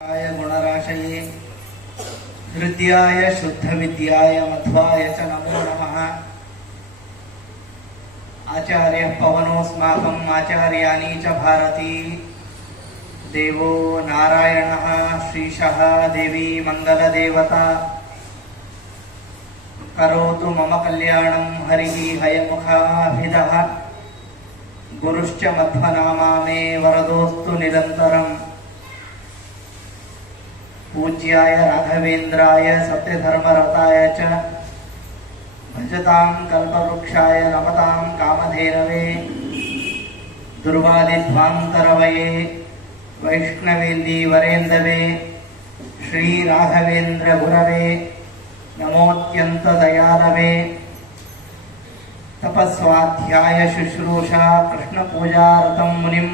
गुणराशये हृद्याय शुद्धविद्याय मध्वाय च नमो नमः। आचार्यः पवनोऽस्माकम् आचार्याणि च भारती देवो नारायणः श्रीशः देवी मंगलदेवता करोतु मम कल्याणं हरिः हयमुखाभिदः गुरुश्च मध्वनामा मे वरदोस्तु निरन्तरम्। पूज्याय राघवेन्द्राय सत्यधर्मरताय च भजतां कल्पवृक्षाय नमतां कामधेनवे दुर्वादिध्वान्तरवये वैष्णवेन्दीवरेन्दवे श्रीराघवेन्द्रगुरवे नमोऽत्यन्तदयालवे। तपस्वाध्याय शुश्रूषा कृष्णपूजारतं मुनिं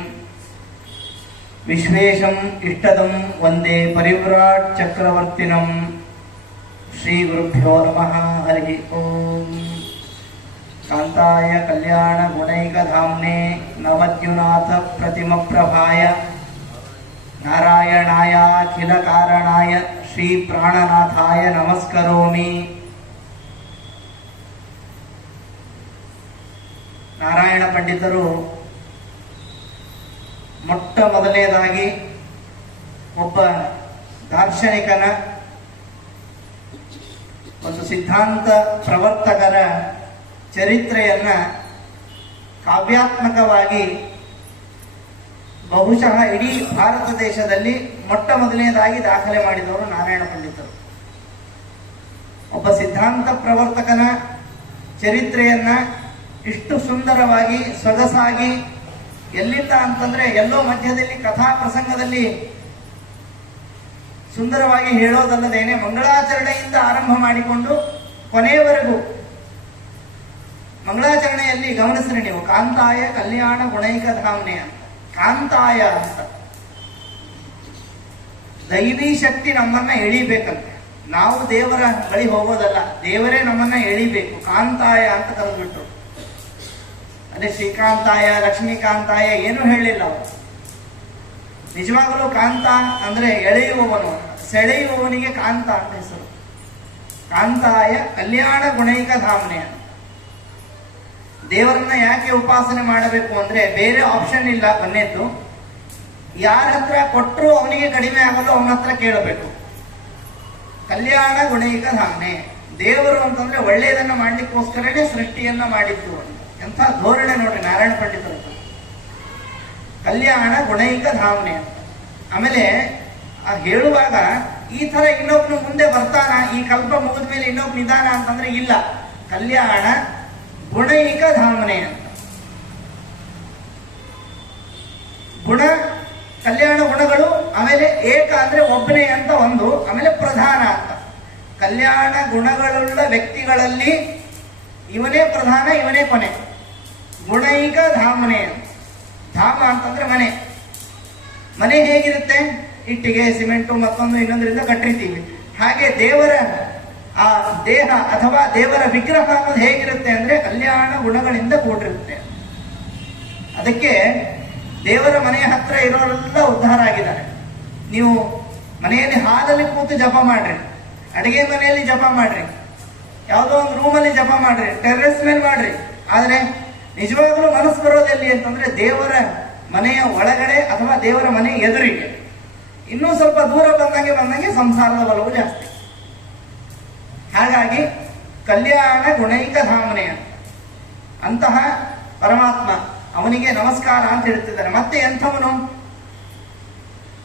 विश्वेशं इष्टदं वंदे परिव्राट चक्रवर्तिनं। श्री गुरुभ्यो नमः। हरि ओम। कांताय कल्याण गुणैकधाम्ने नवद्युनाथ प्रतिम प्रभाय नारायणाय अखिल कारणाय श्री प्राणनाथाय नमस्करोमि। नारायण पंडितರು ಮೊಟ್ಟ ಮೊದಲನೇದಾಗಿ ಒಬ್ಬ ದಾರ್ಶನಿಕನ ಒಂದು ಸಿದ್ಧಾಂತ ಪ್ರವರ್ತಕರ ಚರಿತ್ರೆಯನ್ನ ಕಾವ್ಯಾತ್ಮಕವಾಗಿ ಬಹುಶಃ ಇಡೀ ಭಾರತ ದೇಶದಲ್ಲಿ ಮೊಟ್ಟ ಮೊದಲನೇದಾಗಿ ದಾಖಲೆ ಮಾಡಿದವರು ನಾರಾಯಣ ಪಂಡಿತರು. ಒಬ್ಬ ಸಿದ್ಧಾಂತ ಪ್ರವರ್ತಕನ ಚರಿತ್ರೆಯನ್ನ ಇಷ್ಟು ಸುಂದರವಾಗಿ ಸೊಗಸಾಗಿ ಎಲ್ಲಿಂದ ಅಂತಂದ್ರೆ ಎಲ್ಲೋ ಮಧ್ಯದಲ್ಲಿ ಕಥಾ ಪ್ರಸಂಗದಲ್ಲಿ ಸುಂದರವಾಗಿ ಹೇಳೋದಲ್ಲದೇನೆ ಮಂಗಳಾಚರಣೆಯಿಂದ ಆರಂಭ ಮಾಡಿಕೊಂಡು ಕೊನೆಯವರೆಗೂ ಮಂಗಳಾಚರಣೆಯಲ್ಲಿ ಗಮನಿಸ್ರಿ ನೀವು, ಕಾಂತಾಯ ಕಲ್ಯಾಣ ಗುಣೈಕ ಧಾಮ್ನೆ ಅಂತ. ಕಾಂತಾಯ ಅಂತ ದೈವಿ ಶಕ್ತಿ ನಮ್ಮನ್ನ ಎಳಿಬೇಕಂತೆ. ನಾವು ದೇವರ ಬಳಿ ಹೋಗೋದಲ್ಲ, ದೇವರೇ ನಮ್ಮನ್ನ ಎಳಿಬೇಕು. ಕಾಂತಾಯ ಅಂತ ಕರೆದ್ಬಿಟ್ರು. ಅದೇ ಶ್ರೀಕಾಂತಾಯ ಲಕ್ಷ್ಮೀಕಾಂತಾಯ ಏನು ಹೇಳಲಿಲ್ಲ ಅವರು. ನಿಜವಾಗಲೂ ಕಾಂತ ಅಂದ್ರೆ ಎಳೆಯುವವನು, ಸೆಳೆಯುವವನಿಗೆ ಕಾಂತ ಅಂತ ಹೆಸರು. ಕಾಂತಾಯ ಕಲ್ಯಾಣ ಗುಣೈಕ ಧಾಮ್ನೆ ಅಂತ. ದೇವರನ್ನ ಯಾಕೆ ಉಪಾಸನೆ ಮಾಡಬೇಕು ಅಂದ್ರೆ ಬೇರೆ ಆಪ್ಷನ್ ಇಲ್ಲ. ಕೊನೆದ್ದು ಯಾರ ಹತ್ರ ಕೊಟ್ಟರು ಅವನಿಗೆ ಕಡಿಮೆ ಆಗಲು ಅವನ ಹತ್ರ ಕೇಳಬೇಕು. ಕಲ್ಯಾಣ ಗುಣೈಕ ಧಾಮ್ನೆ. ದೇವರು ಅಂತಂದ್ರೆ ಒಳ್ಳೆಯದನ್ನ ಮಾಡ್ಲಿಕ್ಕೋಸ್ಕರನೇ ಸೃಷ್ಟಿಯನ್ನ ಮಾಡಿದ್ದು ಅಂತ. ಎಂಥ ಧೋರಣೆ ನೋಡ್ರಿ ನಾರಾಯಣ ಪಂಡಿತರು. ಕಲ್ಯಾಣ ಗುಣೈಕ ಧಾಮ್ನೆ ಅಂತ. ಆಮೇಲೆ ಹೇಳುವಾಗ ಈ ತರ ಇನ್ನೊಬ್ನು ಮುಂದೆ ಬರ್ತಾನ, ಈ ಕಲ್ಪ ಮುಗಿದ ಮೇಲೆ ಇನ್ನೊಬ್ಬ ನಿಧಾನ ಅಂತಂದ್ರೆ ಇಲ್ಲ. ಕಲ್ಯಾಣ ಗುಣೈಕ ಧಾಮ್ನೆ ಅಂತ. ಗುಣ ಕಲ್ಯಾಣ ಗುಣಗಳು, ಆಮೇಲೆ ಏಕ ಅಂದ್ರೆ ಒಬ್ಬನೇ ಅಂತ ಒಂದು, ಆಮೇಲೆ ಪ್ರಧಾನ ಅಂತ. ಕಲ್ಯಾಣ ಗುಣಗಳುಳ್ಳ ವ್ಯಕ್ತಿಗಳಲ್ಲಿ ಇವನೇ ಪ್ರಧಾನ, ಇವನೇ ಕೊನೆ. ಗುಣೈಕ ಧಾಮನೆ. ಧಾಮ ಅಂತಂದ್ರೆ ಮನೆ. ಮನೆ ಹೇಗಿರುತ್ತೆ? ಇಟ್ಟಿಗೆ, ಸಿಮೆಂಟು, ಮತ್ತೊಂದು ಇನ್ನೊಂದರಿಂದ ಕಟ್ಟಿರ್ತೀವಿ. ಹಾಗೆ ದೇವರ ಆ ದೇಹ ಅಥವಾ ದೇವರ ವಿಗ್ರಹ ಅನ್ನೋದು ಹೇಗಿರುತ್ತೆ ಅಂದ್ರೆ ಕಲ್ಯಾಣ ಗುಣಗಳಿಂದ ಕೂಡಿರುತ್ತೆ. ಅದಕ್ಕೆ ದೇವರ ಮನೆಯ ಹತ್ರ ಇರೋರೆಲ್ಲ ಉದ್ಧಾರ ಆಗಿದ್ದಾರೆ. ನೀವು ಮನೆಯಲ್ಲಿ ಹಾಲಲ್ಲಿ ಕೂತು ಜಪ ಮಾಡ್ರಿ, ಅಡಿಗೆ ಮನೆಯಲ್ಲಿ ಜಪ ಮಾಡ್ರಿ, ಯಾವುದೋ ಒಂದು ರೂಮಲ್ಲಿ ಜಪ ಮಾಡ್ರಿ, ಟೆರ್ರಸ್ ಮೇಲೆ ಮಾಡ್ರಿ. ಆದ್ರೆ ನಿಜವಾಗ್ಲೂ ಮನಸ್ಸು ಬರೋದೆಲ್ಲಿ ಅಂತಂದ್ರೆ ದೇವರ ಮನೆಯ ಒಳಗಡೆ ಅಥವಾ ದೇವರ ಮನೆ ಎದುರಿಗೆ. ಇನ್ನೂ ಸ್ವಲ್ಪ ದೂರ ಬಂದಂಗೆ ಸಂಸಾರದ ಬಲವು ಜಾಸ್ತಿ. ಹಾಗಾಗಿ ಕಲ್ಯಾಣ ಗುಣೈಕ ಧಾಮನೆ ಅಂತಹ ಪರಮಾತ್ಮ, ಅವನಿಗೆ ನಮಸ್ಕಾರ ಅಂತ ಹೇಳ್ತಿದ್ದಾರೆ. ಮತ್ತೆ ಎಂಥವನು?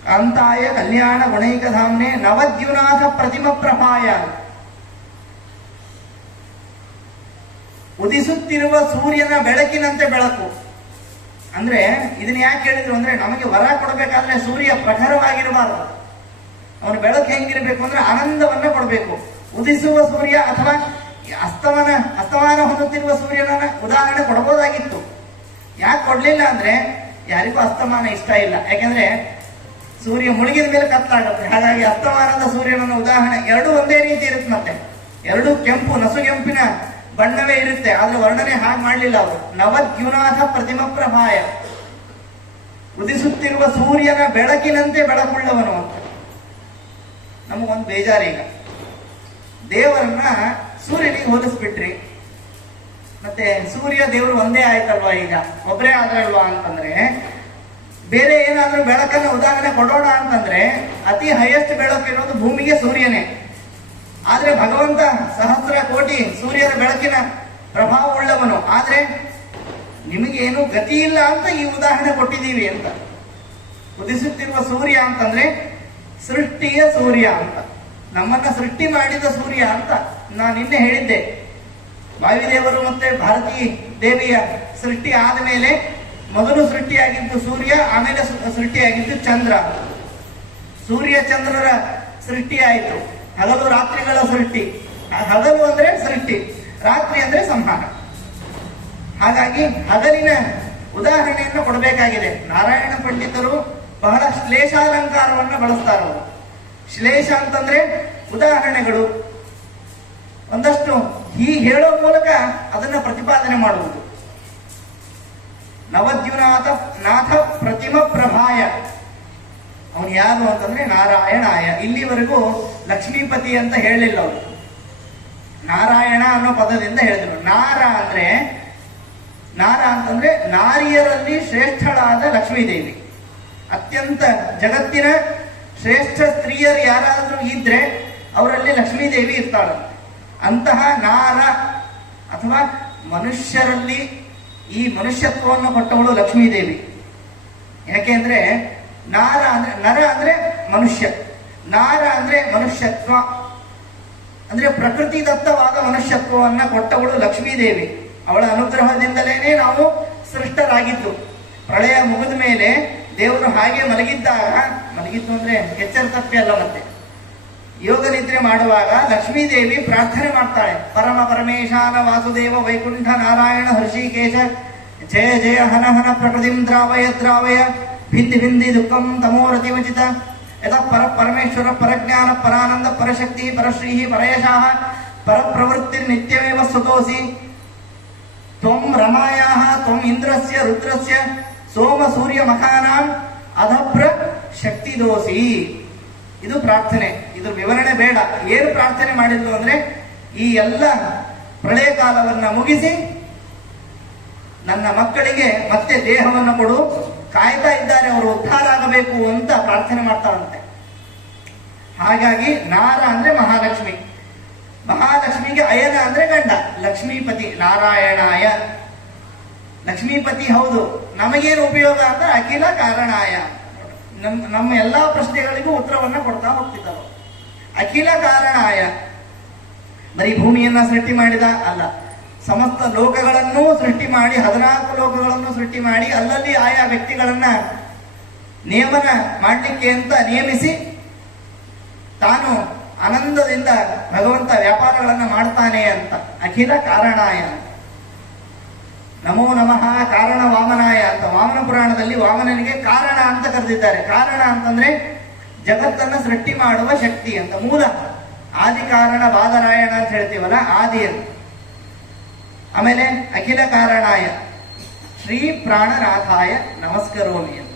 ಕಾಂತಾಯ ಕಲ್ಯಾಣ ಗುಣೈಕ ಧಾಮ್ನೆ ನವದ್ಯುನಾಥ ಪ್ರತಿಮ ಪ್ರಭಾಯ. ಉದಿಸುತ್ತಿರುವ ಸೂರ್ಯನ ಬೆಳಕಿನಂತೆ ಬೆಳಕು. ಅಂದ್ರೆ ಇದನ್ನ ಯಾಕೆ ಹೇಳಿದ್ರು ಅಂದ್ರೆ ನಮಗೆ ವರ ಕೊಡಬೇಕಾದ್ರೆ ಸೂರ್ಯ ಪ್ರಖರವಾಗಿರಬಾರದು. ಅವನ ಬೆಳಕು ಹೆಂಗಿರ್ಬೇಕು ಅಂದ್ರೆ ಆನಂದವನ್ನ ಕೊಡಬೇಕು. ಉದಿಸುವ ಸೂರ್ಯ ಅಥವಾ ಅಸ್ತಮಾನ ಹೊಂದುತ್ತಿರುವ ಸೂರ್ಯನ ಉದಾಹರಣೆ ಕೊಡಬಹುದಾಗಿತ್ತು. ಯಾಕೆ ಕೊಡ್ಲಿಲ್ಲ ಅಂದ್ರೆ ಯಾರಿಗೂ ಅಸ್ತಮಾನ ಇಷ್ಟ ಇಲ್ಲ. ಯಾಕೆಂದ್ರೆ ಸೂರ್ಯ ಮುಳುಗಿದ ಮೇಲೆ ಕತ್ತಲಾಗುತ್ತೆ. ಹಾಗಾಗಿ ಅಸ್ತಮಾನದ ಸೂರ್ಯನ ಉದಾಹರಣೆ ಎರಡೂ ಒಂದೇ ರೀತಿ ಇರುತ್ತೆ. ಮತ್ತೆ ಎರಡೂ ಕೆಂಪು, ನಸುಗೆಂಪಿನ ಬಣ್ಣವೇ ಇರುತ್ತೆ. ಆದ್ರೆ ವರ್ಣನೆ ಹಾಗೆ ಮಾಡಲಿಲ್ಲ ಅವರು. ನವದ್ಯುನಾಥ ಪ್ರತಿಮ ಪ್ರಭಾಯ. ಉದಿಸುತ್ತಿರುವ ಸೂರ್ಯನ ಬೆಳಕಿನಂತೆ ಬೆಳಕುಳ್ಳವನು ಅಂತ. ನಮಗೊಂದು ಬೇಜಾರೀಗ, ದೇವರನ್ನ ಸೂರ್ಯನಿಗೆ ಹೋಲಿಸ್ಬಿಟ್ರಿ, ಮತ್ತೆ ಸೂರ್ಯ ದೇವರು ಒಂದೇ ಆಯ್ತಲ್ವಾ, ಈಗ ಒಬ್ಬರೇ ಆದ್ರಲ್ವಾ ಅಂತಂದ್ರೆ, ಬೇರೆ ಏನಾದ್ರೂ ಬೆಳಕನ್ನ ಉದಾಹರಣೆ ಕೊಡೋಣ ಅಂತಂದ್ರೆ ಅತಿ ಹೈಯೆಸ್ಟ್ ಬೆಳಕಿರೋದು ಭೂಮಿಗೆ ಸೂರ್ಯನೇ. ಆದ್ರೆ ಭಗವಂತ ಸಹಸ್ರ ಕೋಟಿ ಸೂರ್ಯನ ಬೆಳಕಿನ ಪ್ರಭಾವ ಉಳ್ಳವನು. ಆದ್ರೆ ನಿಮಗೇನು ಗತಿ ಇಲ್ಲ ಅಂತ ಈ ಉದಾಹರಣೆ ಕೊಟ್ಟಿದ್ದೀವಿ ಅಂತ. ಉದಿಸುತ್ತಿರುವ ಸೂರ್ಯ ಅಂತಂದ್ರೆ ಸೃಷ್ಟಿಯ ಸೂರ್ಯ ಅಂತ, ನಮ್ಮನ್ನ ಸೃಷ್ಟಿ ಮಾಡಿದ ಸೂರ್ಯ ಅಂತ ನಾನು ನಿನ್ನೆ ಹೇಳಿದ್ದೆ. ವಾಯುದೇವರು ಮತ್ತೆ ಭಾರತೀ ದೇವಿಯ ಸೃಷ್ಟಿ ಆದ ಮೇಲೆ ಮೊದಲು ಸೃಷ್ಟಿಯಾಗಿದ್ದು ಸೂರ್ಯ, ಆಮೇಲೆ ಸೃಷ್ಟಿಯಾಗಿದ್ದು ಚಂದ್ರ. ಸೂರ್ಯ ಚಂದ್ರರ ಸೃಷ್ಟಿ ಆಯಿತು, ಹಗಲು ರಾತ್ರಿಗಳ ಸೃಷ್ಟಿ. ಹಗಲು ಅಂದ್ರೆ ಸೃಷ್ಟಿ, ರಾತ್ರಿ ಅಂದ್ರೆ ಸಂಹಾರ. ಹಾಗಾಗಿ ಹಗಲಿನ ಉದಾಹರಣೆಯನ್ನು ಕೊಡಬೇಕಾಗಿದೆ. ನಾರಾಯಣ ಪಂಡಿತರು ಬಹಳ ಶ್ಲೇಷಾಲಂಕಾರವನ್ನು ಬಳಸ್ತಾರೆ. ಅವರು ಶ್ಲೇಷ ಅಂತಂದ್ರೆ ಉದಾಹರಣೆಗಳು, ಒಂದಷ್ಟು ಹೀಗೆ ಹೇಳೋ ಮೂಲಕ ಅದನ್ನ ಪ್ರತಿಪಾದನೆ ಮಾಡುವುದು. ನವದ್ಯುನಾಥ ನಾಥ ಪ್ರತಿಮ ಪ್ರಭಾಯ, ಅವನು ಯಾರು ಅಂತಂದ್ರೆ ನಾರಾಯಣಾಯ. ಇಲ್ಲಿವರೆಗೂ ಲಕ್ಷ್ಮೀಪತಿ ಅಂತ ಹೇಳಲಿಲ್ಲ ಅವರು, ನಾರಾಯಣ ಅನ್ನೋ ಪದದಿಂದ ಹೇಳಿದ್ರು. ನಾರ ಅಂತಂದ್ರೆ ನಾರಿಯರಲ್ಲಿ ಶ್ರೇಷ್ಠಳಾದ ಲಕ್ಷ್ಮೀದೇವಿ. ಅತ್ಯಂತ ಜಗತ್ತಿನ ಶ್ರೇಷ್ಠ ಸ್ತ್ರೀಯರು ಯಾರಾದ್ರೂ ಇದ್ರೆ ಅವರಲ್ಲಿ ಲಕ್ಷ್ಮೀದೇವಿ ಇರ್ತಾಳೆ. ಅಂತಹ ನಾರ ಅಥವಾ ಮನುಷ್ಯರಲ್ಲಿ ಈ ಮನುಷ್ಯತ್ವವನ್ನು ಕೊಟ್ಟವಳು ಲಕ್ಷ್ಮೀದೇವಿ. ಯಾಕೆಂದ್ರೆ ನರ ಅಂದ್ರೆ ಮನುಷ್ಯ, ನಾರ ಅಂದ್ರೆ ಮನುಷ್ಯತ್ವ, ಅಂದ್ರೆ ಪ್ರಕೃತಿ ದತ್ತವಾದ ಮನುಷ್ಯತ್ವವನ್ನ ಕೊಟ್ಟವಳು ಲಕ್ಷ್ಮೀದೇವಿ. ಅವಳ ಅನುಗ್ರಹದಿಂದಲೇನೆ ನಾವು ಸೃಷ್ಟರಾಗಿದ್ದು. ಪ್ರಳಯ ಮುಗಿದ ಮೇಲೆ ದೇವರು ಹಾಗೆ ಮಲಗಿದ್ದು ಅಂದ್ರೆ ಎಚ್ಚರ ತಪ್ಪಿ ಅಲ್ಲ, ಮತ್ತೆ ಯೋಗ ನಿದ್ರೆ ಮಾಡುವಾಗ ಲಕ್ಷ್ಮೀದೇವಿ ಪ್ರಾರ್ಥನೆ ಮಾಡ್ತಾಳೆ. ಪರಮ ಪರಮೇಶಾನ ವಾಸುದೇವ ವೈಕುಂಠ ನಾರಾಯಣ ಹರ್ಷಿಕೇಶ ಜಯ ಜಯ ಹನ ಹನ ಪ್ರಕೃತಿಂ ದ್ರಾವಯ ದ್ರಾವಯ ಭಿಂದಿ ಭಿಂದಿ ದುಃಖಂ ತಮೋರತಿ ವಚಿತ ಯಥ ಪರಮೇಶ್ವರ ಪರಜ್ಞಾನ ಪರಾನಂದ ಪರಶಕ್ತಿ ಪರಶ್ರೀ ಪರಯಶಃ ಪರಪ್ರವೃತ್ತಿ ನಿತ್ಯಮೇವ ಸ್ತುತೋಸಿ ತ್ವಂ ರಮಾಯಾಃ ತ್ವಂ ಇಂದ್ರಸ್ಯ ರುದ್ರಸ್ಯ ಸೋಮ ಸೂರ್ಯ ಮಖಾನಾಂ ಅಧಭ್ರ ಶಕ್ತಿದೋಸಿ. ಇದು ಪ್ರಾರ್ಥನೆ. ಇದು ವಿವರಣೆ ಬೇಡ. ಏನು ಪ್ರಾರ್ಥನೆ ಮಾಡಿದ್ರು ಅಂದ್ರೆ, ಈ ಎಲ್ಲ ಪ್ರಳಯ ಕಾಲವನ್ನ ಮುಗಿಸಿ ನನ್ನ ಮಕ್ಕಳಿಗೆ ಮತ್ತೆ ದೇಹವನ್ನು ಕೊಡು, ಕಾಯ್ತಾ ಇದ್ದಾರೆ, ಅವರು ಉದ್ಧಾರ ಆಗಬೇಕು ಅಂತ ಪ್ರಾರ್ಥನೆ ಮಾಡ್ತಾರಂತೆ. ಹಾಗಾಗಿ ನಾರ ಅಂದ್ರೆ ಮಹಾಲಕ್ಷ್ಮಿ, ಮಹಾಲಕ್ಷ್ಮಿಗೆ ಅಯನ ಅಂದ್ರೆ ಗಂಡ, ಲಕ್ಷ್ಮೀಪತಿ ನಾರಾಯಣಾಯ. ಲಕ್ಷ್ಮೀಪತಿ ಹೌದು, ನಮಗೇನು ಉಪಯೋಗ ಅಂದ್ರೆ ಅಖಿಲ ಕಾರಣಾಯ. ನಮ್ಮ ಎಲ್ಲಾ ಪ್ರಶ್ನೆಗಳಿಗೂ ಉತ್ತರವನ್ನ ಕೊಡ್ತಾ ಹೋಗ್ತಿದ್ದರು. ಅಖಿಲ ಕಾರಣಾಯ, ಬರೀ ಭೂಮಿಯನ್ನ ಸೃಷ್ಟಿ ಮಾಡಿದ ಅಲ್ಲ, ಸಮಸ್ತ ಲೋಕಗಳನ್ನೂ ಸೃಷ್ಟಿ ಮಾಡಿ, 14 ಲೋಕಗಳನ್ನು ಸೃಷ್ಟಿ ಮಾಡಿ, ಅಲ್ಲಲ್ಲಿ ಆಯಾ ವ್ಯಕ್ತಿಗಳನ್ನ ನೇಮನ ಮಾಡಲಿಕ್ಕೆ ಅಂತ ನೇಮಿಸಿ, ತಾನು ಆನಂದದಿಂದ ಭಗವಂತ ವ್ಯಾಪಾರಗಳನ್ನ ಮಾಡ್ತಾನೆ ಅಂತ. ಅಖಿಲ ಕಾರಣಾಯ. ನಮೋ ನಮಃ ಕಾರಣ ವಾಮನಾಯ ಅಂತ ವಾಮನ ಪುರಾಣದಲ್ಲಿ ವಾಮನನಿಗೆ ಕಾರಣ ಅಂತ ಕರೆದಿದ್ದಾರೆ. ಕಾರಣ ಅಂತಂದ್ರೆ ಜಗತ್ತನ್ನ ಸೃಷ್ಟಿ ಮಾಡುವ ಶಕ್ತಿ ಅಂತ, ಮೂಲ ಆದಿ ಕಾರಣ ಬಾದರಾಯಣ ಅಂತ ಹೇಳ್ತೀವಲ್ಲ, ಆದಿ ಅಂತ. ಆಮೇಲೆ ಅಖಿಲ ಕಾರಣಾಯ ಶ್ರೀ ಪ್ರಾಣನಾಥಾಯ ನಮಸ್ಕರೋಮಿ ಅಂತ.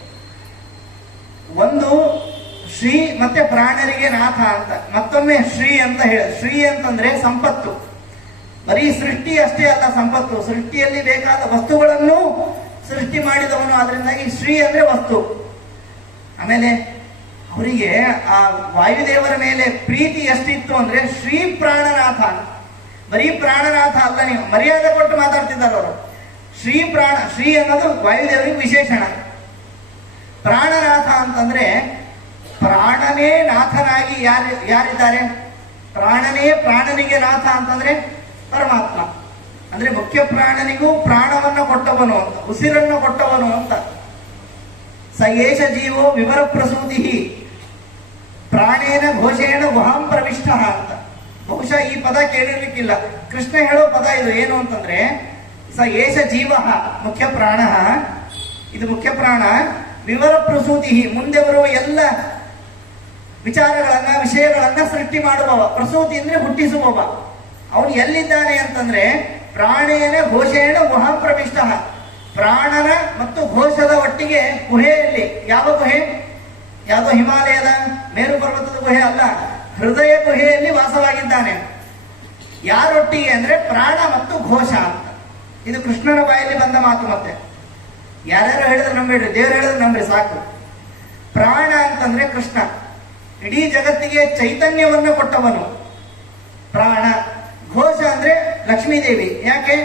ಒಂದು ಶ್ರೀ ಮತ್ತೆ ಪ್ರಾಣರಿಗೆ ನಾಥ ಅಂತ, ಮತ್ತೊಮ್ಮೆ ಶ್ರೀ ಅಂತ ಹೇಳ. ಶ್ರೀ ಅಂತಂದ್ರೆ ಸಂಪತ್ತು. ಬರೀ ಸೃಷ್ಟಿ ಅಷ್ಟೇ ಅಲ್ಲ ಸಂಪತ್ತು, ಸೃಷ್ಟಿಯಲ್ಲಿ ಬೇಕಾದ ವಸ್ತುಗಳನ್ನು ಸೃಷ್ಟಿ ಮಾಡಿದವನು. ಆದ್ರಿಂದಾಗಿ ಶ್ರೀ ಅಂದ್ರೆ ವಸ್ತು. ಆಮೇಲೆ ಅವರಿಗೆ ಆ ವಾಯುದೇವರ ಮೇಲೆ ಪ್ರೀತಿ ಎಷ್ಟಿತ್ತು ಅಂದ್ರೆ ಶ್ರೀ ಪ್ರಾಣನಾಥ. ಬರೀ ಪ್ರಾಣನಾಥ ಅಲ್ಲ, ನೀವು ಮರ್ಯಾದೆ ಕೊಟ್ಟು ಮಾತಾಡ್ತಿದ್ದಾರೆ ಅವರು. ಶ್ರೀ ಪ್ರಾಣ, ಶ್ರೀ ಅನ್ನೋದು ವಾಯುದೇವರಿಗೆ ವಿಶೇಷಣ. ಪ್ರಾಣನಾಥ ಅಂತಂದ್ರೆ ಪ್ರಾಣನೇ ನಾಥನಾಗಿ ಯಾರಿದ್ದಾರೆ? ಪ್ರಾಣನೇ ಪ್ರಾಣನಿಗೆ ನಾಥ ಅಂತಂದ್ರೆ ಪರಮಾತ್ಮ. ಅಂದ್ರೆ ಮುಖ್ಯ ಪ್ರಾಣನಿಗೂ ಪ್ರಾಣವನ್ನ ಕೊಟ್ಟವನು ಅಂತ, ಉಸಿರನ್ನು ಕೊಟ್ಟವನು ಅಂತ. ಸ ಏಷ ಜೀವೋ ವಿವರ ಪ್ರಸೂತಿ ಪ್ರಾಣೇನ ಘೋಷೇಣ ಗುಹಾಂ ಪ್ರವಿಷ್ಟ ಅಂತ. ಬಹುಶಃ ಈ ಪದ ಕೇಳಿರ್ಲಿಕ್ಕಿಲ್ಲ. ಕೃಷ್ಣ ಹೇಳೋ ಪದ ಇದು. ಏನು ಅಂತಂದ್ರೆ ಸ ಏಷ ಜೀವ ಮುಖ್ಯ ಪ್ರಾಣ, ಇದು ಮುಖ್ಯ ಪ್ರಾಣ. ವಿವರ ಪ್ರಸೂತಿ ಮುಂದೆ ಬರುವ ಎಲ್ಲ ವಿಚಾರಗಳನ್ನ ವಿಷಯಗಳನ್ನ ಸೃಷ್ಟಿ ಮಾಡುವವ. ಪ್ರಸೂತಿ ಅಂದ್ರೆ ಹುಟ್ಟಿಸುವವ. ಅವನು ಎಲ್ಲಿದ್ದಾನೆ ಅಂತಂದ್ರೆ ಪ್ರಾಣೇನ ಘೋಷೇಣ ಗುಹಾಂ ಪ್ರವಿಷ್ಟ. ಪ್ರಾಣನ ಮತ್ತು ಘೋಷದ ಒಟ್ಟಿಗೆ ಗುಹೆಯಲ್ಲಿ. ಯಾವ ಗುಹೆ? ಯಾವುದೋ ಹಿಮಾಲಯದ ಮೇರು ಪರ್ವತದ ಗುಹೆ ಅಲ್ಲ, ಹೃದಯ ಗುಹೆಯಲ್ಲಿ ವಾಸವಾಗಿದ್ದಾನೆ. ಯಾರೊಟ್ಟಿಗೆ ಅಂದ್ರೆ ಪ್ರಾಣ ಮತ್ತು ಘೋಷ ಅಂತ. ಇದು ಕೃಷ್ಣನ ಬಾಯಲ್ಲಿ ಬಂದ ಮಾತು. ಮತ್ತೆ ಯಾರ್ಯಾರು ಹೇಳಿದ್ರೆ ನಂಬೇಡ್ರಿ, ದೇವರು ಹೇಳಿದ್ರೆ ನಂಬ್ರಿ ಸಾಕು. ಪ್ರಾಣ ಅಂತಂದ್ರೆ ಕೃಷ್ಣ, ಇಡೀ ಜಗತ್ತಿಗೆ ಚೈತನ್ಯವನ್ನು ಕೊಟ್ಟವನು ಪ್ರಾಣ. ಘೋಷ ಅಂದ್ರೆ ಲಕ್ಷ್ಮೀದೇವಿ. ಯಾಕೆ?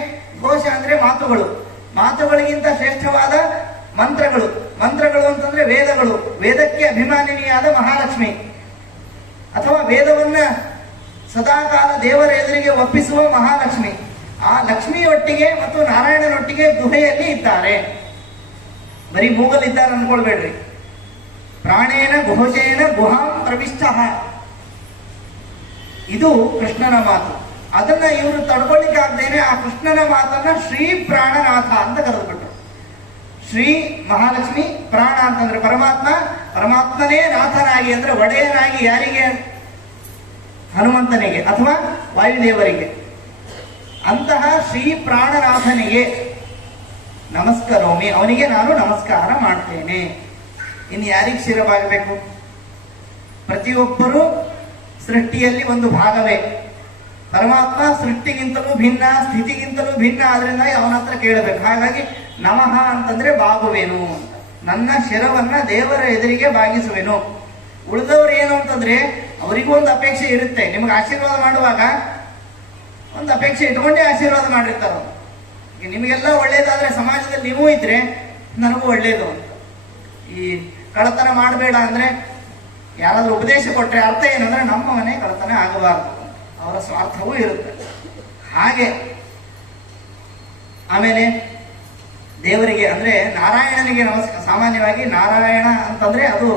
ಘೋಷ ಅಂದ್ರೆ ಮಾತುಗಳು, ಮಾತುಗಳಿಗಿಂತ ಶ್ರೇಷ್ಠವಾದ ಮಂತ್ರಗಳು. ಮಂತ್ರಗಳು ಅಂತಂದ್ರೆ ವೇದಗಳು, ವೇದಕ್ಕೆ ಅಭಿಮಾನಿನಿಯಾದ ಮಹಾಲಕ್ಷ್ಮಿ, ಅಥವಾ ವೇದವನ್ನ ಸದಾಕಾಲ ದೇವರ ಎದುರಿಗೆ ಒಪ್ಪಿಸುವ ಮಹಾಲಕ್ಷ್ಮಿ. ಆ ಲಕ್ಷ್ಮಿಯೊಟ್ಟಿಗೆ ಮತ್ತು ನಾರಾಯಣನೊಟ್ಟಿಗೆ ಗುಹೆಯಲ್ಲಿ ಇದ್ದಾರೆ. ಬರೀ ಮೂಗಲಿದ್ದಾರೆ ಅನ್ಕೊಳ್ಬೇಡ್ರಿ. ಪ್ರಾಣೇನ ಘೋಷೇನ ಗುಹಾಂ ಪ್ರವಿಷ್ಟ. ಇದು ಕೃಷ್ಣನ ಮಾತು. ಅದನ್ನ ಇವರು ತಡ್ಕೊಳ್ಳಿಕ್ಕಾಗ್ದೇನೆ ಆ ಕೃಷ್ಣನ ಮಾತನ್ನ ಶ್ರೀ ಪ್ರಾಣನಾಥ ಅಂತ ಕರೆದುಬಿಟ್ರು. ಶ್ರೀ ಮಹಾಲಕ್ಷ್ಮಿ, ಪ್ರಾಣ ಅಂತಂದ್ರೆ ಪರಮಾತ್ಮ, ಪರಮಾತ್ಮನೇ ನಾಥನಾಗಿ ಅಂದ್ರೆ ಒಡೆಯನಾಗಿ. ಯಾರಿಗೆ? ಹನುಮಂತನಿಗೆ ಅಥವಾ ವಾಯುದೇವರಿಗೆ. ಅಂತಹ ಶ್ರೀ ಪ್ರಾಣನಾಥನಿಗೆ ನಮಸ್ಕರೋಮಿ, ಅವನಿಗೆ ನಾನು ನಮಸ್ಕಾರ ಮಾಡ್ತೇನೆ. ಇನ್ನು ಯಾರಿಗೆ ಶಿರವಾಗಬೇಕು? ಪ್ರತಿಯೊಬ್ಬರೂ ಸೃಷ್ಟಿಯಲ್ಲಿ ಒಂದು ಭಾಗವೇ. ಪರಮಾತ್ಮ ಸೃಷ್ಟಿಗಿಂತಲೂ ಭಿನ್ನ, ಸ್ಥಿತಿಗಿಂತಲೂ ಭಿನ್ನ. ಆದ್ರಿಂದ ಅವನ ಹತ್ರ ಕೇಳಬೇಕು. ಹಾಗಾಗಿ ನಮಃ ಅಂತಂದ್ರೆ ಬಾಗುವೆನು ಅಂತ. ನನ್ನ ಶಿರವನ್ನ ದೇವರ ಎದುರಿಗೆ ಬಾಗಿಸುವೆನು. ಉಳಿದವರು ಏನು ಅಂತಂದ್ರೆ ಅವರಿಗೂ ಒಂದು ಅಪೇಕ್ಷೆ ಇರುತ್ತೆ. ನಿಮ್ಗೆ ಆಶೀರ್ವಾದ ಮಾಡುವಾಗ ಒಂದು ಅಪೇಕ್ಷೆ ಇಟ್ಕೊಂಡೇ ಆಶೀರ್ವಾದ ಮಾಡಿರ್ತಾರ. ನಿಮಗೆಲ್ಲ ಒಳ್ಳೇದಾದ್ರೆ ಸಮಾಜದಲ್ಲಿ ನೀವು ಇದ್ರೆ ನನಗೂ ಒಳ್ಳೇದು ಅಂತ. ಈ ಕಳತನ ಮಾಡಬೇಡ ಅಂದ್ರೆ ಯಾರಾದ್ರೂ ಉಪದೇಶ ಕೊಟ್ರೆ ಅರ್ಥ ಏನಂದ್ರೆ ನಮ್ಮ ಮನೆ ಕಳತನ ಆಗಬಾರದು, ಅವರ ಸ್ವಾರ್ಥವೂ ಇರುತ್ತೆ. ಹಾಗೆ ಆಮೇಲೆ ದೇವರಿಗೆ ಅಂದ್ರೆ ನಾರಾಯಣನಿಗೆ ನಮಸ್ಕಾರ. ಸಾಮಾನ್ಯವಾಗಿ ನಾರಾಯಣ ಅಂತಂದ್ರೆ ಅದು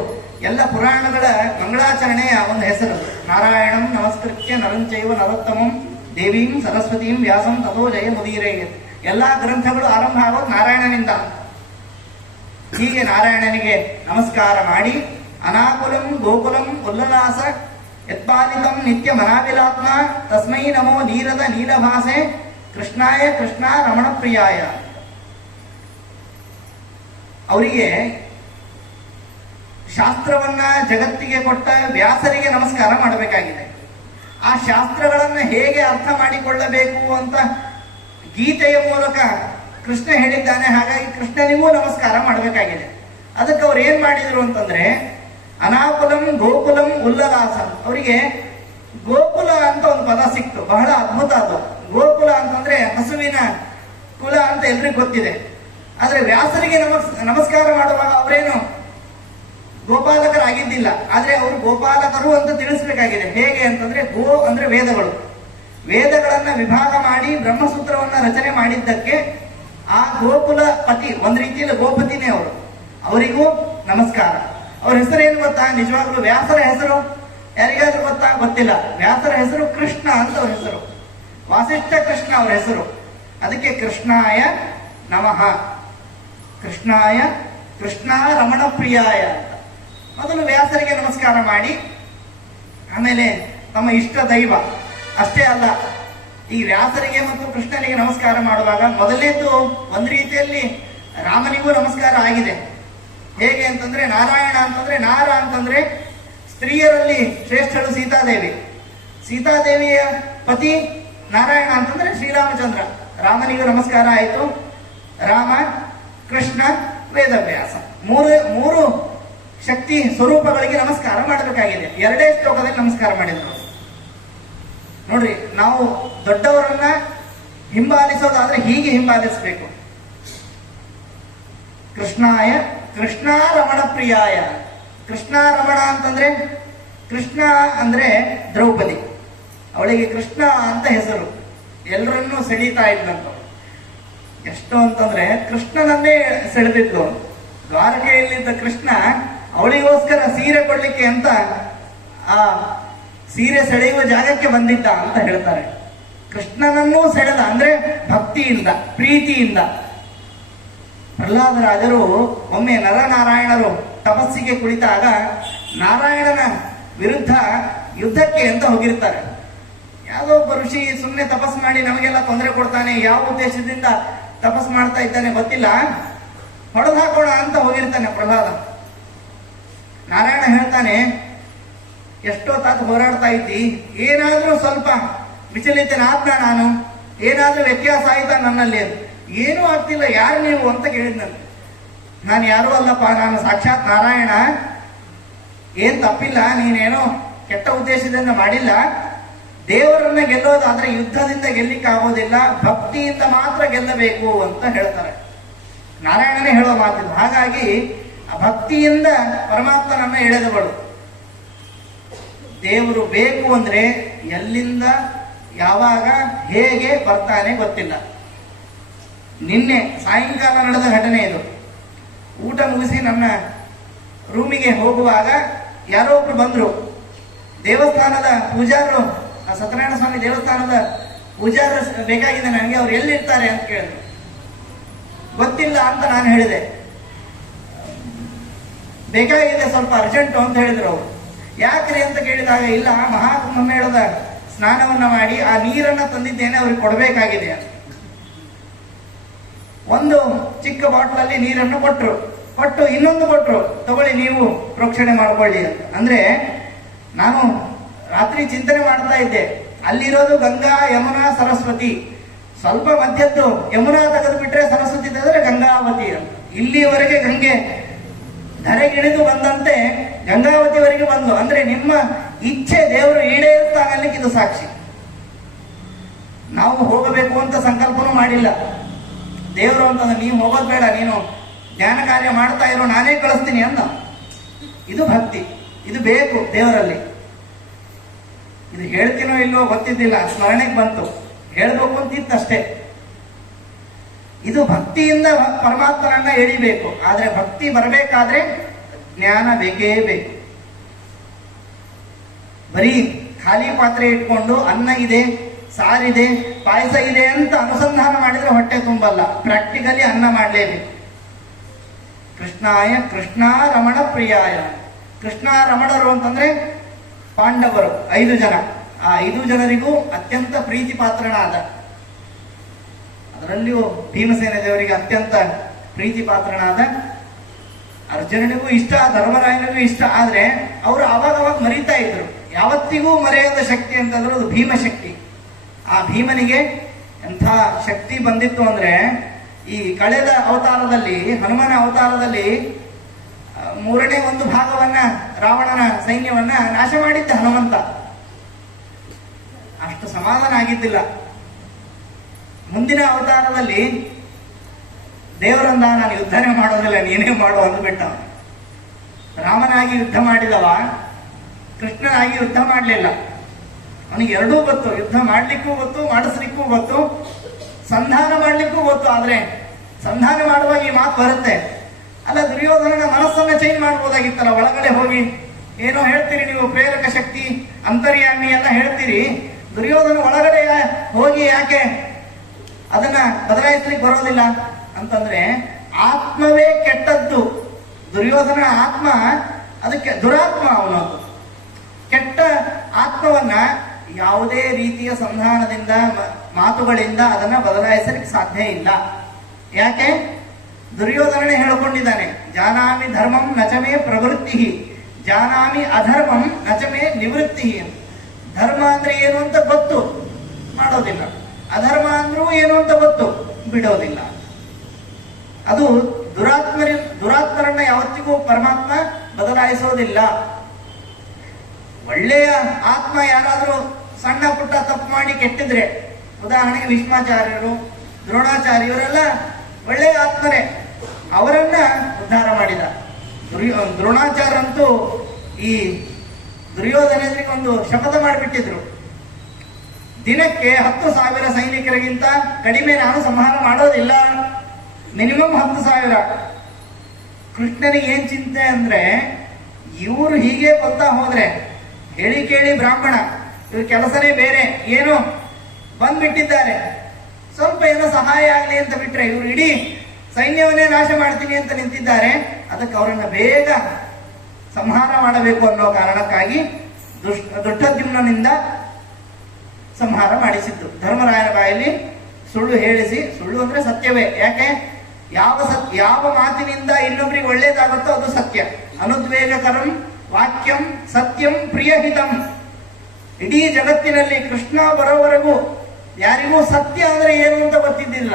ಎಲ್ಲ ಪುರಾಣಗಳ ಮಂಗಳಾಚರಣೆಯ ಒಂದು ಹೆಸರು. ನಾರಾಯಣಂ ನಮಸ್ಕೃತ್ಯ ನರಂಚೈವ ನರೋತ್ತಮಂ ದೇವೀಂ ಸರಸ್ವತೀಂ ವ್ಯಾಸಂ ತಥೋ ಜಯ ಮುದೀರೇ. ಎಲ್ಲಾ ಗ್ರಂಥಗಳು ಆರಂಭ ಆಗೋದು ನಾರಾಯಣನಿಂದ. ಹೀಗೆ ನಾರಾಯಣನಿಗೆ ನಮಸ್ಕಾರ ಮಾಡಿ ಅನಾಕುಲಂ ಗೋಕುಲಂ ಉಲ್ಲಲಾಸ ಯತ್ಪಾಲಿತಂ ನಿತ್ಯ ಮನಾವಿಲಾತ್ಮ ತಸ್ಮೈ ನಮೋ ನೀರದ ನೀಲಭಾಸೆ ಕೃಷ್ಣಾಯ ಕೃಷ್ಣ ರಮಣ ಪ್ರಿಯಾಯ. ಅವರಿಗೆ ಶಾಸ್ತ್ರವನ್ನ ಜಗತ್ತಿಗೆ ಕೊಟ್ಟ ವ್ಯಾಸರಿಗೆ ನಮಸ್ಕಾರ ಮಾಡಬೇಕಾಗಿದೆ. ಆ ಶಾಸ್ತ್ರಗಳನ್ನ ಹೇಗೆ ಅರ್ಥ ಮಾಡಿಕೊಳ್ಳಬೇಕು ಅಂತ ಗೀತೆಯ ಮೂಲಕ ಕೃಷ್ಣ ಹೇಳಿದ್ದಾನೆ. ಹಾಗಾಗಿ ಕೃಷ್ಣನಿಗೂ ನಮಸ್ಕಾರ ಮಾಡಬೇಕಾಗಿದೆ. ಅದಕ್ಕೆ ಅವ್ರು ಏನ್ ಮಾಡಿದ್ರು ಅಂತಂದ್ರೆ ಅನಾಕುಲಂ ಗೋಕುಲಂ ಉಲ್ಲಲಾಸ. ಅವರಿಗೆ ಗೋಕುಲ ಅಂತ ಒಂದು ಪದ ಸಿಕ್ತು, ಬಹಳ ಅದ್ಭುತ ಅದು. ಗೋಕುಲ ಅಂತಂದ್ರೆ ಹಸುವಿನ ಕುಲ ಅಂತ ಎಲ್ರಿಗೂ ಗೊತ್ತಿದೆ. ಆದ್ರೆ ವ್ಯಾಸರಿಗೆ ನಮಸ್ಕಾರ ಮಾಡುವಾಗ ಅವರೇನು ಗೋಪಾಲಕರಾಗಿದ್ದಿಲ್ಲ, ಆದ್ರೆ ಅವರು ಗೋಪಾಲಕರು ಅಂತ ತಿಳಿಸ್ಬೇಕಾಗಿದೆ. ಹೇಗೆ ಅಂತಂದ್ರೆ ಗೋ ಅಂದ್ರೆ ವೇದಗಳು, ವೇದಗಳನ್ನ ವಿಭಾಗ ಮಾಡಿ ಬ್ರಹ್ಮಸೂತ್ರವನ್ನ ರಚನೆ ಮಾಡಿದ್ದಕ್ಕೆ ಆ ಗೋಕುಲ ಪತಿ, ಒಂದ್ ರೀತಿಯಲ್ಲಿ ಗೋಪತಿನೇ ಅವರು. ಅವರಿಗೂ ನಮಸ್ಕಾರ. ಅವ್ರ ಹೆಸರೇನು ಗೊತ್ತಾ? ನಿಜವಾಗ್ಲೂ ವ್ಯಾಸರ ಹೆಸರು ಯಾರಿಗಾದ್ರೂ ಗೊತ್ತಾ? ಗೊತ್ತಿಲ್ಲ. ವ್ಯಾಸರ ಹೆಸರು ಕೃಷ್ಣ ಅಂತ ಅವ್ರ ಹೆಸರು. ವಾಸಿಷ್ಠ ಕೃಷ್ಣ ಅವರ ಹೆಸರು. ಅದಕ್ಕೆ ಕೃಷ್ಣಾಯ ನಮಃ, ಕೃಷ್ಣಾಯ ಕೃಷ್ಣ ರಮಣ ಪ್ರಿಯಾಯ ಅಂತ ಮೊದಲು ವ್ಯಾಸರಿಗೆ ನಮಸ್ಕಾರ ಮಾಡಿ, ಆಮೇಲೆ ತಮ್ಮ ಇಷ್ಟ ದೈವ. ಅಷ್ಟೇ ಅಲ್ಲ, ಈ ವ್ಯಾಸರಿಗೆ ಮತ್ತು ಕೃಷ್ಣನಿಗೆ ನಮಸ್ಕಾರ ಮಾಡುವಾಗ ಮೊದಲನೇದು ಒಂದು ರೀತಿಯಲ್ಲಿ ರಾಮನಿಗೂ ನಮಸ್ಕಾರ ಆಗಿದೆ. ಹೇಗೆ ಅಂತಂದ್ರೆ ನಾರಾಯಣ ಅಂತಂದ್ರೆ ನಾರ ಅಂತಂದ್ರೆ ಸ್ತ್ರೀಯರಲ್ಲಿ ಶ್ರೇಷ್ಠಳು ಸೀತಾದೇವಿ. ಸೀತಾದೇವಿಯ ಪತಿ ನಾರಾಯಣ ಅಂತಂದ್ರೆ ಶ್ರೀರಾಮಚಂದ್ರ. ರಾಮನಿಗೂ ನಮಸ್ಕಾರ ಆಯಿತು. ರಾಮ, ಕೃಷ್ಣ, ವೇದವ್ಯಾಸ, ಮೂರು ಶಕ್ತಿ ಸ್ವರೂಪಗಳಿಗೆ ನಮಸ್ಕಾರ ಮಾಡಬೇಕಾಗಿದೆ. ಎರಡೇ ಶ್ಲೋಕದಲ್ಲಿ ನಮಸ್ಕಾರ ಮಾಡಿದ್ರು. ನೋಡ್ರಿ, ನಾವು ದೊಡ್ಡವರನ್ನ ಹಿಂಬಾಲಿಸೋದಾದ್ರೆ ಹೀಗೆ ಹಿಂಬಾಲಿಸಬೇಕು. ಕೃಷ್ಣಾಯ ಕೃಷ್ಣ ರಮಣ ಪ್ರಿಯಾಯ. ಕೃಷ್ಣ ರಮಣ ಅಂತಂದ್ರೆ ಕೃಷ್ಣ ಅಂದ್ರೆ ದ್ರೌಪದಿ, ಅವಳಿಗೆ ಕೃಷ್ಣ ಅಂತ ಹೆಸರು. ಎಲ್ಲರನ್ನೂ ಸೆಳೀತಾ ಇದ್ದಂತ. ಎಷ್ಟು ಅಂತಂದ್ರೆ ಕೃಷ್ಣನನ್ನೇ ಸೆಳೆದಿದ್ಲು. ದ್ವಾರಕೆಯಲ್ಲಿದ್ದ ಕೃಷ್ಣ ಅವಳಿಗೋಸ್ಕರ ಸೀರೆ ಕೊಡ್ಲಿಕ್ಕೆ ಅಂತ ಆ ಸೀರೆ ಸೆಳೆಯುವ ಜಾಗಕ್ಕೆ ಬಂದಿದ್ದ ಅಂತ ಹೇಳ್ತಾರೆ. ಕೃಷ್ಣನನ್ನೂ ಸೆಳೆದ ಅಂದ್ರೆ ಭಕ್ತಿಯಿಂದ, ಪ್ರೀತಿಯಿಂದ. ಪ್ರಹ್ಲಾದರಾಜರು ಒಮ್ಮೆ ನರನಾರಾಯಣರು ತಪಸ್ಸಿಗೆ ಕುಳಿತಾಗ ನಾರಾಯಣನ ವಿರುದ್ಧ ಯುದ್ಧಕ್ಕೆ ಅಂತ ಹೋಗಿರ್ತಾರೆ. ಯಾವುದೋ ಒಬ್ಬ ಋಷಿ ಸುಮ್ಮನೆ ತಪಸ್ ಮಾಡಿ ನಮಗೆಲ್ಲ ತೊಂದರೆ ಕೊಡ್ತಾನೆ, ಯಾವ ಉದ್ದೇಶದಿಂದ ತಪಸ್ ಮಾಡ್ತಾ ಇದ್ದಾನೆ ಗೊತ್ತಿಲ್ಲ, ಹೊಡೆದು ಹಾಕೋಣ ಅಂತ ಹೋಗಿರ್ತಾನೆ ಪ್ರಹ್ಲಾದ. ನಾರಾಯಣ ಹೇಳ್ತಾನೆ, ಎಷ್ಟೋ ತಾತು ಹೋರಾಡ್ತಾ ಇದ್ದಿ, ಏನಾದ್ರೂ ಸ್ವಲ್ಪ ವಿಚಲಿತನಾದ್ನ ನಾನು, ಏನಾದ್ರೂ ವ್ಯತ್ಯಾಸ ಆಯ್ತಾ ನನ್ನಲ್ಲಿ? ಏನೂ ಆಗ್ತಿಲ್ಲ. ಯಾರು ನೀವು ಅಂತ ಕೇಳಿದ್ನಂತೆ. ನಾನು ಯಾರೂ ಅಲ್ಲಪ್ಪ, ನಾನು ಸಾಕ್ಷಾತ್ ನಾರಾಯಣ. ಏನ್ ತಪ್ಪಿಲ್ಲ, ನೀನೇನೋ ಕೆಟ್ಟ ಉದ್ದೇಶದಿಂದ ಮಾಡಿಲ್ಲ. ದೇವರನ್ನ ಗೆಲ್ಲೋದಾದ್ರೆ ಯುದ್ಧದಿಂದ ಗೆಲ್ಲಿಕ್ಕೆ ಆಗೋದಿಲ್ಲ, ಭಕ್ತಿಯಿಂದ ಮಾತ್ರ ಗೆಲ್ಲಬೇಕು ಅಂತ ಹೇಳ್ತಾರೆ. ನಾರಾಯಣನೇ ಹೇಳೋ ಮಾತಿದ್ದು. ಹಾಗಾಗಿ ಆ ಭಕ್ತಿಯಿಂದ ಪರಮಾತ್ಮನನ್ನ ಎಳೆದುಗಳು. ದೇವರು ಬೇಕು ಅಂದ್ರೆ ಎಲ್ಲಿಂದ ಯಾವಾಗ ಹೇಗೆ ಬರ್ತಾನೆ ಗೊತ್ತಿಲ್ಲ. ನಿನ್ನೆ ಸಾಯಂಕಾಲ ನಡೆದ ಘಟನೆ ಇದು. ಊಟ ಮುಗಿಸಿ ನನ್ನ ರೂಮಿಗೆ ಹೋಗುವಾಗ ಯಾರೋ ಒಬ್ರು ಬಂದ್ರು. ದೇವಸ್ಥಾನದ ಪೂಜಾರರು, ಸತ್ಯನಾರಾಯಣ ಸ್ವಾಮಿ ದೇವಸ್ಥಾನದ ಪೂಜಾರ ಬೇಕಾಗಿದೆ ನನಗೆ, ಅವ್ರು ಎಲ್ಲಿರ್ತಾರೆ ಅಂತ ಕೇಳಿದ್ರು. ಗೊತ್ತಿಲ್ಲ ಅಂತ ನಾನು ಹೇಳಿದೆ. ಬೇಕಾಗಿದೆ, ಸ್ವಲ್ಪ ಅರ್ಜೆಂಟು ಅಂತ ಹೇಳಿದ್ರು ಅವರು. ಯಾಕ್ರಿ ಅಂತ ಕೇಳಿದಾಗ, ಇಲ್ಲ ಮಹಾಕುಂಭಮೇಳದ ಸ್ನಾನವನ್ನ ಮಾಡಿ ಆ ನೀರನ್ನ ತಂದಿದ್ದೇನೆ, ಅವ್ರಿಗೆ ಕೊಡಬೇಕಾಗಿದೆ ಅಂತ. ಒಂದು ಚಿಕ್ಕ ಬಾಟ್ಲಲ್ಲಿ ನೀರನ್ನು ಕೊಟ್ಟು ಇನ್ನೊಂದು ಕೊಟ್ಟರು, ತಗೊಳ್ಳಿ ನೀವು ಪ್ರೋಕ್ಷಣೆ ಮಾಡ್ಕೊಳ್ಳಿ ಅಂತ. ಅಂದ್ರೆ ನಾನು ರಾತ್ರಿ ಚಿಂತನೆ ಮಾಡ್ತಾ ಇದ್ದೆ, ಅಲ್ಲಿರೋದು ಗಂಗಾ ಯಮುನಾ ಸರಸ್ವತಿ, ಸ್ವಲ್ಪ ಮಧ್ಯದ್ದು ಯಮುನಾ ತೆಗೆದು ಬಿಟ್ರೆ ಸರಸ್ವತಿ ತೆಗೆದ್ರೆ ಗಂಗಾವತಿ ಅಂತ. ಇಲ್ಲಿಯವರೆಗೆ ಗಂಗೆ ಧರೆಗಿಳಿದು ಬಂದಂತೆ ಗಂಗಾವತಿವರೆಗೆ ಬಂದು, ಅಂದ್ರೆ ನಿಮ್ಮ ಇಚ್ಛೆ ದೇವರು ಈಡೇರುತ್ತಾನಲ್ಲಿಕ್ಕೆ ಇದು ಸಾಕ್ಷಿ. ನಾವು ಹೋಗಬೇಕು ಅಂತ ಸಂಕಲ್ಪನೂ ಮಾಡಿಲ್ಲ. ದೇವರು ಅಂತಂದ್ರೆ ನೀವು ಹೋಗೋದು ಬೇಡ, ನೀನು ಜ್ಞಾನ ಕಾರ್ಯ ಮಾಡ್ತಾ ಇರೋ, ನಾನೇ ಕಳಿಸ್ತೀನಿ ಅಂದ. ಇದು ಭಕ್ತಿ, ಇದು ಬೇಕು ದೇವರಲ್ಲಿ. ಇದು ಹೇಳ್ತೀನೋ ಇಲ್ಲೋ ಗೊತ್ತಿದ್ದಿಲ್ಲ, ಸ್ಮರಣೆಗೆ ಬಂತು, ಹೇಳ್ಬೇಕು ಅಂತಿತ್ತಷ್ಟೇ. ಇದು ಭಕ್ತಿಯಿಂದ ಪರಮಾತ್ಮನನ್ನ ಎಳಿಬೇಕು. ಆದ್ರೆ ಭಕ್ತಿ ಬರಬೇಕಾದ್ರೆ ಜ್ಞಾನ ಬೇಕೇ ಬೇಕು. ಬರೀ ಖಾಲಿ ಪಾತ್ರೆ ಇಟ್ಕೊಂಡು ಅನ್ನ ಇದೆ, ಸಾರಿದೆ, ಪಾಯಸ ಇದೆ ಅಂತ ಅನುಸಂಧಾನ ಮಾಡಿದ್ರೆ ಹೊಟ್ಟೆ ತುಂಬಲ್ಲ. ಪ್ರಾಕ್ಟಿಕಲಿ ಅನ್ನ ಮಾಡಲೇಬೇಕು. ಕೃಷ್ಣಾಯ ಕೃಷ್ಣಾರಮಣ ಪ್ರಿಯಾಯ. ಕೃಷ್ಣಾರಮಣರು ಅಂತಂದ್ರೆ ಪಾಂಡವರು 5 ಜನ. ಆ 5 ಜನರಿಗೂ ಅತ್ಯಂತ ಪ್ರೀತಿ ಪಾತ್ರನಾದ, ಅದರಲ್ಲಿಯೂ ಭೀಮಸೇನ ದೇವರಿಗೆ ಅತ್ಯಂತ ಪ್ರೀತಿ ಪಾತ್ರನಾದ, ಅರ್ಜುನನಿಗೂ ಇಷ್ಟ, ಧರ್ಮರಾಯನಿಗೂ ಇಷ್ಟ. ಆದ್ರೆ ಅವರು ಅವಾಗ ಮರೀತಾ ಇದ್ರು. ಯಾವತ್ತಿಗೂ ಮರೆಯದ ಶಕ್ತಿ ಅಂತಂದ್ರೆ ಅದು ಭೀಮಶಕ್ತಿ. ಆ ಭೀಮನಿಗೆ ಎಂಥ ಶಕ್ತಿ ಬಂದಿತ್ತು ಅಂದ್ರೆ, ಈ ಕಳೆದ ಅವತಾರದಲ್ಲಿ, ಹನುಮನ ಅವತಾರದಲ್ಲಿ 3ನೇ 1 ಭಾಗವನ್ನ ರಾವಣನ ಸೈನ್ಯವನ್ನ ನಾಶ ಮಾಡಿದ್ದ ಹನುಮಂತ. ಅಷ್ಟು ಸಮಾಧಾನ ಆಗಿದ್ದಿಲ್ಲ. ಮುಂದಿನ ಅವತಾರದಲ್ಲಿ ದೇವರಂದ, ನಾನು ಯುದ್ಧನೇ ಮಾಡೋದಿಲ್ಲ, ನೀನೇ ಮಾಡು ಅಂದ್ಬಿಟ್ಟ. ರಾಮನಾಗಿ ಯುದ್ಧ ಮಾಡಿದವ ಕೃಷ್ಣನಾಗಿ ಯುದ್ಧ ಮಾಡಲಿಲ್ಲ. ಅವನಿಗೆ ಎರಡೂ ಗೊತ್ತು, ಯುದ್ಧ ಮಾಡ್ಲಿಕ್ಕೂ ಗೊತ್ತು, ಮಾಡಿಸ್ಲಿಕ್ಕೂ ಗೊತ್ತು, ಸಂಧಾನ ಮಾಡ್ಲಿಕ್ಕೂ ಗೊತ್ತು. ಆದ್ರೆ ಸಂಧಾನ ಮಾಡುವಾಗ ಈ ಮಾತು ಬರುತ್ತೆ, ಅಲ್ಲ ದುರ್ಯೋಧನನ ಮನಸ್ಸನ್ನ ಚೇಂಜ್ ಮಾಡ್ಬೋದಾಗಿತ್ತಲ್ಲ. ಒಳಗಡೆ ಹೋಗಿ ಏನೋ ಹೇಳ್ತೀರಿ ನೀವು, ಪ್ರೇರಕ ಶಕ್ತಿ, ಅಂತರ್ಯಾಮಿ ಎಲ್ಲ ಹೇಳ್ತೀರಿ. ದುರ್ಯೋಧನ ಒಳಗಡೆ ಹೋಗಿ ಯಾಕೆ ಅದನ್ನ ಬದಲಾಯಿಸ್ಲಿಕ್ಕೆ ಬರೋದಿಲ್ಲ ಅಂತಂದ್ರೆ, ಆತ್ಮವೇ ಕೆಟ್ಟದ್ದು. ದುರ್ಯೋಧನ ಆತ್ಮ ಅದಕ್ಕೆ ದುರಾತ್ಮ. ಅವನು ಕೆಟ್ಟ ಆತ್ಮವನ್ನ ಯಾವುದೇ ರೀತಿಯ ಸಂಧಾನದಿಂದ, ಮಾತುಗಳಿಂದ ಅದನ್ನ ಬದಲಾಯಿಸಲಿಕ್ಕೆ ಸಾಧ್ಯ ಇಲ್ಲ. ಯಾಕೆ? ದುರ್ಯೋಧನನೇ ಹೇಳಿಕೊಂಡಿದ್ದಾನೆ, ಜಾನಾಮಿ ಧರ್ಮಂ ನಚಮೇ ಪ್ರವೃತ್ತಿ, ಜಾನಾಮಿ ಅಧರ್ಮಂ ನಚಮೇ ನಿವೃತ್ತಿ. ಧರ್ಮ ಅಂದ್ರೆ ಏನು ಅಂತ ಗೊತ್ತು, ಮಾಡೋದಿಲ್ಲ. ಅಧರ್ಮ ಅಂದ್ರೂ ಏನು ಅಂತ ಗೊತ್ತು, ಬಿಡೋದಿಲ್ಲ. ಅದು ದುರಾತ್ಮರನ್ನ ಯಾವತ್ತಿಗೂ ಪರಮಾತ್ಮ ಬದಲಾಯಿಸೋದಿಲ್ಲ. ಒಳ್ಳೆಯ ಆತ್ಮ ಯಾರಾದ್ರೂ ಸಣ್ಣ ಪುಟ್ಟ ತಪ್ಪು ಮಾಡಿ ಕೆಟ್ಟಿದ್ರೆ, ಉದಾಹರಣೆಗೆ ಭೀಷ್ಮಾಚಾರ್ಯರು, ದ್ರೋಣಾಚಾರ್ಯರೆಲ್ಲ ಒಳ್ಳೆಯ ಆತ್ಮರೇ, ಅವರನ್ನ ಉದ್ಧಾರ ಮಾಡಿದ. ದ್ರೋಣಾಚಾರ್ಯರಂತೂ ಈ ದುರ್ಯೋಧನರಿಗೆ ಒಂದು ಶಪಥ ಮಾಡಿಬಿಟ್ಟಿದ್ರು, ದಿನಕ್ಕೆ 10,000 ಸೈನಿಕರಿಗಿಂತ ಕಡಿಮೆ ನಾನು ಸಂಹಾರ ಮಾಡೋದಿಲ್ಲ, ಮಿನಿಮಮ್ 10,000. ಕೃಷ್ಣನಿಗೆ ಏನ್ ಚಿಂತೆ ಅಂದ್ರೆ, ಇವರು ಹೀಗೆ ಕೊಲ್ತಾ ಹೋದ್ರೆ, ಹೇಳಿ ಕೇಳಿ ಬ್ರಾಹ್ಮಣ, ಇವ್ರ ಕೆಲಸನೇ ಬೇರೆ, ಏನೋ ಬಂದ್ಬಿಟ್ಟಿದ್ದಾರೆ, ಸ್ವಲ್ಪ ಏನೋ ಸಹಾಯ ಆಗಲಿ ಅಂತ ಬಿಟ್ರೆ ಇವರು ಇಡೀ ಸೈನ್ಯವನ್ನೇ ನಾಶ ಮಾಡ್ತೀನಿ ಅಂತ ನಿಂತಿದ್ದಾರೆ. ಅದಕ್ಕೆ ಅವರನ್ನ ಬೇಗ ಸಂಹಾರ ಮಾಡಬೇಕು ಅನ್ನೋ ಕಾರಣಕ್ಕಾಗಿ ದುಷ್ಟದ್ಯುಮ್ನನಿಂದ ಸಂಹಾರ ಮಾಡಿಸಿದ್ದು. ಧರ್ಮರಾಯನ ಬಾಯಲ್ಲಿ ಸುಳ್ಳು ಹೇಳಿಸಿ, ಸುಳ್ಳು ಅಂದ್ರೆ ಸತ್ಯವೇ. ಯಾಕೆ? ಯಾವ ಮಾತಿನಿಂದ ಇನ್ನೊಬ್ರಿಗೆ ಒಳ್ಳೇದಾಗುತ್ತೋ ಅದು ಸತ್ಯ. ಅನುದ್ವೇಗಕರಂ ವಾಕ್ಯಂ ಸತ್ಯಂ ಪ್ರಿಯಹಿತಂ. ಇಡೀ ಜಗತ್ತಿನಲ್ಲಿ ಕೃಷ್ಣ ಬರೋವರೆಗೂ ಯಾರಿಗೂ ಸತ್ಯ ಅಂದ್ರೆ ಏನು ಅಂತ ಗೊತ್ತಿದ್ದಿಲ್ಲ.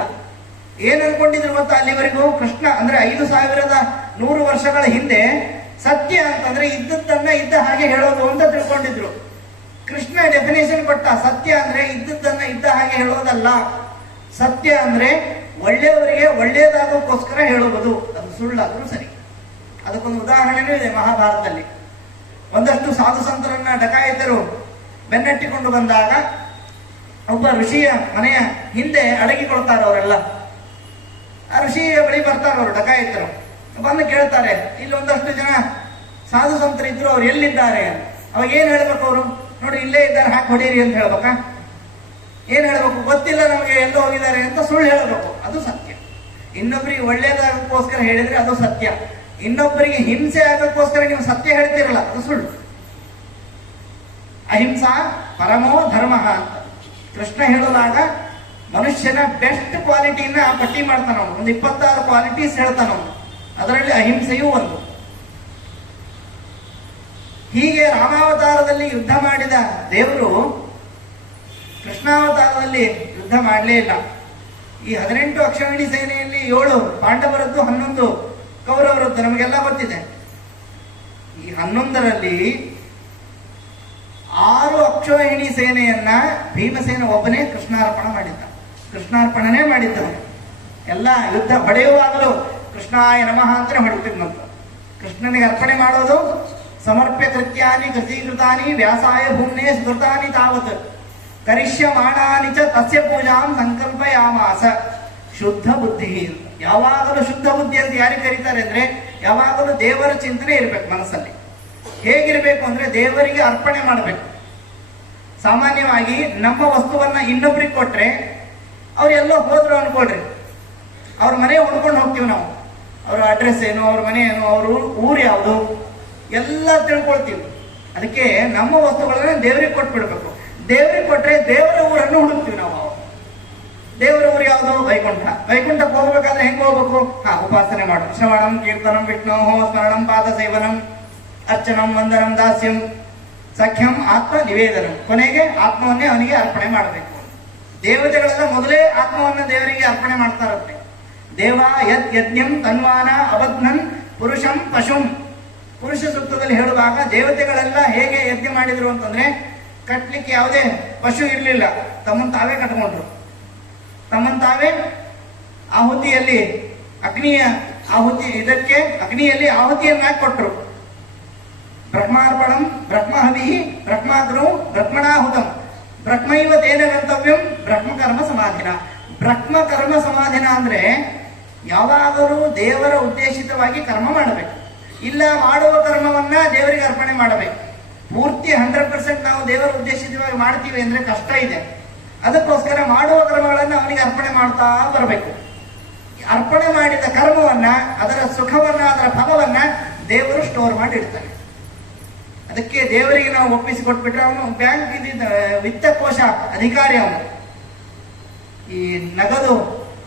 ಏನ್ ಅನ್ಕೊಂಡಿದ್ರು ಗೊತ್ತಾ? ಅಲ್ಲಿವರೆಗೂ ಕೃಷ್ಣ ಅಂದ್ರೆ 5100 ವರ್ಷಗಳ ಹಿಂದೆ ಸತ್ಯ ಅಂತಂದ್ರೆ ಇದ್ದದ್ದನ್ನ ಇದ್ದ ಹಾಗೆ ಹೇಳೋದು ಅಂತ ತಿಳ್ಕೊಂಡಿದ್ರು. ಕೃಷ್ಣ ಡೆಫಿನೇಷನ್ ಕೊಟ್ಟ, ಸತ್ಯ ಅಂದ್ರೆ ಇದ್ದದ್ದನ್ನ ಇದ್ದ ಹಾಗೆ ಹೇಳೋದಲ್ಲ. ಸತ್ಯ ಅಂದ್ರೆ ಒಳ್ಳೆಯವರಿಗೆ ಒಳ್ಳೆಯದಾಗೋಕ್ಕೋಸ್ಕರ ಹೇಳುವುದು, ಅದು ಸುಳ್ಳಾದ್ರೂ ಸರಿ. ಅದಕ್ಕೊಂದು ಉದಾಹರಣೆನೂ ಇದೆ ಮಹಾಭಾರತದಲ್ಲಿ. ಒಂದಷ್ಟು ಸಾಧು ಸಂತರನ್ನ ಡಕಾಯಿತರು ಬೆನ್ನಟ್ಟಿಕೊಂಡು ಬಂದಾಗ ಒಬ್ಬ ಋಷಿಯ ಮನೆಯ ಹಿಂದೆ ಅಡಗಿಕೊಳ್ತಾರೆ ಅವರೆಲ್ಲ. ಆ ಋಷಿಯ ಬಳಿ ಬರ್ತಾರೆ ಅವರು ಡಕಾಯಿತರು, ಬಂದು ಕೇಳ್ತಾರೆ, ಇಲ್ಲಿ ಒಂದಷ್ಟು ಜನ ಸಾಧು ಸಂತರಿದ್ರು, ಅವ್ರು ಎಲ್ಲಿದ್ದಾರೆ? ಅವಾಗ ಏನ್ ಹೇಳ್ಬೇಕು ಅವರು? ನೋಡಿ ಇಲ್ಲೇ ಇದ್ದಾರೆ, ಹಾಕಿ ಹೊಡೀರಿ ಅಂತ ಹೇಳ್ಬೇಕಾ? ಏನ್ ಹೇಳ್ಬೇಕು? ಗೊತ್ತಿಲ್ಲ ನಮಗೆ ಎಲ್ಲೋ ಹೋಗಿದ್ದಾರೆ ಅಂತ ಸುಳ್ಳು ಹೇಳಬೇಕು, ಅದು ಸತ್ಯ. ಇನ್ನೊಬ್ಬರಿಗೆ ಒಳ್ಳೇದಾಗಕ್ಕೋಸ್ಕರ ಹೇಳಿದ್ರೆ ಅದು ಸತ್ಯ. ಇನ್ನೊಬ್ಬರಿಗೆ ಹಿಂಸೆ ಆಗಕ್ಕೋಸ್ಕರ ನೀವು ಸತ್ಯ ಹೇಳ್ತಿರಲ್ಲ, ಅದು ಸುಳ್ಳು. ಅಹಿಂಸಾ ಪರಮೋ ಧರ್ಮ ಅಂತ ಕೃಷ್ಣ ಹೇಳುವಾಗ ಮನುಷ್ಯನ ಬೆಸ್ಟ್ ಕ್ವಾಲಿಟಿನ ಪಟ್ಟಿ ಮಾಡ್ತಾನ. ಒಂದು 26 ಕ್ವಾಲಿಟೀಸ್ ಹೇಳ್ತಾನ. ಅದರಲ್ಲಿ ಅಹಿಂಸೆಯೂ ಒಂದು. ಹೀಗೆ ರಾಮಾವತಾರದಲ್ಲಿ ಯುದ್ಧ ಮಾಡಿದ ದೇವರು ಕೃಷ್ಣಾವತಾರದಲ್ಲಿ ಯುದ್ಧ ಮಾಡಲೇ ಇಲ್ಲ. ಈ 18 ಅಕ್ಷೌಹಿಣಿ ಸೇನೆಯಲ್ಲಿ 7 ಪಾಂಡವರದ್ದು, 11 ಕೌರವರದ್ದು ನಮಗೆಲ್ಲ ಗೊತ್ತಿದೆ. ಈ 11ರಲ್ಲಿ 6 ಅಕ್ಷೌಹಿಣಿ ಸೇನೆಯನ್ನ ಭೀಮಸೇನ ಒಬ್ಬನೇ ಕೃಷ್ಣಾರ್ಪಣನೇ ಮಾಡಿದ್ದ. ಎಲ್ಲ ಯುದ್ಧ ಹೊಡೆಯುವಾಗಲೂ ಕೃಷ್ಣಾಯ ನಮಃ ಅಂದ್ರೆ ಹೊಡಿತಿದ್ನಂತ. ಕೃಷ್ಣನಿಗೆ ಅರ್ಪಣೆ ಮಾಡೋದು. ಸಮರ್ಪ್ಯ ಕೃತ್ಯಾನಿ ಕೃತೀಕೃತಾನಿ ವ್ಯಾಸಾಯ ಭೂಮ್ನೇ ಸ್ಮೃತಾನಿ ತಾವತ್ ಕರಿಷ್ಯಮಾಣಾನಿ ಚ ತಸ್ಯ ಪೂಜಾಂ ಸಂಕಲ್ಪಯಾಮಾಸ. ಶುದ್ಧ ಬುದ್ಧಿ. ಯಾವಾಗಲೂ ಶುದ್ಧ ಬುದ್ಧಿ ಅಂತ ಯಾರಿಗೆ ಕರೀತಾರೆ ಅಂದ್ರೆ, ಯಾವಾಗಲೂ ದೇವರ ಚಿಂತನೆ ಇರ್ಬೇಕು ಮನಸ್ಸಲ್ಲಿ. ಹೇಗಿರ್ಬೇಕು ಅಂದ್ರೆ ದೇವರಿಗೆ ಅರ್ಪಣೆ ಮಾಡಬೇಕು. ಸಾಮಾನ್ಯವಾಗಿ ನಮ್ಮ ವಸ್ತುವನ್ನ ಇನ್ನೊಬ್ರಿಗೆ ಕೊಟ್ರೆ ಅವ್ರು ಎಲ್ಲೋ ಹೋದ್ರು ಅನ್ಕೊಳ್ರಿ, ಅವ್ರ ಮನೆ ಹುಡ್ಕೊಂಡು ಹೋಗ್ತೀವಿ ನಾವು. ಅವ್ರ ಅಡ್ರೆಸ್ ಏನು, ಅವ್ರ ಮನೆ ಏನು, ಅವ್ರ ಊರು ಯಾವುದು ಎಲ್ಲ ತಿಳ್ಕೊಳ್ತೀವಿ. ಅದಕ್ಕೆ ನಮ್ಮ ವಸ್ತುಗಳನ್ನ ದೇವರಿಗೆ ಕೊಟ್ಬಿಡ್ಬೇಕು. ದೇವರಿಗೆ ಕೊಟ್ರೆ ದೇವರ ಊರನ್ನು ಹುಡುಕ್ತೀವಿ ನಾವು. ದೇವರ ಊರು ಯಾವುದು? ವೈಕುಂಠ. ವೈಕುಂಠಕ್ಕೆ ಹೋಗ್ಬೇಕಾದ್ರೆ ಹೆಂಗ್ ಹೋಗ್ಬೇಕು? ಉಪಾಸನೆ ಮಾಡು. ಶ್ರವಣಂ ಕೀರ್ತನಂ ವಿಷ್ಣು ಸ್ಮರಣಂ ಪಾದ ಸೇವನಂ ಅರ್ಚನಂ ವಂದನಂ ದಾಸ್ಯಂ ಸಖ್ಯಂ ಆತ್ಮ ನಿವೇದನಂ. ಕೊನೆಗೆ ಆತ್ಮವನ್ನೇ ಅವನಿಗೆ ಅರ್ಪಣೆ ಮಾಡಬೇಕು. ದೇವತೆಗಳೆಲ್ಲ ಮೊದಲೇ ಆತ್ಮವನ್ನ ದೇವರಿಗೆ ಅರ್ಪಣೆ ಮಾಡ್ತಾರಂತೆ. ದೇವ ಯತ್ ಯಜ್ಞಂ ತನ್ವಾನ ಅವಧ್ನನ್ ಪುರುಷಂ ಪಶುಂ. ಪುರುಷ ಸೂಕ್ತದಲ್ಲಿ ಹೇಳುವಾಗ ದೇವತೆಗಳೆಲ್ಲ ಹೇಗೆ ಯಜ್ಞ ಮಾಡಿದ್ರು ಅಂತಂದ್ರೆ, ಕಟ್ಲಿಕ್ಕೆ ಯಾವುದೇ ಪಶು ಇರಲಿಲ್ಲ, ತಮ್ಮನ್ನು ತಾವೇ ಕಟ್ಕೊಂಡ್ರು. ತಮ್ಮನ್ನು ತಾವೇ ಆಹುತಿಯಲ್ಲಿ ಅಗ್ನಿಯಲ್ಲಿ ಆಹುತಿಯನ್ನಾಗಿ ಕೊಟ್ಟರು. ಬ್ರಹ್ಮಾರ್ಪಣಂ ಬ್ರಹ್ಮಹವಿ ಬ್ರಹ್ಮಾಗ್ರೌ ಬ್ರಹ್ಮಣಾಹುತಂ ಬ್ರಹ್ಮೈವ ತೇನ ಗಂತವ್ಯಂ ಬ್ರಹ್ಮಕರ್ಮ ಸಮಾಧಿನ. ಬ್ರಹ್ಮಕರ್ಮ ಸಮಾಧಿನ ಅಂದ್ರೆ ಯಾವಾಗಲೂ ದೇವರ ಉದ್ದೇಶಿತವಾಗಿ ಕರ್ಮ ಮಾಡಬೇಕು. ಇಲ್ಲ ಮಾಡುವ ಕರ್ಮವನ್ನ ದೇವರಿಗೆ ಅರ್ಪಣೆ ಮಾಡಬೇಕು. ಪೂರ್ತಿ 100% ನಾವು ದೇವರ ಉದ್ದೇಶಿತವಾಗಿ ಮಾಡ್ತೀವಿ ಅಂದ್ರೆ ಕಷ್ಟ ಇದೆ. ಅದಕ್ಕೋಸ್ಕರ ಮಾಡುವ ಕರ್ಮಗಳನ್ನ ಅವನಿಗೆ ಅರ್ಪಣೆ ಮಾಡ್ತಾ ಬರಬೇಕು. ಅರ್ಪಣೆ ಮಾಡಿದ ಕರ್ಮವನ್ನ, ಅದರ ಸುಖವನ್ನ, ಅದರ ಫಲವನ್ನ ದೇವರು ಸ್ಟೋರ್ ಮಾಡಿ ಇಡ್ತಾನೆ. ಅದಕ್ಕೆ ದೇವರಿಗೆ ನಾವು ಒಪ್ಪಿಸಿಕೊಟ್ಬಿಟ್ರೆ ಅವನು ಬ್ಯಾಂಕ್ ವಿತ್ತಕೋಶ ಅಧಿಕಾರಿ. ಅವನು ಈ ನಗದು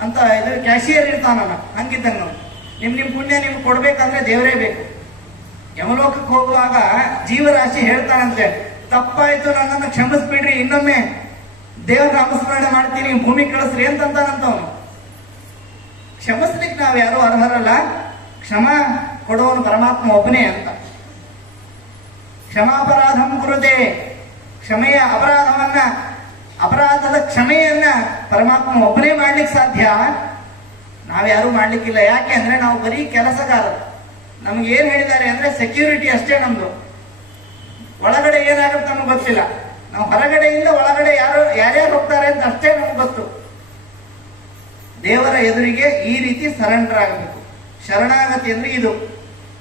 ಅಂತ ಇದು ಕ್ಯಾಶಿಯರ್ ಇರ್ತಾನಲ್ಲ, ಹಂಗಿದ್ದಂಗ ನಿಮ್ ಪುಣ್ಯ ನಿಮ್ಗೆ ಕೊಡ್ಬೇಕಂದ್ರೆ ದೇವರೇ ಬೇಕು. ಯಮಲೋಕಕ್ಕೆ ಹೋಗುವಾಗ ಜೀವರಾಶಿ ಹೇಳ್ತಾನಂತೆ, ತಪ್ಪಾಯ್ತು ನನ್ನನ್ನು ಕ್ಷಮಿಸ್ಬಿಡ್ರಿ, ಇನ್ನೊಮ್ಮೆ ದೇವರ ನಾಮಸ್ಮರಣೆ ಮಾಡ್ತೀನಿ, ಭೂಮಿ ಕಳಿಸ್ರಿ ಅಂತಂತಾನಂತವನು. ಕ್ಷಮಿಸ್ಲಿಕ್ಕೆ ನಾವು ಯಾರು ಅರ್ಹರಲ್ಲ, ಕ್ಷಮ ಕೊಡೋನು ಪರಮಾತ್ಮ ಒಬ್ಬನೇ ಅಂತ. ಕ್ಷಮಾಪರಾಧಂ ಕುರುತೆ. ಕ್ಷಮೆಯ ಅಪರಾಧದ ಕ್ಷಮೆಯನ್ನ ಪರಮಾತ್ಮ ಒಬ್ಬನೇ ಮಾಡ್ಲಿಕ್ಕೆ ಸಾಧ್ಯ, ನಾವ್ಯಾರು ಮಾಡ್ಲಿಕ್ಕಿಲ್ಲ. ಯಾಕೆ ಅಂದ್ರೆ ನಾವು ಬರೀ ಕೆಲಸಗಾರರು. ನಮ್ಗೆ ಏನ್ ಹೇಳಿದ್ದಾರೆ ಅಂದ್ರೆ ಸೆಕ್ಯೂರಿಟಿ ಅಷ್ಟೇ ನಮ್ದು. ಒಳಗಡೆ ಏನಾಗುತ್ತೆ ನಮ್ಗೆ ಗೊತ್ತಿಲ್ಲ. ನಾವು ಹೊರಗಡೆಯಿಂದ ಒಳಗಡೆ ಯಾರ್ಯಾರು ಹೋಗ್ತಾರೆ ಅಂತ ಅಷ್ಟೇ ನಮ್ಗೆ ಗೊತ್ತು. ದೇವರ ಎದುರಿಗೆ ಈ ರೀತಿ ಸರೆಂಡರ್ ಆಗಬೇಕು. ಶರಣಾಗತಿ ಅಂದ್ರೆ ಇದು.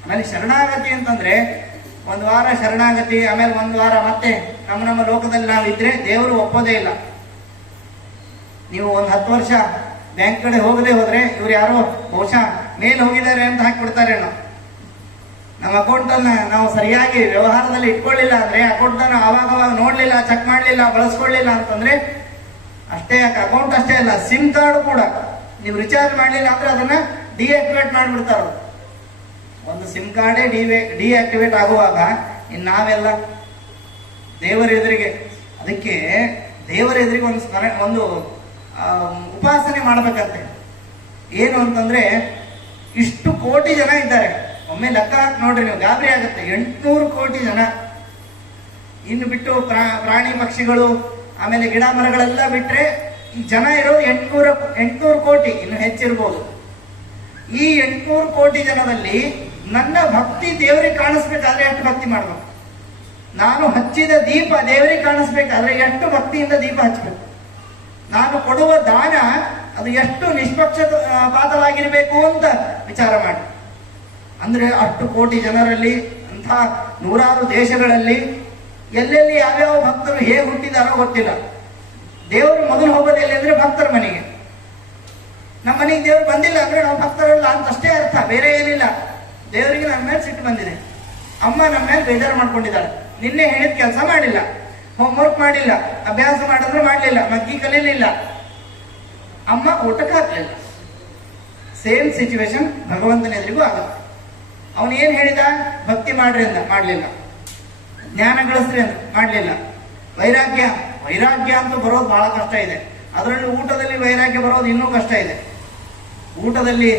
ಆಮೇಲೆ ಶರಣಾಗತಿ ಅಂತಂದ್ರೆ 1 ವಾರ ಶರಣಾಗತಿ, ಆಮೇಲೆ 1 ವಾರ ಮತ್ತೆ ನಮ್ಮ ಲೋಕದಲ್ಲಿ ನಾವು ಇದ್ರೆ ದೇವರು ಒಪ್ಪೋದೇ ಇಲ್ಲ. ನೀವು 10 ವರ್ಷ ಬ್ಯಾಂಕ್ ಕಡೆ ಹೋಗದೆ ಹೋದ್ರೆ ಇವ್ರು ಯಾರೋ ಬಹುಶಃ ಮೇಲ್ ಹೋಗಿದ್ದಾರೆ ಅಂತ ಹಾಕಿಬಿಡ್ತಾರೆ. ನಮ್ಮ ಅಕೌಂಟ್ ಅನ್ನ ನಾವು ಸರಿಯಾಗಿ ವ್ಯವಹಾರದಲ್ಲಿ ಇಟ್ಕೊಳ್ಳಿಲ್ಲ ಅಂದ್ರೆ, ಅಕೌಂಟ್ ಅನ್ನ ಅವಾಗ ನೋಡ್ಲಿಲ್ಲ, ಚೆಕ್ ಮಾಡ್ಲಿಲ್ಲ, ಬಳಸ್ಕೊಳ್ಳಿಲ್ಲ ಅಂತಂದ್ರೆ, ಅಷ್ಟೇ ಯಾಕೆ ಅಕೌಂಟ್ ಅಷ್ಟೇ ಅಲ್ಲ, ಸಿಮ್ ಕಾರ್ಡ್ ಕೂಡ ನೀವು ರಿಚಾರ್ಜ್ ಮಾಡ್ಲಿಲ್ಲ ಅಂದ್ರೆ ಅದನ್ನ ಡಿಆಕ್ಟಿವೇಟ್ ಮಾಡಿಬಿಡ್ತಾರ. ಒಂದು ಸಿಮ್ ಕಾರ್ಡೇ ಡಿಆಕ್ಟಿವೇಟ್ ಆಗುವಾಗ ಇನ್ನು ನಾವೆಲ್ಲ ದೇವರ ಎದುರಿಗೆ, ಅದಕ್ಕೆ ದೇವರ ಎದುರಿಗೆ ಒಂದು ಉಪಾಸನೆ ಮಾಡಬೇಕಂತೆ. ಏನು ಅಂತಂದ್ರೆ ಇಷ್ಟು ಕೋಟಿ ಜನ ಇದ್ದಾರೆ. ಒಮ್ಮೆ ಲೆಕ್ಕ ಹಾಕಿ ನೋಡ್ರಿ ನೀವು, ಗಾಬರಿ ಆಗುತ್ತೆ. 800 ಕೋಟಿ ಜನ. ಇನ್ನು ಬಿಟ್ಟು ಪ್ರಾಣಿ ಪಕ್ಷಿಗಳು ಆಮೇಲೆ ಗಿಡ ಮರಗಳೆಲ್ಲ ಬಿಟ್ರೆ ಈ ಜನ ಇರೋದು 800 ಕೋಟಿ, ಇನ್ನು ಹೆಚ್ಚಿರ್ಬೋದು. ಈ 800 ಕೋಟಿ ಜನದಲ್ಲಿ ನನ್ನ ಭಕ್ತಿ ದೇವರಿಗೆ ಕಾಣಿಸ್ಬೇಕಾದ್ರೆ ಎಷ್ಟು ಭಕ್ತಿ ಮಾಡ್ಬೇಕು? ನಾನು ಹಚ್ಚಿದ ದೀಪ ದೇವರಿಗೆ ಕಾಣಿಸ್ಬೇಕಾದ್ರೆ ಎಷ್ಟು ಭಕ್ತಿಯಿಂದ ದೀಪ ಹಚ್ಚಬೇಕು? ನಾನು ಕೊಡುವ ದಾನ ಅದು ಎಷ್ಟು ನಿಷ್ಪಕ್ಷಪಾತವಾಗಿರ್ಬೇಕು ಅಂತ ವಿಚಾರ ಮಾಡಿ. ಅಂದ್ರೆ ಅಷ್ಟು ಕೋಟಿ ಜನರಲ್ಲಿ, ಅಂಥ ನೂರಾರು ದೇಶಗಳಲ್ಲಿ, ಎಲ್ಲೆಲ್ಲಿ ಯಾವ್ಯಾವ ಭಕ್ತರು ಹೇಗೆ ಹುಟ್ಟಿದಾರೋ ಗೊತ್ತಿಲ್ಲ. ದೇವರು ಮೊದಲು ಹೋಗೋದು ಎಲ್ಲಿ ಅಂದ್ರೆ ಭಕ್ತರ ಮನೆಗೆ. ನಮ್ಮ ಮನೆಗೆ ದೇವರು ಬಂದಿಲ್ಲ ಅಂದ್ರೆ ನಾವು ಭಕ್ತರಲ್ಲ ಅಂತ ಅಷ್ಟೇ ಅರ್ಥ, ಬೇರೆ ಏನಿಲ್ಲ. ದೇವರಿಗೆ ನನ್ನ ಮೇಲೆ ಸಿಟ್ಟು ಬಂದಿದೆ, ಅಮ್ಮ ನಮ್ಮ ಮೇಲೆ ಬೇಜಾರು ಮಾಡ್ಕೊಂಡಿದ್ದಾಳೆ, ನಿನ್ನೆ ಹೇಳಿದ ಕೆಲಸ ಮಾಡಿಲ್ಲ, ಹೋಮ್ವರ್ಕ್ ಮಾಡಿಲ್ಲ, ಅಭ್ಯಾಸ ಮಾಡಿದ್ರು ಮಾಡಲಿಲ್ಲ, ಮಗ್ಗಿ ಕಲೀಲಿಲ್ಲ, ಅಮ್ಮ ಊಟಕ್ಕೆ ಹಾಕ್ಲಿಲ್ಲ. ಸೇಮ್ ಸಿಚುವೇಶನ್ ಭಗವಂತನ ಎದುರಿಗೂ ಆಗುತ್ತೆ. ಅವನು ಏನ್ ಹೇಳಿದ? ಭಕ್ತಿ ಮಾಡ್ರಿ ಅಂತ, ಮಾಡ್ಲಿಲ್ಲ. ಜ್ಞಾನ ಗಳಿಸ್ರಿ ಅಂತ, ಮಾಡ್ಲಿಲ್ಲ. ವೈರಾಗ್ಯ ಅಂತೂ ಬರೋದು ಬಹಳ ಕಷ್ಟ ಇದೆ. ಅದರಲ್ಲಿ ಊಟದಲ್ಲಿ ವೈರಾಗ್ಯ ಬರೋದು ಇನ್ನೂ ಕಷ್ಟ ಇದೆ. ಊಟದಲ್ಲಿ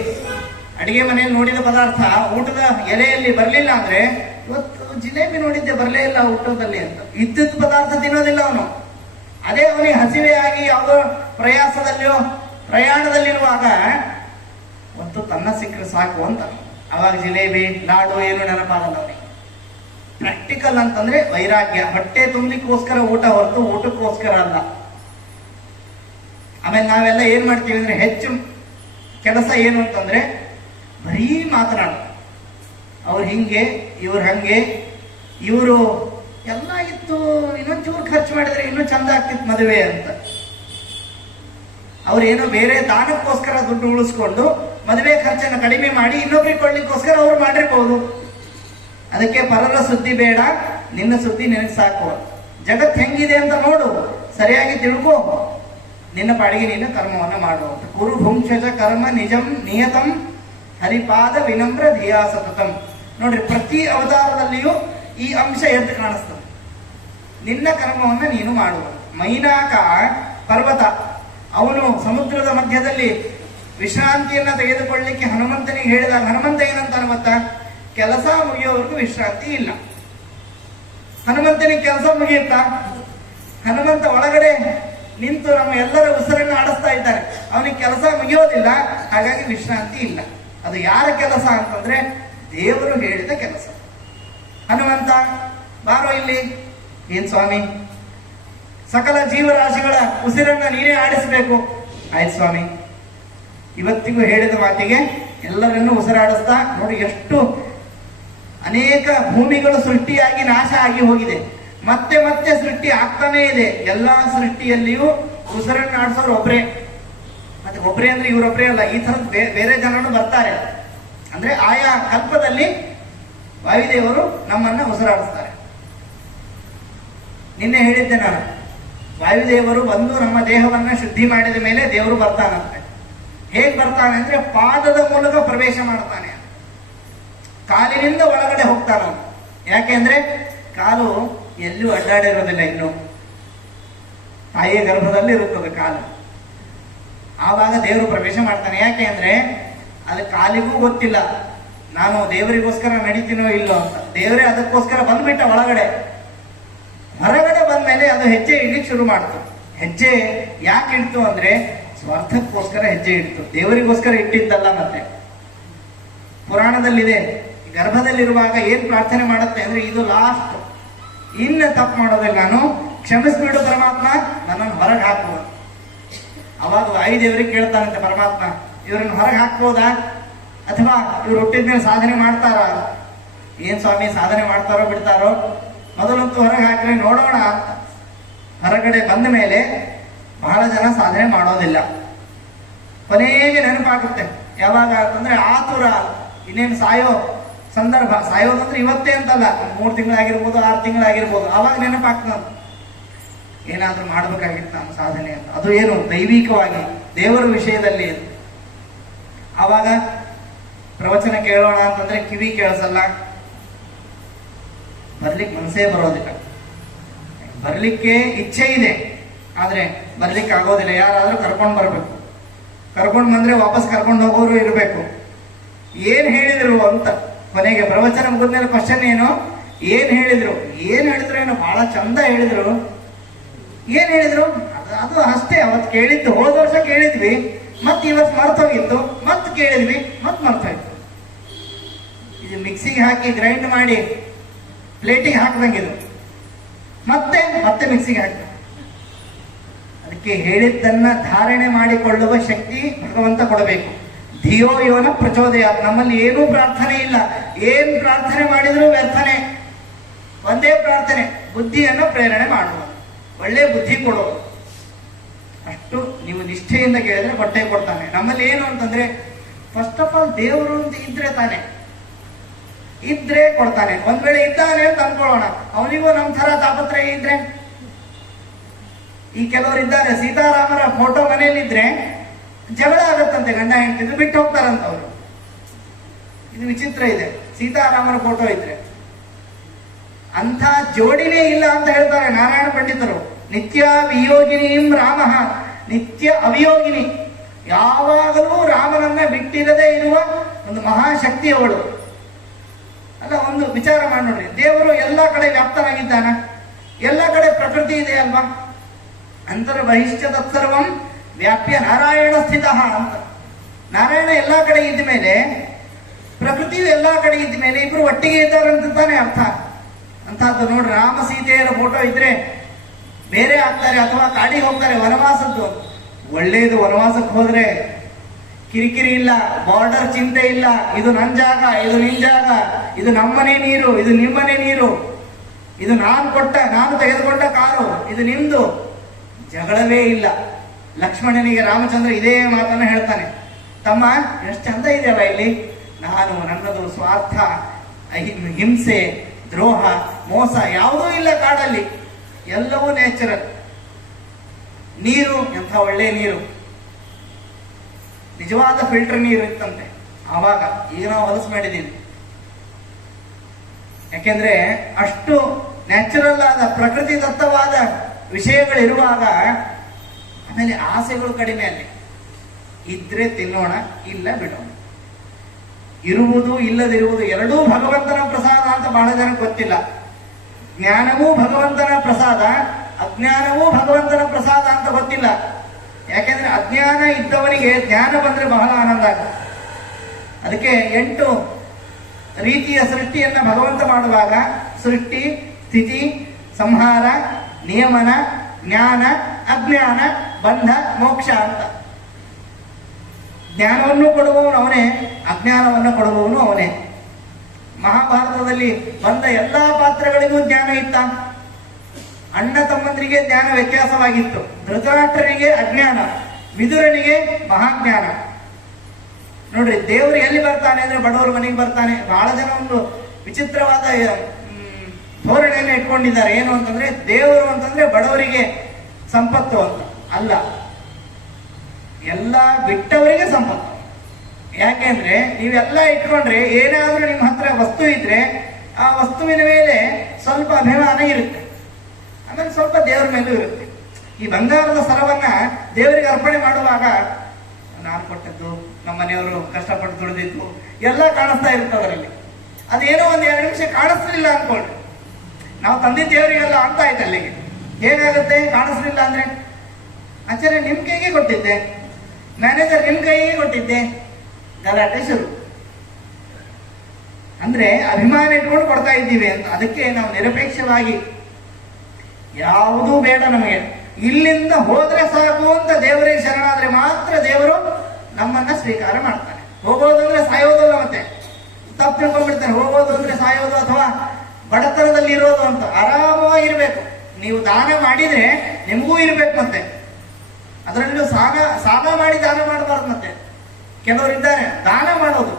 ಅಡಿಗೆ ಮನೆಯಲ್ಲಿ ನೋಡಿದ ಪದಾರ್ಥ ಊಟದ ಎಲೆಯಲ್ಲಿ ಬರಲಿಲ್ಲ ಅಂದ್ರೆ, ಇವತ್ತು ಜಿಲೇಬಿ ನೋಡಿದ್ದೆ ಬರಲೇ ಇಲ್ಲ ಊಟದಲ್ಲಿ ಅಂತ, ಇದ್ದಿದ್ದ ಪದಾರ್ಥ ತಿನ್ನೋದಿಲ್ಲ ಅವನು. ಅದೇ ಅವನಿಗೆ ಹಸಿವೆ ಆಗಿ ಯಾವುದೋ ಪ್ರಯಾಣದಲ್ಲಿರುವಾಗ ಒಂದು ತನ್ನ ಸಿಕ್ಕರೆ ಸಾಕು ಅಂತ, ಅವಾಗ ಜಿಲೇಬಿ ಲಾಡು ಏನು ನೆನಪಾಗಲ್ಲ ಅವನಿಗೆ. ಪ್ರಾಕ್ಟಿಕಲ್ ಅಂತಂದ್ರೆ ವೈರಾಗ್ಯ, ಹೊಟ್ಟೆ ತುಂಬಲಿಕ್ಕೋಸ್ಕರ ಊಟ ಹೊರತು ಊಟಕ್ಕೋಸ್ಕರ ಅಲ್ಲ. ಆಮೇಲೆ ನಾವೆಲ್ಲ ಏನ್ ಮಾಡ್ತೀವಿ ಅಂದ್ರೆ, ಹೆಚ್ಚು ಕೆಲಸ ಏನು ಅಂತಂದ್ರೆ ಬರೀ ಮಾತನಾಡ. ಅವ್ರು ಹಿಂಗೆ, ಇವ್ರು ಹಂಗೆ, ಇವರು ಎಲ್ಲ ಇತ್ತು, ಇನ್ನೊಂಚೂರು ಖರ್ಚು ಮಾಡಿದ್ರೆ ಇನ್ನೂ ಚಂದ ಆಗ್ತಿತ್ತು ಮದುವೆ ಅಂತ. ಅವ್ರೇನೋ ಬೇರೆ ದಾನಕ್ಕೋಸ್ಕರ ದುಡ್ಡು ಉಳಿಸ್ಕೊಂಡು ಮದುವೆ ಖರ್ಚನ್ನು ಕಡಿಮೆ ಮಾಡಿ ಇನ್ನೊಬ್ರಿಗೆ ಕೊಡ್ಲಿಕ್ಕೋಸ್ಕರ ಅವ್ರು ಮಾಡಿರ್ಬೋದು. ಅದಕ್ಕೆ ಪರರ ಸುದ್ದಿ ಬೇಡ, ನಿನ್ನ ಸುದ್ದಿ ನಿನಗೆ ಸಾಕು. ಜಗತ್ ಹೆಂಗಿದೆ ಅಂತ ನೋಡು, ಸರಿಯಾಗಿ ತಿಳ್ಕೋ, ನಿನ್ನ ಪಾಡಿಗೆ ನೀನು ಕರ್ಮವನ್ನು ಮಾಡುವಂತ. ಕುರು ಭುಂಕ್ಷಜ ಕರ್ಮ ನಿಜಂ ನಿಯತಂ ಹರಿಪಾದ ವಿನಮ್ರ ಧಿಯಾ ಸತತಂ. ನೋಡ್ರಿ, ಪ್ರತಿ ಅವತಾರದಲ್ಲಿಯೂ ಈ ಅಂಶ ಎದ್ದು ಕಾಣಿಸ್ತದೆ. ನಿನ್ನ ಕರ್ಮವನ್ನ ನೀನು ಮಾಡುವ. ಮೈನಾಕ ಪರ್ವತ, ಅವನು ಸಮುದ್ರದ ಮಧ್ಯದಲ್ಲಿ ವಿಶ್ರಾಂತಿಯನ್ನ ತೆಗೆದುಕೊಳ್ಳಲಿಕ್ಕೆ ಹನುಮಂತನಿಗೆ ಹೇಳಿದಾಗ ಹನುಮಂತ ಏನಂತಾನೆ ಗೊತ್ತಾ? ಕೆಲಸ ಮುಗಿಯೋವರೆಗೂ ವಿಶ್ರಾಂತಿ ಇಲ್ಲ. ಹನುಮಂತನಿಗೆ ಕೆಲಸ ಮುಗಿಯುತ್ತಾ? ಹನುಮಂತ ಒಳಗಡೆ ನಿಂತು ನಮ್ಮ ಎಲ್ಲರ ಉಸಿರನ್ನು ಆಡಿಸ್ತಾ ಇದ್ದಾರೆ, ಅವನಿಗೆ ಕೆಲಸ ಮುಗಿಯೋದಿಲ್ಲ, ಹಾಗಾಗಿ ವಿಶ್ರಾಂತಿ ಇಲ್ಲ. ಅದು ಯಾರ ಕೆಲಸ ಅಂತಂದ್ರೆ ದೇವರು ಹೇಳಿದ ಕೆಲಸ. ಹನುಮಂತ ಬಾರೋ ಇಲ್ಲಿ. ಏನ್ ಸ್ವಾಮಿ, ಸಕಲ ಜೀವರಾಶಿಗಳ ಉಸಿರನ್ನ ನೀನೇ ಆಡಿಸಬೇಕು. ಆಯ್ತು ಸ್ವಾಮಿ. ಇವತ್ತಿಗೂ ಹೇಳಿದ ಮಾತಿಗೆ ಎಲ್ಲರನ್ನೂ ಉಸಿರಾಡಿಸ್ತಾ ನೋಡಿ, ಎಷ್ಟು ಅನೇಕ ಭೂಮಿಗಳು ಸೃಷ್ಟಿಯಾಗಿ ನಾಶ ಆಗಿ ಹೋಗಿದೆ, ಮತ್ತೆ ಮತ್ತೆ ಸೃಷ್ಟಿ ಆಗ್ತಾನೇ ಇದೆ. ಎಲ್ಲಾ ಸೃಷ್ಟಿಯಲ್ಲಿಯೂ ಉಸಿರನ್ನು ಆಡಿಸೋರು ಒಬ್ರೇ. ಮತ್ತೆ ಒಬ್ರೇ ಅಂದ್ರೆ ಇವರೊಬ್ರೇ ಅಲ್ಲ, ಈ ತರದ ಬೇರೆ ಜನರು ಬರ್ತಾರೆ. ಅಂದ್ರೆ ಆಯಾ ಕಲ್ಪದಲ್ಲಿ ವಾಯುದೇವರು ನಮ್ಮನ್ನ ಉಸಿರಾಡಿಸ್ತಾರೆ. ನಿನ್ನೆ ಹೇಳಿದ್ದೆ ನಾನು, ವಾಯುದೇವರು ಬಂದು ನಮ್ಮ ದೇಹವನ್ನ ಶುದ್ಧಿ ಮಾಡಿದ ಮೇಲೆ ದೇವರು ಬರ್ತಾನಂತೆ. ಹೇಗ್ ಬರ್ತಾನೆ ಅಂದ್ರೆ ಪಾದದ ಮೂಲಕ ಪ್ರವೇಶ ಮಾಡ್ತಾನೆ, ಕಾಲಿನಿಂದ ಒಳಗಡೆ ಹೋಗ್ತಾನ. ಯಾಕೆಂದ್ರೆ ಕಾಲು ಎಲ್ಲೂ ಅಡ್ಡಾಡಿರೋದಿಲ್ಲ, ಇನ್ನು ತಾಯಿಯ ಗರ್ಭದಲ್ಲಿ ಇರುತ್ತದೆ ಕಾಲು. ಆವಾಗ ದೇವರು ಪ್ರವೇಶ ಮಾಡ್ತಾನೆ. ಯಾಕೆ ಅಂದ್ರೆ ಅದು ಕಾಲಿಗೂ ಗೊತ್ತಿಲ್ಲ ನಾನು ದೇವರಿಗೋಸ್ಕರ ನಡೀತೀನೋ ಇಲ್ಲೋ ಅಂತ. ದೇವರೇ ಅದಕ್ಕೋಸ್ಕರ ಬಂದ್ಬಿಟ್ಟ ಒಳಗಡೆ. ಹೊರಗಡೆ ಬಂದ್ಮೇಲೆ ಅದು ಹೆಜ್ಜೆ ಇಡ್ಲಿಕ್ಕೆ ಶುರು ಮಾಡ್ತು. ಹೆಜ್ಜೆ ಯಾಕೆ ಇಡ್ತು ಅಂದ್ರೆ ಸ್ವಾರ್ಥಕ್ಕೋಸ್ಕರ ಹೆಜ್ಜೆ ಇಡ್ತು, ದೇವರಿಗೋಸ್ಕರ ಇಟ್ಟಿದ್ದಲ್ಲ. ಮತ್ತೆ ಪುರಾಣದಲ್ಲಿದೆ, ಗರ್ಭದಲ್ಲಿರುವಾಗ ಏನ್ ಪ್ರಾರ್ಥನೆ ಮಾಡುತ್ತೆ ಅಂದ್ರೆ, ಇದು ಲಾಸ್ಟ್, ಇನ್ನ ತಪ್ಪು ಮಾಡೋದಿಲ್ಲ, ನಾನು ಕ್ಷಮಿಸ್ಬಿಡು ಪರಮಾತ್ಮ, ನನ್ನನ್ನು ಹೊರಗೆ ಹಾಕುವ. ಅವಾಗ ವಾಯುದೇವರಿಗೆ ಕೇಳ್ತಾನಂತೆ ಪರಮಾತ್ಮ, ಇವರನ್ನು ಹೊರಗೆ ಹಾಕ್ಬೋದಾ ಅಥವಾ ಇವ್ರು ಹುಟ್ಟಿದ ಮೇಲೆ ಸಾಧನೆ ಮಾಡ್ತಾರ? ಏನ್ ಸ್ವಾಮಿ ಸಾಧನೆ ಮಾಡ್ತಾರೋ ಬಿಡ್ತಾರೋ, ಮೊದಲಂತೂ ಹೊರಗೆ ಹಾಕಿದ್ರೆ ನೋಡೋಣ. ಹೊರಗಡೆ ಬಂದ ಮೇಲೆ ಬಹಳ ಜನ ಸಾಧನೆ ಮಾಡೋದಿಲ್ಲ. ಕೊನೆಗೆ ನೆನಪಾಗುತ್ತೆ ಯಾವಾಗ ಅಂತಂದ್ರೆ ಆತುರ, ಇನ್ನೇನು ಸಾಯೋ ಸಂದರ್ಭ. ಸಾಯೋದಂದ್ರೆ ಇವತ್ತೇ ಅಂತಲ್ಲ, 3 ತಿಂಗಳಾಗಿರ್ಬೋದು, 6 ತಿಂಗಳಾಗಿರ್ಬೋದು, ಆವಾಗ ನೆನಪಾಗ್ತದೆ ಏನಾದ್ರೂ ಮಾಡ್ಬೇಕಾಗಿತ್ತು ನಾನು ಸಾಧನೆ ಅಂತ. ಅದು ಏನು ದೈವಿಕವಾಗಿ ದೇವರ ವಿಷಯದಲ್ಲಿ. ಆವಾಗ ಪ್ರವಚನ ಕೇಳೋಣ ಅಂತಂದ್ರೆ ಕಿವಿ ಕೇಳಿಸಲ್ಲ, ಬರ್ಲಿಕ್ಕೆ ಮನಸ್ಸೇ ಬರೋದಿಲ್ಲ. ಬರ್ಲಿಕ್ಕೆ ಇಚ್ಛೆ ಇದೆ, ಆದ್ರೆ ಬರ್ಲಿಕ್ಕೆ ಆಗೋದಿಲ್ಲ. ಯಾರಾದ್ರೂ ಕರ್ಕೊಂಡು ಬರ್ಬೇಕು, ಕರ್ಕೊಂಡು ಬಂದ್ರೆ ವಾಪಸ್ ಕರ್ಕೊಂಡು ಹೋಗೋರು ಇರಬೇಕು. ಏನ್ ಹೇಳಿದ್ರು ಅಂತ ಕೊನೆಗೆ ಪ್ರವಚನ ಮುಗಿದ್ಮೇಲೆ ಕ್ವಶನ್ ಏನು, ಏನ್ ಹೇಳಿದ್ರು ಏನೋ ಬಹಳ ಚಂದ ಹೇಳಿದ್ರು. ಏನ್ ಹೇಳಿದ್ರು ಅದು ಅಷ್ಟೇ. ಅವತ್ತು ಕೇಳಿದ್ದು ಹೋದ ವರ್ಷ ಕೇಳಿದ್ವಿ, ಮತ್ ಇವತ್ತು ಮರ್ತೋಗಿತ್ತು, ಮತ್ ಕೇಳಿದ್ವಿ, ಮತ್ ಮರ್ತೋಯ್ತು. ಇದು ಮಿಕ್ಸಿಗೆ ಹಾಕಿ ಗ್ರೈಂಡ್ ಮಾಡಿ ಪ್ಲೇಟಿಗೆ ಹಾಕ್ದಂಗಿದು, ಮತ್ತೆ ಮತ್ತೆ ಮಿಕ್ಸಿಗೆ ಹಾಕಿ. ಅದಕ್ಕೆ ಹೇಳಿದ್ದನ್ನ ಧಾರಣೆ ಮಾಡಿಕೊಳ್ಳುವ ಶಕ್ತಿ ಭಗವಂತ ಕೊಡಬೇಕು. ಧಿಯೋ ಯೋನ ಪ್ರಚೋದಯ. ನಮ್ಮಲ್ಲಿ ಏನೂ ಪ್ರಾರ್ಥನೆ ಇಲ್ಲ, ಏನ್ ಪ್ರಾರ್ಥನೆ ಮಾಡಿದ್ರು ವ್ಯರ್ಥನೆ. ಒಂದೇ ಪ್ರಾರ್ಥನೆ, ಬುದ್ಧಿಯನ್ನು ಪ್ರೇರಣೆ ಮಾಡುವ, ಒಳ್ಳೆ ಬುದ್ಧಿ ಕೊಡುವ. ಅಷ್ಟು ನೀವು ನಿಷ್ಠೆಯಿಂದ ಕೇಳಿದ್ರೆ ಕೊಟ್ಟೆ ಕೊಡ್ತಾನೆ. ನಮ್ಮಲ್ಲಿ ಏನು ಅಂತಂದ್ರೆ, ಫಸ್ಟ್ ಆಫ್ ಆಲ್ ದೇವರು ಅಂತ ಇದ್ರೆ ತಾನೆ, ಇದ್ರೆ ಕೊಡ್ತಾನೆ. ಒಂದ್ ವೇಳೆ ಇದ್ದಾನೆ ಅಂತ ಅನ್ಕೊಳ್ಳೋಣ, ಅವನಿಗೂ ನಮ್ ತರ ತಾಪತ್ರಯ ಇದ್ರೆ. ಈ ಕೆಲವರು ಇದ್ದಾರೆ, ಸೀತಾರಾಮರ ಫೋಟೋ ಮನೆಯಲ್ಲಿದ್ರೆ ಜಗಳ ಆಗತ್ತಂತೆ, ಗಂಡ ಹೆಂಡತಿದ್ರು ಬಿಟ್ಟು ಹೋಗ್ತಾರಂತ ಅವರು. ಇದು ವಿಚಿತ್ರ ಇದೆ. ಸೀತಾರಾಮರ ಫೋಟೋ ಇದ್ರೆ ಅಂಥ ಜೋಡಿನೇ ಇಲ್ಲ ಅಂತ ಹೇಳ್ತಾರೆ ನಾರಾಯಣ ಪಂಡಿತರು. ನಿತ್ಯ ವಿಯೋಗಿನಿಂ ರಾಮ, ನಿತ್ಯ ಅವಿಯೋಗಿನಿ. ಯಾವಾಗಲೂ ರಾಮನನ್ನ ಬಿಟ್ಟಿರದೇ ಇರುವ ಒಂದು ಮಹಾಶಕ್ತಿ ಅವಳು. ಅಲ್ಲ, ಒಂದು ವಿಚಾರ ಮಾಡಿ ನೋಡ್ರಿ, ದೇವರು ಎಲ್ಲಾ ಕಡೆ ವ್ಯಾಪ್ತನಾಗಿದ್ದಾನ, ಎಲ್ಲ ಕಡೆ ಪ್ರಕೃತಿ ಇದೆ ಅಲ್ವಾ. ಅಂತರ ಬಹಿಷ್ಠ ತತ್ಸರ್ವಂ ವ್ಯಾಪ್ಯ ನಾರಾಯಣ ಸ್ಥಿತ ಅಂತ. ನಾರಾಯಣ ಎಲ್ಲಾ ಕಡೆ ಇದ್ದ ಮೇಲೆ, ಪ್ರಕೃತಿಯು ಎಲ್ಲಾ ಕಡೆ ಇದ್ದ ಮೇಲೆ ಇಬ್ರು ಒಟ್ಟಿಗೆ ಇದ್ದಾರೆ ಅಂತ ತಾನೇ ಅರ್ಥ. ಅಂತಹದ್ದು ನೋಡ್ರಿ, ರಾಮ ಸೀತೆಯರ ಫೋಟೋ ಇದ್ರೆ ಬೇರೆ ಆಗ್ತಾರೆ, ಅಥವಾ ಕಾಡಿಗೆ ಹೋಗ್ತಾರೆ ವನವಾಸದ್ದು. ಒಳ್ಳೇದು, ವನವಾಸಕ್ಕೆ ಹೋದ್ರೆ ಕಿರಿಕಿರಿ ಇಲ್ಲ, ಬಾರ್ಡರ್ ಚಿಂತೆ ಇಲ್ಲ. ಇದು ನನ್ನ ಜಾಗ, ಇದು ನಿನ್ ಜಾಗ, ಇದು ನಮ್ಮನೆ ನೀರು, ಇದು ನಿಮ್ಮನೆ ನೀರು, ಇದು ನಾನು ತೆಗೆದುಕೊಂಡ ಕಾರು, ಇದು ನಿಮ್ದು. ಜಗಳವೇ ಇಲ್ಲ. ಲಕ್ಷ್ಮಣನಿಗೆ ರಾಮಚಂದ್ರ ಇದೇ ಮಾತನ್ನ ಹೇಳ್ತಾನೆ, ತಮ್ಮ ಎಷ್ಟು ಚಂದ ಇದೆಯಲ್ಲ ಇಲ್ಲಿ, ನನ್ನದು ಸ್ವಾರ್ಥ, ಹಿಂಸೆ, ದ್ರೋಹ, ಮೋಸ ಯಾವುದೂ ಇಲ್ಲ ಕಾಡಲ್ಲಿ, ಎಲ್ಲವೂ ನ್ಯಾಚುರಲ್. ನೀರು ಎಂಥ ಒಳ್ಳೆ ನೀರು, ನಿಜವಾದ ಫಿಲ್ಟರ್ ನೀರು ಇತ್ತಂತೆ ಆವಾಗ. ಈಗ ನಾವು ಹೊಲಸು ಮಾಡಿದ್ದೀವಿ. ಯಾಕೆಂದ್ರೆ ಅಷ್ಟು ನ್ಯಾಚುರಲ್ ಆದ ಪ್ರಕೃತಿ ದತ್ತವಾದ ವಿಷಯಗಳಿರುವಾಗ ಆಮೇಲೆ ಆಸೆಗಳು ಕಡಿಮೆ. ಅಲ್ಲಿ ಇದ್ರೆ ತಿನ್ನೋಣ, ಇಲ್ಲ ಬಿಡೋಣ. ಇರುವುದು ಇಲ್ಲದಿರುವುದು ಎರಡೂ ಭಗವಂತನ ಪ್ರಸಾದ ಅಂತ ಬಹಳ ಜನಕ್ಕೆ ಗೊತ್ತಿಲ್ಲ. ಜ್ಞಾನವೂ ಭಗವಂತನ ಪ್ರಸಾದ, ಅಜ್ಞಾನವೂ ಭಗವಂತನ ಪ್ರಸಾದ ಅಂತ ಗೊತ್ತಿಲ್ಲ. ಯಾಕೆಂದ್ರೆ ಅಜ್ಞಾನ ಇದ್ದವನಿಗೆ ಜ್ಞಾನ ಬಂದ್ರೆ ಬಹಳ ಆನಂದ ಆಗುತ್ತೆ. ಅದಕ್ಕೆ 8 ರೀತಿಯ ಸೃಷ್ಟಿಯನ್ನ ಭಗವಂತ ಮಾಡುವಾಗ ಸೃಷ್ಟಿ, ಸ್ಥಿತಿ, ಸಂಹಾರ, ನಿಯಮನ, ಜ್ಞಾನ, ಅಜ್ಞಾನ, ಬಂಧ, ಮೋಕ್ಷ ಅಂತ. ಜ್ಞಾನವನ್ನು ಕೊಡುವವನು ಅವನೇ, ಅಜ್ಞಾನವನ್ನು ಕೊಡುವವನು ಅವನೇ. ಮಹಾಭಾರತದಲ್ಲಿ ಬಂದ ಎಲ್ಲಾ ಪಾತ್ರಗಳಿಗೂ ಜ್ಞಾನ ಇತ್ತ. ಅಣ್ಣ ತಮ್ಮಂದರಿಗೆ ಜ್ಞಾನ ವ್ಯತ್ಯಾಸವಾಗಿತ್ತು. ಧೃತರಾಷ್ಟ್ರನಿಗೆ ಅಜ್ಞಾನ, ವಿದುರನಿಗೆ ಮಹಾಜ್ಞಾನ. ನೋಡ್ರಿ, ದೇವರು ಎಲ್ಲಿ ಬರ್ತಾನೆ ಅಂದ್ರೆ ಬಡವರ ಮನೆಗೆ ಬರ್ತಾನೆ. ಬಹಳ ಜನ ಒಂದು ವಿಚಿತ್ರವಾದ ಧೋರಣೆಯನ್ನು ಇಟ್ಕೊಂಡಿದ್ದಾರೆ. ಏನು ಅಂತಂದ್ರೆ, ದೇವರು ಅಂತಂದ್ರೆ ಬಡವರಿಗೆ ಸಂಪತ್ತು ಅಂತ ಅಲ್ಲ, ಎಲ್ಲ ಬಿಟ್ಟವರಿಗೆ ಸಂಪತ್ತು. ಯಾಕೆಂದ್ರೆ ನೀವೆಲ್ಲ ಇಟ್ಕೊಂಡ್ರೆ, ಏನಾದ್ರೂ ನಿಮ್ಮ ಹತ್ರ ವಸ್ತು ಇದ್ರೆ ಆ ವಸ್ತುವಿನ ಮೇಲೆ ಸ್ವಲ್ಪ ಅಭಿಮಾನ ಇರುತ್ತೆ, ಆಮೇಲೆ ಸ್ವಲ್ಪ ದೇವರ ಮೇಲೂ ಇರುತ್ತೆ. ಈ ಬಂಗಾರದ ಸರವನ್ನ ದೇವರಿಗೆ ಅರ್ಪಣೆ ಮಾಡುವಾಗ ನಾನು ಕೊಟ್ಟದ್ದು, ನಮ್ಮ ಮನೆಯವರು ಕಷ್ಟಪಟ್ಟು ದುಡಿದಿದ್ದು ಎಲ್ಲ ಕಾಣಿಸ್ತಾ ಇರುತ್ತೆ ಅದರಲ್ಲಿ. ಅದೇನೋ ಒಂದು 2 ನಿಮಿಷ ಕಾಣಿಸ್ಲಿಲ್ಲ ಅನ್ಕೊಳ್ರಿ, ನಾವು ತಂದಿದ್ದ ದೇವರಿಗೆಲ್ಲ ಅಂತ ಆಯ್ತು. ಅಲ್ಲಿಗೆ ಹೇಗಾಗುತ್ತೆ ಕಾಣಿಸ್ಲಿಲ್ಲ ಅಂದ್ರೆ, ಆಚಾರ್ಯ ನಿಮ್ ಕೈಗೆ ಕೊಟ್ಟಿದ್ದೆ, ಮ್ಯಾನೇಜರ್ ನಿಮ್ ಕೈಗೆ ಕೊಟ್ಟಿದ್ದೆ, ಗಲಾಟೆ ಶುರು. ಅಂದ್ರೆ ಅಭಿಮಾನ ಇಟ್ಕೊಂಡು ಕೊಡ್ತಾ ಇದ್ದೀವಿ ಅಂತ. ಅದಕ್ಕೆ ನಾವು ನಿರಪೇಕ್ಷವಾಗಿ ಯಾವುದೂ ಬೇಡ ನಮಗೆ, ಇಲ್ಲಿಂದ ಹೋದ್ರೆ ಸಾಕು ಅಂತ ದೇವರಿಗೆ ಶರಣಾದ್ರೆ ಮಾತ್ರ ದೇವರು ನಮ್ಮನ್ನ ಸ್ವೀಕಾರ ಮಾಡ್ತಾನೆ. ಹೋಗೋದು ಅಂದ್ರೆ ಸಾಯೋದಲ್ಲ, ಮತ್ತೆ ತಪ್ಪು ತಿಳ್ಕೊಂಡ್ಬಿಡ್ತಾನೆ. ಹೋಗೋದು ಅಂದ್ರೆ ಸಾಯೋದು ಅಥವಾ ಬಡತನದಲ್ಲಿ ಇರೋದು ಅಂತ. ಆರಾಮವಾಗಿರ್ಬೇಕು. ನೀವು ದಾನ ಮಾಡಿದ್ರೆ ನಿಮಗೂ ಇರ್ಬೇಕು. ಮತ್ತೆ ಅದರಲ್ಲೂ ಸಾಲ ಮಾಡಿ ದಾನ ಮಾಡಬಾರ್ದು. ಮತ್ತೆ ಕೆಲವರಿದ್ದಾರೆ ದಾನ ಮಾಡೋದು,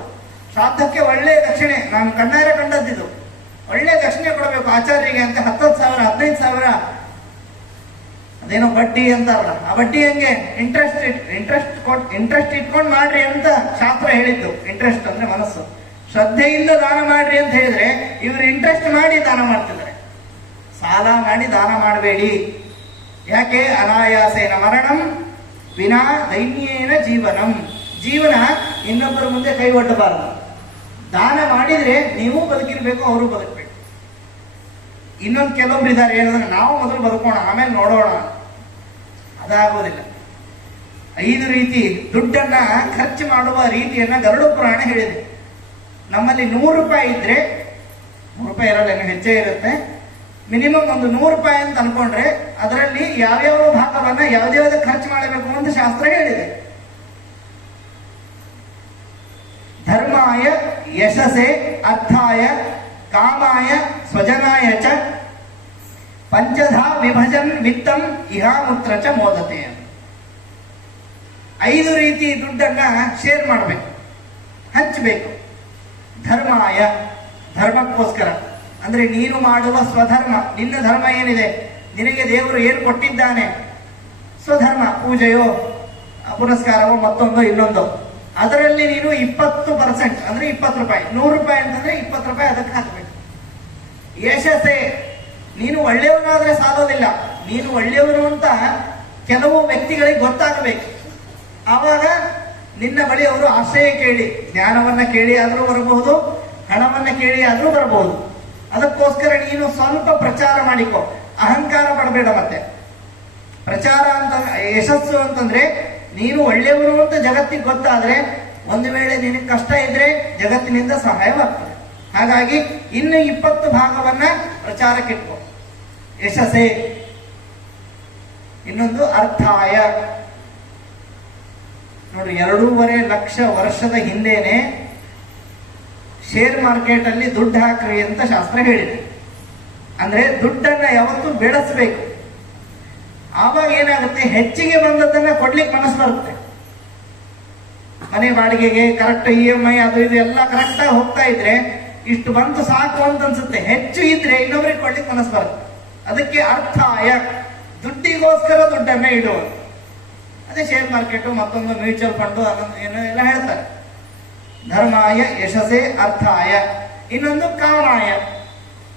ಶ್ರಾದ್ದಕ್ಕೆ ಒಳ್ಳೆ ದಕ್ಷಿಣೆ, ನಾನು ಕಣ್ಣಾರೆ ಕಂಡದ್ದಿದ್ದು, ಒಳ್ಳೆ ದಕ್ಷಿಣೆ ಕೊಡಬೇಕು ಆಚಾರ್ಯರಿಗೆ ಅಂತ 10,000 15,000 ಅದೇನೋ ಬಡ್ಡಿ ಅಂತಾರಲ್ಲ, ಆ ಬಡ್ಡಿ ಹಂಗೆ ಇಂಟ್ರೆಸ್ಟ್ ಇಟ್ಕೊಂಡು ಮಾಡ್ರಿ ಅಂತ ಶಾಸ್ತ್ರ ಹೇಳಿದ್ದು. ಇಂಟ್ರೆಸ್ಟ್ ಅಂದ್ರೆ ಮನಸ್ಸು. ಶ್ರದ್ಧೆಯಿಂದ ದಾನ ಮಾಡ್ರಿ ಅಂತ ಹೇಳಿದ್ರೆ ಇವರು ಇಂಟ್ರೆಸ್ಟ್ ಮಾಡಿ ದಾನ ಮಾಡ್ತಿದ್ದಾರೆ. ಸಾಲ ಮಾಡಿ ದಾನ ಮಾಡಬೇಡಿ. ಯಾಕೆ? ಅನಾಯಾಸೇನ ಮರಣಂ ವಿನಾ ದೈನ್ಯೇನ ಜೀವನಂ. ಜೀವನ ಇನ್ನೊಬ್ಬರ ಮುಂದೆ ಕೈ ಒಡ್ಡಬಾರದು. ದಾನ ಮಾಡಿದ್ರೆ ನೀವು ಬದುಕಿರ್ಬೇಕು, ಅವರು ಬದುಕಬೇಕು. ಇನ್ನೊಂದು ಕೆಲವೊಬ್ರು ಇದ್ದಾರೆ ಏನಂದ್ರೆ ನಾವು ಮೊದಲು ಬದುಕೋಣ ಆಮೇಲೆ ನೋಡೋಣ, ಅದಾಗೋದಿಲ್ಲ. 5 ರೀತಿ ದುಡ್ಡನ್ನ ಖರ್ಚು ಮಾಡುವ ರೀತಿಯನ್ನ ಗರುಡ ಪುರಾಣ ಹೇಳಿದೆ. ನಮ್ಮಲ್ಲಿ 100 ರೂಪಾಯಿ ಇದ್ರೆ, 100 ರೂಪಾಯಿ ಇರಲ್ಲ, ಇನ್ನು ಹೆಚ್ಚೇ ಇರುತ್ತೆ, ಮಿನಿಮಮ್ ಒಂದು 100 ರೂಪಾಯಿ ಅಂತ ಅನ್ಕೊಂಡ್ರೆ ಅದರಲ್ಲಿ ಯಾವ್ಯಾವ ಭಾಗವನ್ನ ಯಾವ್ದಾವ್ದು ಖರ್ಚು ಮಾಡಬೇಕು ಅಂತ ಶಾಸ್ತ್ರ ಹೇಳಿದೆ. ಧರ್ಮಾಯ ಯಶಸೆ ಅರ್ಥಾಯ ಕಾಮಾಯ ಸ್ವಜನಾಯ ಚ ಪಂಚಧಾ ವಿಭಜನ್ ವಿತ್ತಂ ಇಹಾಮೂತ್ರ ಚ ಮೋದತೆ. 5 ರೀತಿ ದುಡ್ಡನ್ನ ಶೇರ್ ಮಾಡಬೇಕು, ಹಂಚಬೇಕು. ಧರ್ಮಾಯ, ಧರ್ಮಕ್ಕೋಸ್ಕರ, ಅಂದ್ರೆ ನೀನು ಮಾಡುವ ಸ್ವಧರ್ಮ. ನಿನ್ನ ಧರ್ಮ ಏನಿದೆ, ನಿನಗೆ ದೇವರು ಏನು ಕೊಟ್ಟಿದ್ದಾನೆ, ಸ್ವಧರ್ಮ, ಪೂಜೆಯೋ ಪುರಸ್ಕಾರವೋ ಮತ್ತೊಂದು ಇನ್ನೊಂದು, ಅದರಲ್ಲಿ ನೀನು 20% ಅಂದ್ರೆ 20 ರೂಪಾಯಿ, 100 ರೂಪಾಯಿ ಅಂತಂದ್ರೆ 20 ರೂಪಾಯಿ ಅದಕ್ಕೆ ಹಾಕಬೇಕು. ಯಶಸ್ಸೆ, ನೀನು ಒಳ್ಳೆಯವನಾದ್ರೆ ಸಾಲೋದಿಲ್ಲ, ನೀನು ಒಳ್ಳೆಯವನು ಅಂತ ಕೆಲವು ವ್ಯಕ್ತಿಗಳಿಗೆ ಗೊತ್ತಾಗಬೇಕು. ಆವಾಗ ನಿನ್ನ ಬಳಿ ಅವರು ಆಶ್ರಯ ಕೇಳಿ, ಜ್ಞಾನವನ್ನ ಕೇಳಿ ಆದ್ರೂ ಬರಬಹುದು, ಹಣವನ್ನ ಕೇಳಿ ಆದ್ರೂ ಬರಬಹುದು. ಅದಕ್ಕೋಸ್ಕರ ನೀನು ಸ್ವಲ್ಪ ಪ್ರಚಾರ ಮಾಡಿಕೊ, ಅಹಂಕಾರ ಪಡಬೇಡ. ಮತ್ತೆ ಪ್ರಚಾರ ಅಂತ, ಯಶಸ್ಸು ಅಂತಂದ್ರೆ ನೀನು ಒಳ್ಳೆಯವರು ಅಂತ ಜಗತ್ತಿಗೆ ಗೊತ್ತಾದ್ರೆ ಒಂದು ವೇಳೆ ನಿನಗೆ ಕಷ್ಟ ಇದ್ರೆ ಜಗತ್ತಿನಿಂದ ಸಹಾಯವಾಗ್ತದೆ. ಹಾಗಾಗಿ ಇನ್ನು 20 ಭಾಗವನ್ನ ಪ್ರಚಾರಕ್ಕಿಟ್ಕೊ. ಯಶಸ್ಸೇ. ಇನ್ನೊಂದು ಅರ್ಥಾಯ. ನೋಡಿ, 2.5 ಲಕ್ಷ ವರ್ಷದ ಹಿಂದೆನೆ ಶೇರ್ ಮಾರ್ಕೆಟ್ ಅಲ್ಲಿ ದುಡ್ಡು ಹಾಕ್ರಿ ಅಂತ ಶಾಸ್ತ್ರ ಹೇಳಿದೆ. ಅಂದ್ರೆ ದುಡ್ಡನ್ನ ಯಾವತ್ತೂ ಬೆಳೆಸಬೇಕು. ಆವಾಗ ಏನಾಗುತ್ತೆ, ಹೆಚ್ಚಿಗೆ ಬಂದದ್ದನ್ನ ಕೊಡ್ಲಿಕ್ಕೆ ಮನಸ್ಸು ಬರುತ್ತೆ. ಮನೆ ಬಾಡಿಗೆಗೆ ಕರೆಕ್ಟ್ EMI ಅದು ಇದು ಎಲ್ಲ ಕರೆಕ್ಟ್ ಆಗಿ ಹೋಗ್ತಾ ಇದ್ರೆ ಇಷ್ಟು ಬಂತು ಸಾಕು ಅಂತ ಅನ್ಸುತ್ತೆ. ಹೆಚ್ಚು ಇದ್ರೆ ಇನ್ನೊಬ್ರಿಗೆ ಕೊಡ್ಲಿಕ್ಕೆ ಮನಸ್ಸು ಬರುತ್ತೆ. ಅದಕ್ಕೆ ಅರ್ಥಾಯ, ದುಡ್ಡಿಗೋಸ್ಕರ ದುಡ್ಡನ್ನ ಇಡುವ. ಅದೇ ಶೇರ್ ಮಾರ್ಕೆಟ್, ಮತ್ತೊಂದು ಮ್ಯೂಚುವಲ್ ಫಂಡ್, ಏನೋ ಎಲ್ಲ ಹೇಳ್ತಾರೆ. ಧರ್ಮಾಯ ಯಶಸ್ಸೇ ಅರ್ಥಾಯ. ಇನ್ನೊಂದು ಕಾಮಾಯ.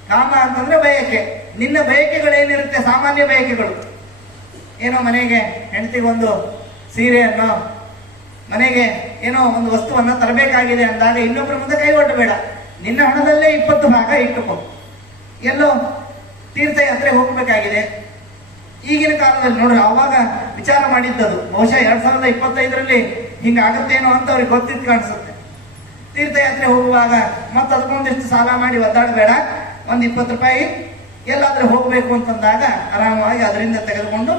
ಕಾಮ ಅಂತಂದ್ರೆ ಬಯಕೆ. ನಿನ್ನ ಬಯಕೆಗಳೇನಿರುತ್ತೆ, ಸಾಮಾನ್ಯ ಬಯಕೆಗಳು, ಏನೋ ಮನೆಗೆ ಹೆಂಡತಿಗೊಂದು ಸೀರೆಯನ್ನು, ಮನೆಗೆ ಏನೋ ಒಂದು ವಸ್ತುವನ್ನ ತರಬೇಕಾಗಿದೆ ಅಂದಾಗ ಇನ್ನೊಬ್ಬರ ಮುಂದೆ ಕೈ ಒಡ್ಡಬೇಡ. ನಿನ್ನ ಹಣದಲ್ಲೇ 20 ಭಾಗ ಇಟ್ಟುಕೋ. ಎಲ್ಲೋ ತೀರ್ಥಯಾತ್ರೆ ಹೋಗ್ಬೇಕಾಗಿದೆ, ಈಗಿನ ಕಾಲದಲ್ಲಿ ನೋಡ್ರಿ, ಅವಾಗ ವಿಚಾರ ಮಾಡಿದ್ದದು ಬಹುಶಃ 2025ರಲ್ಲಿ ಹಿಂಗಾಗತ್ತೇನೋ ಅಂತ ಅವ್ರಿಗೆ ಗೊತ್ತಿತ್ತು ಕಾಣಿಸುತ್ತೆ. ತೀರ್ಥಯಾತ್ರೆ ಹೋಗುವಾಗ ಮತ್ತೆ ಅದಕ್ಕೊಂದಿಷ್ಟು ಸಾಲ ಮಾಡಿ ಒದ್ದಾಡಬೇಡ, ಒಂದು 20 ರೂಪಾಯಿ ಎಲ್ಲಾದ್ರೂ ಹೋಗ್ಬೇಕು ಅಂತಂದಾಗ ಆರಾಮವಾಗಿ ಅದರಿಂದ ತೆಗೆದುಕೊಂಡು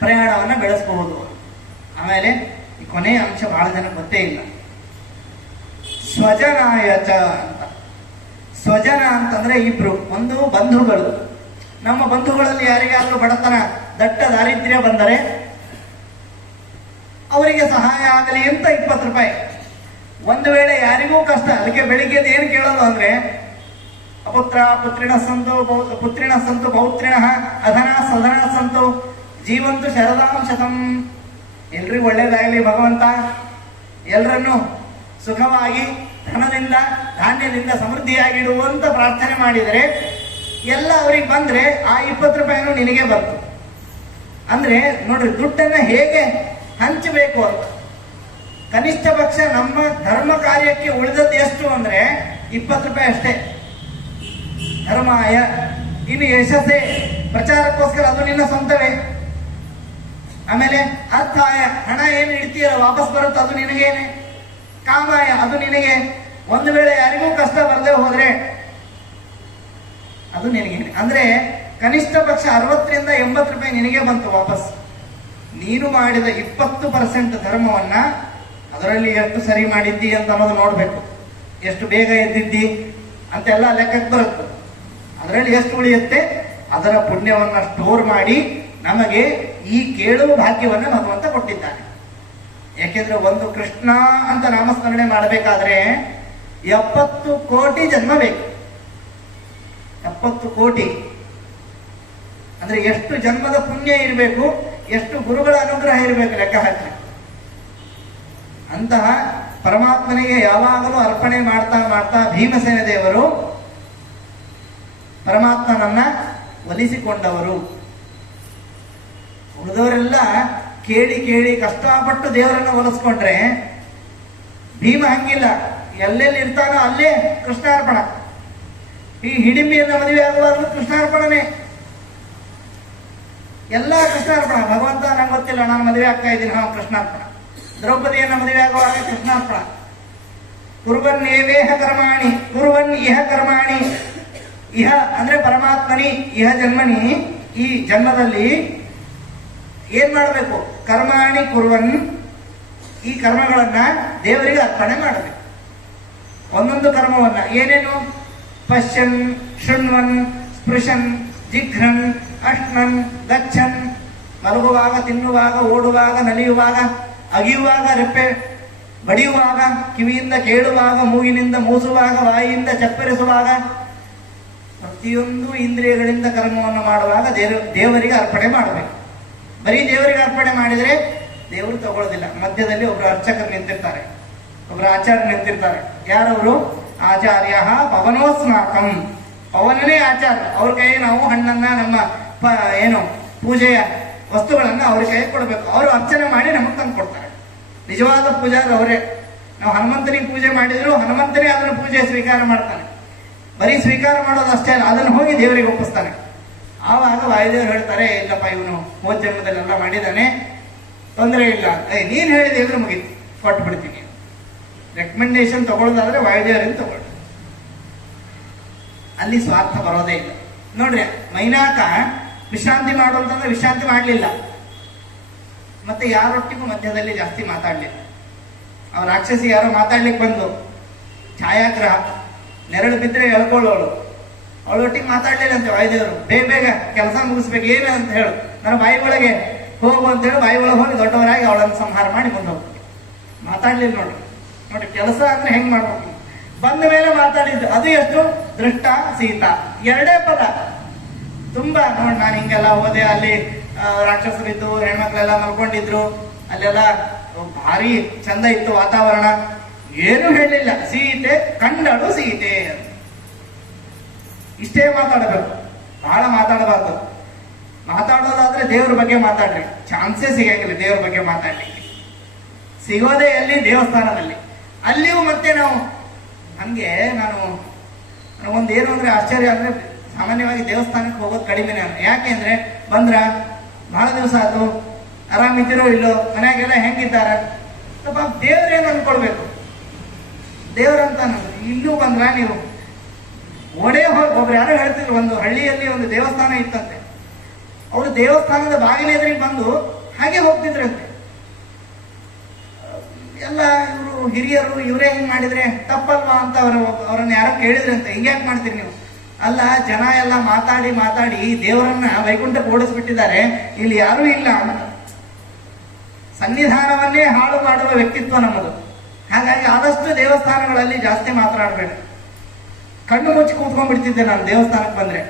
ಪ್ರಯಾಣವನ್ನ ಬೆಳೆಸಬಹುದು. ಆಮೇಲೆ ಈ ಕೊನೆಯ ಅಂಶ ಬಹಳ ಜನ ಗೊತ್ತೇ ಇಲ್ಲ, ಸ್ವಜನಾಯಚ ಅಂತ. ಸ್ವಜನ ಅಂತಂದ್ರೆ ಇಬ್ರು, ಒಂದು ಬಂಧುಗಳು. ನಮ್ಮ ಬಂಧುಗಳಲ್ಲಿ ಯಾರಿಗಾದ್ರೂ ಬಡತನ, ದಟ್ಟ ದಾರಿದ್ರ್ಯ ಬಂದರೆ ಅವರಿಗೆ ಸಹಾಯ ಆಗಲಿ ಅಂತ 20 ರೂಪಾಯಿ. ಒಂದು ವೇಳೆ ಯಾರಿಗೂ ಕಷ್ಟ, ಅದಕ್ಕೆ ಬೆಳಿಗ್ಗೆ ಏನು ಕೇಳೋದು ಅಂದ್ರೆ ಅಪುತ್ರ ಪುತ್ರಿಣ ಸಂತು ಪೌತ್ರಿಣ ಅಧನ ಸಧನ ಸಂತು ಜೀವಂತು ಶರದಾಂ ಶತಂ. ಎಲ್ರಿಗೂ ಒಳ್ಳೇದಾಗಲಿ ಭಗವಂತ, ಎಲ್ಲರನ್ನು ಸುಖವಾಗಿ ಧನದಿಂದ ಧಾನ್ಯದಿಂದ ಸಮೃದ್ಧಿಯಾಗಿಡುವಂತ ಪ್ರಾರ್ಥನೆ ಮಾಡಿದರೆ ಎಲ್ಲ ಅವ್ರಿಗೆ ಬಂದ್ರೆ ಆ 20 ರೂಪಾಯಿನೂ ನಿನಗೆ ಬರ್ತು. ಅಂದ್ರೆ ನೋಡ್ರಿ, ದುಡ್ಡನ್ನ ಹೇಗೆ ಹಂಚಬೇಕು ಅಂತ. ಕನಿಷ್ಠ ಪಕ್ಷ ನಮ್ಮ ಧರ್ಮ ಕಾರ್ಯಕ್ಕೆ ಉಳಿದದ್ದು ಎಷ್ಟು ಅಂದ್ರೆ 20 ರೂಪಾಯಿ ಅಷ್ಟೇ. ಧರ್ಮಾಯ. ಇನ್ನು ಯಶಸ್ಸೇ, ಪ್ರಚಾರಕ್ಕೋಸ್ಕರ, ಅದು ನಿನ್ನ ಸ್ವಂತವೇ. ಆಮೇಲೆ ಅರ್ಥಾಯ, ಹಣ ಏನು ಇಡ್ತೀಯಲ್ಲ ವಾಪಸ್ ಬರುತ್ತೆ, ಅದು ನಿನಗೇನೆ. ಕಾಮಾಯ, ಅದು ನಿನಗೆ. ಒಂದು ವೇಳೆ ಯಾರಿಗೂ ಕಷ್ಟ ಬರದೆ ಹೋದ್ರೆ ಅದು ನಿನಗೇನೆ. ಅಂದ್ರೆ ಕನಿಷ್ಠ ಪಕ್ಷ 60ರಿಂದ 80 ರೂಪಾಯಿ ನಿನಗೆ ಬಂತು ವಾಪಸ್. ನೀನು ಮಾಡಿದ 20% ಧರ್ಮವನ್ನ ಅದರಲ್ಲಿ ಎಷ್ಟು ಸರಿ ಮಾಡಿದ್ದಿ ಅಂತ ಅನ್ನೋದು ನೋಡ್ಬೇಕು. ಎಷ್ಟು ಬೇಗ ಎದ್ದಿದ್ದಿ ಅಂತೆಲ್ಲ ಲೆಕ್ಕಕ್ಕೆ ಬರುತ್ತೆ. ಅದರಲ್ಲಿ ಎಷ್ಟು ಉಳಿಯುತ್ತೆ ಅದರ ಪುಣ್ಯವನ್ನ ಸ್ಟೋರ್ ಮಾಡಿ ನಮಗೆ ಈ ಕೇಳುವ ಭಾಗ್ಯವನ್ನ ಭಗವಂತ ಕೊಟ್ಟಿದ್ದಾನೆ. ಯಾಕೆಂದ್ರೆ ಒಂದು ಕೃಷ್ಣ ಅಂತ ನಾಮಸ್ಮರಣೆ ಮಾಡಬೇಕಾದ್ರೆ 70 ಕೋಟಿ ಜನ್ಮ ಬೇಕು. 70 ಕೋಟಿ. ಅಂದ್ರೆ ಎಷ್ಟು ಜನ್ಮದ ಪುಣ್ಯ ಇರಬೇಕು, ಎಷ್ಟು ಗುರುಗಳ ಅನುಗ್ರಹ ಇರಬೇಕು ಲೆಕ್ಕ ಹಾಕಿ. ಅಂತಹ ಪರಮಾತ್ಮನಿಗೆ ಯಾವಾಗಲೂ ಅರ್ಪಣೆ ಮಾಡ್ತಾ ಮಾಡ್ತಾ ಭೀಮಸೇನ ದೇವರು ಪರಮಾತ್ಮನನ್ನ ಒಲಿಸಿಕೊಂಡವರು. ಉಳಿದವರೆಲ್ಲ ಕೇಳಿ ಕೇಳಿ ಕಷ್ಟಪಟ್ಟು ದೇವರನ್ನ ಒಲಿಸ್ಕೊಂಡ್ರೆ, ಭೀಮ ಹಂಗಿಲ್ಲ. ಎಲ್ಲೆಲ್ಲಿ ಇರ್ತಾನೋ ಅಲ್ಲೇ ಕೃಷ್ಣಾರ್ಪಣ. ಈ ಹಿಡಿಂಬಿಯನ್ನ ಮದುವೆ ಆಗುವಾಗಲೂ ಕೃಷ್ಣಾರ್ಪಣನೇ, ಎಲ್ಲ ಕೃಷ್ಣಾರ್ಪಣ. ಭಗವಂತ ನಂಗೆ ಗೊತ್ತಿಲ್ಲ, ನಾನು ಮದುವೆ ಆಗ್ತಾ ಇದ್ದೀನಿ, ನಾವು ಕೃಷ್ಣಾರ್ಪಣ. ದ್ರೌಪದಿಯನ್ನ ಮದುವೆ ಆಗುವಾಗ ಕೃಷ್ಣಾರ್ಪಣ. ಕುರುವನ್ ಏವೇಹ ಕರ್ಮಾಣಿ ಕುರುವನ್ ಇಹ ಕರ್ಮಾಣಿ. ಇಹ ಅಂದ್ರೆ ಪರಮಾತ್ಮನಿ, ಇಹ ಜನ್ಮನಿ, ಈ ಜನ್ಮದಲ್ಲಿ ಏನ್ ಮಾಡಬೇಕು? ಕರ್ಮಾಣಿ ಕುರುವನ್, ಈ ಕರ್ಮಗಳನ್ನ ದೇವರಿಗೆ ಅರ್ಪಣೆ ಮಾಡಬೇಕು. ಒಂದೊಂದು ಕರ್ಮವನ್ನ ಏನೇನು? ಪಶ್ಯನ್, ಶೃಣ್ವನ್, ಸ್ಪೃಶನ್, ಜಿಘ್ರನ್, ಅಶ್ನನ್, ಗಚ್ಚನ್. ಮಲಗುವಾಗ, ತಿನ್ನುವಾಗ, ಓಡುವಾಗ, ನಲಿಯುವಾಗ, ಅಗಿಯುವಾಗ, ರೆಪ್ಪೆ ಬಡಿಯುವಾಗ, ಕಿವಿಯಿಂದ ಕೇಳುವಾಗ, ಮೂಗಿನಿಂದ ಮೂಸುವಾಗ, ಬಾಯಿಯಿಂದ ಚಪ್ಪರಿಸುವಾಗ, ಪ್ರತಿಯೊಂದು ಇಂದ್ರಿಯಗಳಿಂದ ಕರ್ಮವನ್ನು ಮಾಡುವಾಗ ದೇವರಿಗೆ ಅರ್ಪಣೆ ಮಾಡಬೇಕು. ಬರೀ ದೇವರಿಗೆ ಅರ್ಪಣೆ ಮಾಡಿದರೆ ದೇವರು ತಗೊಳ್ಳೋದಿಲ್ಲ. ಮಧ್ಯದಲ್ಲಿ ಒಬ್ರು ಅರ್ಚಕರು ನಿಂತಿರ್ತಾರೆ, ಒಬ್ರು ಆಚಾರ್ಯ ನಿಂತಿರ್ತಾರೆ. ಯಾರವರು? ಆಚಾರ್ಯ ಪವನೋಸ್ಮಾಕಂ. ಪವನನೇ ಆಚಾರ್ಯ. ಅವ್ರ ಕೈ ನಾವು ಹಣ್ಣನ್ನ, ನಮ್ಮ ಏನು ಪೂಜೆಯ ವಸ್ತುಗಳನ್ನ ಅವ್ರ ಕೈ ಕೊಡಬೇಕು. ಅವರು ಅರ್ಚನೆ ಮಾಡಿ ನಮಗೆ ತಂದು ಕೊಡ್ತಾರೆ. ನಿಜವಾದ ಪೂಜಾರು ಅವರೇ. ನಾವು ಹನುಮಂತನಿಗೆ ಪೂಜೆ ಮಾಡಿದ್ರು ಹನುಮಂತನೇ ಅದನ್ನು ಪೂಜೆ ಸ್ವೀಕಾರ ಮಾಡ್ತಾನೆ. ಬರೀ ಸ್ವೀಕಾರ ಮಾಡೋದು ಅಷ್ಟೇ ಅಲ್ಲ, ಅದನ್ನು ಹೋಗಿ ದೇವರಿಗೆ ಒಪ್ಪಿಸ್ತಾನೆ. ಆವಾಗ ವಾಯುದೇವರು ಹೇಳ್ತಾರೆ, ಇಲ್ಲಪ್ಪ ಇವನು ಮೂವತ್ತು ಜನ್ಮದಲ್ಲೆಲ್ಲ ಮಾಡಿದ್ದಾನೆ, ತೊಂದರೆ ಇಲ್ಲ, ನೀನ್ ಹೇಳಿದೆ ಅಂದ್ರೆ ಮುಗೀತು, ಕೊಟ್ಟು ಬಿಡ್ತೀನಿ. ರೆಕಮೆಂಡೇಶನ್ ತಗೊಳ್ಳೋದಾದ್ರೆ ವಾಯುದೇವರಿಂದ ತಗೊಳ್ಳಿ. ಅಲ್ಲಿ ಸ್ವಾರ್ಥ ಬರೋದೇ ಇಲ್ಲ. ನೋಡ್ರಿ, ಮೈನಾಕ ವಿಶ್ರಾಂತಿ ಮಾಡೋದಂದ್ರೆ ವಿಶ್ರಾಂತಿ ಮಾಡಲಿಲ್ಲ, ಮತ್ತೆ ಯಾರೊಟ್ಟಿಗೂ ಮಧ್ಯದಲ್ಲಿ ಜಾಸ್ತಿ ಮಾತಾಡ್ಲಿಲ್ಲ. ಅವ್ರ ರಾಕ್ಷಸಿ ಯಾರೋ ಮಾತಾಡ್ಲಿಕ್ಕೆ ಬಂದು ಛಾಯಾಗ್ರಹ, ನೆರಳು ಬಿದ್ದರೆ ಎಳ್ಕೊಳ್ಳೋಳು, ಅವಳೊಟ್ಟಿಗೆ ಮಾತಾಡ್ಲಿಲ್ಲ ಅಂತ ವಾಯುದೇವರು. ಬೇಗ ಬೇಗ ಕೆಲಸ ಮುಗಿಸ್ಬೇಕು, ಏನು ಅಂತ ಹೇಳು, ನನ್ನ ಬಾಯಿ ಒಳಗೆ ಹೋಗು ಅಂತ ಹೇಳಿ ಬಾಯಿ ಒಳಗೆ ಹೋಗಿ ದೊಡ್ಡವರಾಗಿ ಅವಳನ್ನು ಸಂಹಾರ ಮಾಡಿ ಮುಂದೆ ಹೋಗ್ತೀವಿ. ಮಾತಾಡ್ಲಿಲ್ಲ ನೋಡ್ರಿ. ನೋಡಿ, ಕೆಲಸ ಅಂದ್ರೆ ಹೆಂಗ್ ಮಾಡ್ಬೇಕು. ಬಂದ ಮೇಲೆ ಮಾತಾಡಿದ್ದು ಅದು ಎಷ್ಟು? ದೃಷ್ಟ ಸೀತಾ, ಎರಡೇ ಪದ. ತುಂಬಾ ನೋಡಿ, ನಾನು ಹಿಂಗೆಲ್ಲ ಹೋದೆ, ಅಲ್ಲಿ ರಾಕ್ಷಸರಿದ್ದು, ಹೆಣ್ಮಕ್ಳೆಲ್ಲ ಮಲ್ಕೊಂಡಿದ್ರು, ಅಲ್ಲೆಲ್ಲ ಭಾರಿ ಚಂದ ಇತ್ತು ವಾತಾವರಣ, ಏನು ಹೇಳಲಿಲ್ಲ. ಸೀತೆ ಕಂಡಳು ಸೀತೆ, ಇಷ್ಟೇ ಮಾತಾಡಬೇಕು, ಬಹಳ ಮಾತಾಡಬಾರ್ದು. ಮಾತಾಡೋದಾದ್ರೆ ದೇವ್ರ ಬಗ್ಗೆ ಮಾತಾಡ್ರಿ, ಚಾನ್ಸೇ ಸಿಗಂಗಿಲ್ಲ ದೇವ್ರ ಬಗ್ಗೆ ಮಾತಾಡ್ಲಿಕ್ಕೆ. ಸಿಗೋದೇ ಎಲ್ಲಿ? ದೇವಸ್ಥಾನದಲ್ಲಿ. ಅಲ್ಲಿಯೂ ಮತ್ತೆ ನಾವು ಹಂಗೆ ನನಗೊಂದು ಏನು ಅಂದ್ರೆ ಆಶ್ಚರ್ಯ ಅಂದ್ರೆ, ಸಾಮಾನ್ಯವಾಗಿ ದೇವಸ್ಥಾನಕ್ಕೆ ಹೋಗೋದು ಕಡಿಮೆನೇ. ಯಾಕೆ ಅಂದ್ರೆ, ಬಂದ್ರ ಬಹಳ ದಿವಸ ಆಯ್ತು, ಆರಾಮಿದ್ದೀರೋ ಇಲ್ಲೋ, ಮನೆಯಾಗೆಲ್ಲ ಹೆಂಗಿದ್ದಾರ, ದೇವ್ರೇನು ಅನ್ಕೊಳ್ಬೇಕು. ದೇವ್ರಂತ ಇಲ್ಲೂ ಬಂದ್ರ ನೀವು ಓಡೇ ಹೋಗಿ. ಒಬ್ರು ಯಾರೋ ಹೇಳ್ತಿದ್ರು, ಒಂದು ಹಳ್ಳಿಯಲ್ಲಿ ಒಂದು ದೇವಸ್ಥಾನ ಇತ್ತಂತೆ. ಅವರು ದೇವಸ್ಥಾನದ ಬಾಗಿಲ ಎದುರಿಗೆ ಬಂದು ಹಾಗೆ ಹೋಗ್ತಿದ್ರಂತೆ. ಎಲ್ಲ ಇವರು ಹಿರಿಯರು, ಇವರೇ ಹಿಂಗ್ ಮಾಡಿದ್ರೆ ತಪ್ಪಲ್ವಾ ಅಂತ ಅವರನ್ನ ಯಾರೋ ಕೇಳಿದ್ರಂತೆ, ಹಿಂಗ್ಯಾಕೆ ಮಾಡ್ತೀರಿ ನೀವು? ಅಲ್ಲ, ಜನ ಎಲ್ಲ ಮಾತಾಡಿ ಮಾತಾಡಿ ದೇವರನ್ನ ವೈಕುಂಠಕ್ಕೆ ಓಡಿಸ್ಬಿಟ್ಟಿದ್ದಾರೆ, ಇಲ್ಲಿ ಯಾರೂ ಇಲ್ಲ ಅಂತ. ಸನ್ನಿಧಾನವನ್ನೇ ಹಾಳು ಮಾಡುವ ವ್ಯಕ್ತಿತ್ವ ನಮ್ಮದು. ಹಾಗಾಗಿ ಆದಷ್ಟು ದೇವಸ್ಥಾನಗಳಲ್ಲಿ ಜಾಸ್ತಿ ಮಾತನಾಡಬೇಡ. ಕಣ್ಣು ಮುಚ್ಚಿ ಕೂತ್ಕೊಂಡ್ಬಿಡ್ತಿದ್ದೆ ನಾನು ದೇವಸ್ಥಾನಕ್ಕೆ ಬಂದ್ರೆ.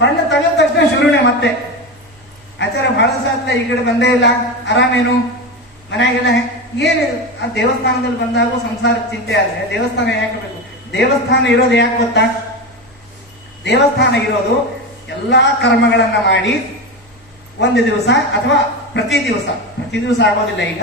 ಕಣ್ಣು ತೆಗೆದ ತಕ್ಷಣ ಶುರುನೆ ಮತ್ತೆ ಆಚಾರ ಬಹಳ ಸಾಧ್ಯ, ಈ ಕಡೆ ಬಂದೇ ಇಲ್ಲ, ಆರಾಮೇನು, ಮನೆಯಾಗೆಲ್ಲ ಏನಿದು. ಆ ದೇವಸ್ಥಾನದಲ್ಲಿ ಬಂದಾಗ ಸಂಸಾರ ಚಿಂತೆ ಆದ್ರೆ ದೇವಸ್ಥಾನ ಯಾಕೆ ಬೇಕು? ದೇವಸ್ಥಾನ ಇರೋದು ಯಾಕೆ ಗೊತ್ತಾ? ದೇವಸ್ಥಾನ ಇರೋದು ಎಲ್ಲಾ ಕರ್ಮಗಳನ್ನ ಮಾಡಿ ಒಂದು ದಿವಸ ಅಥವಾ ಪ್ರತಿ ದಿವಸ ಆಗೋದಿಲ್ಲ. ಈಗ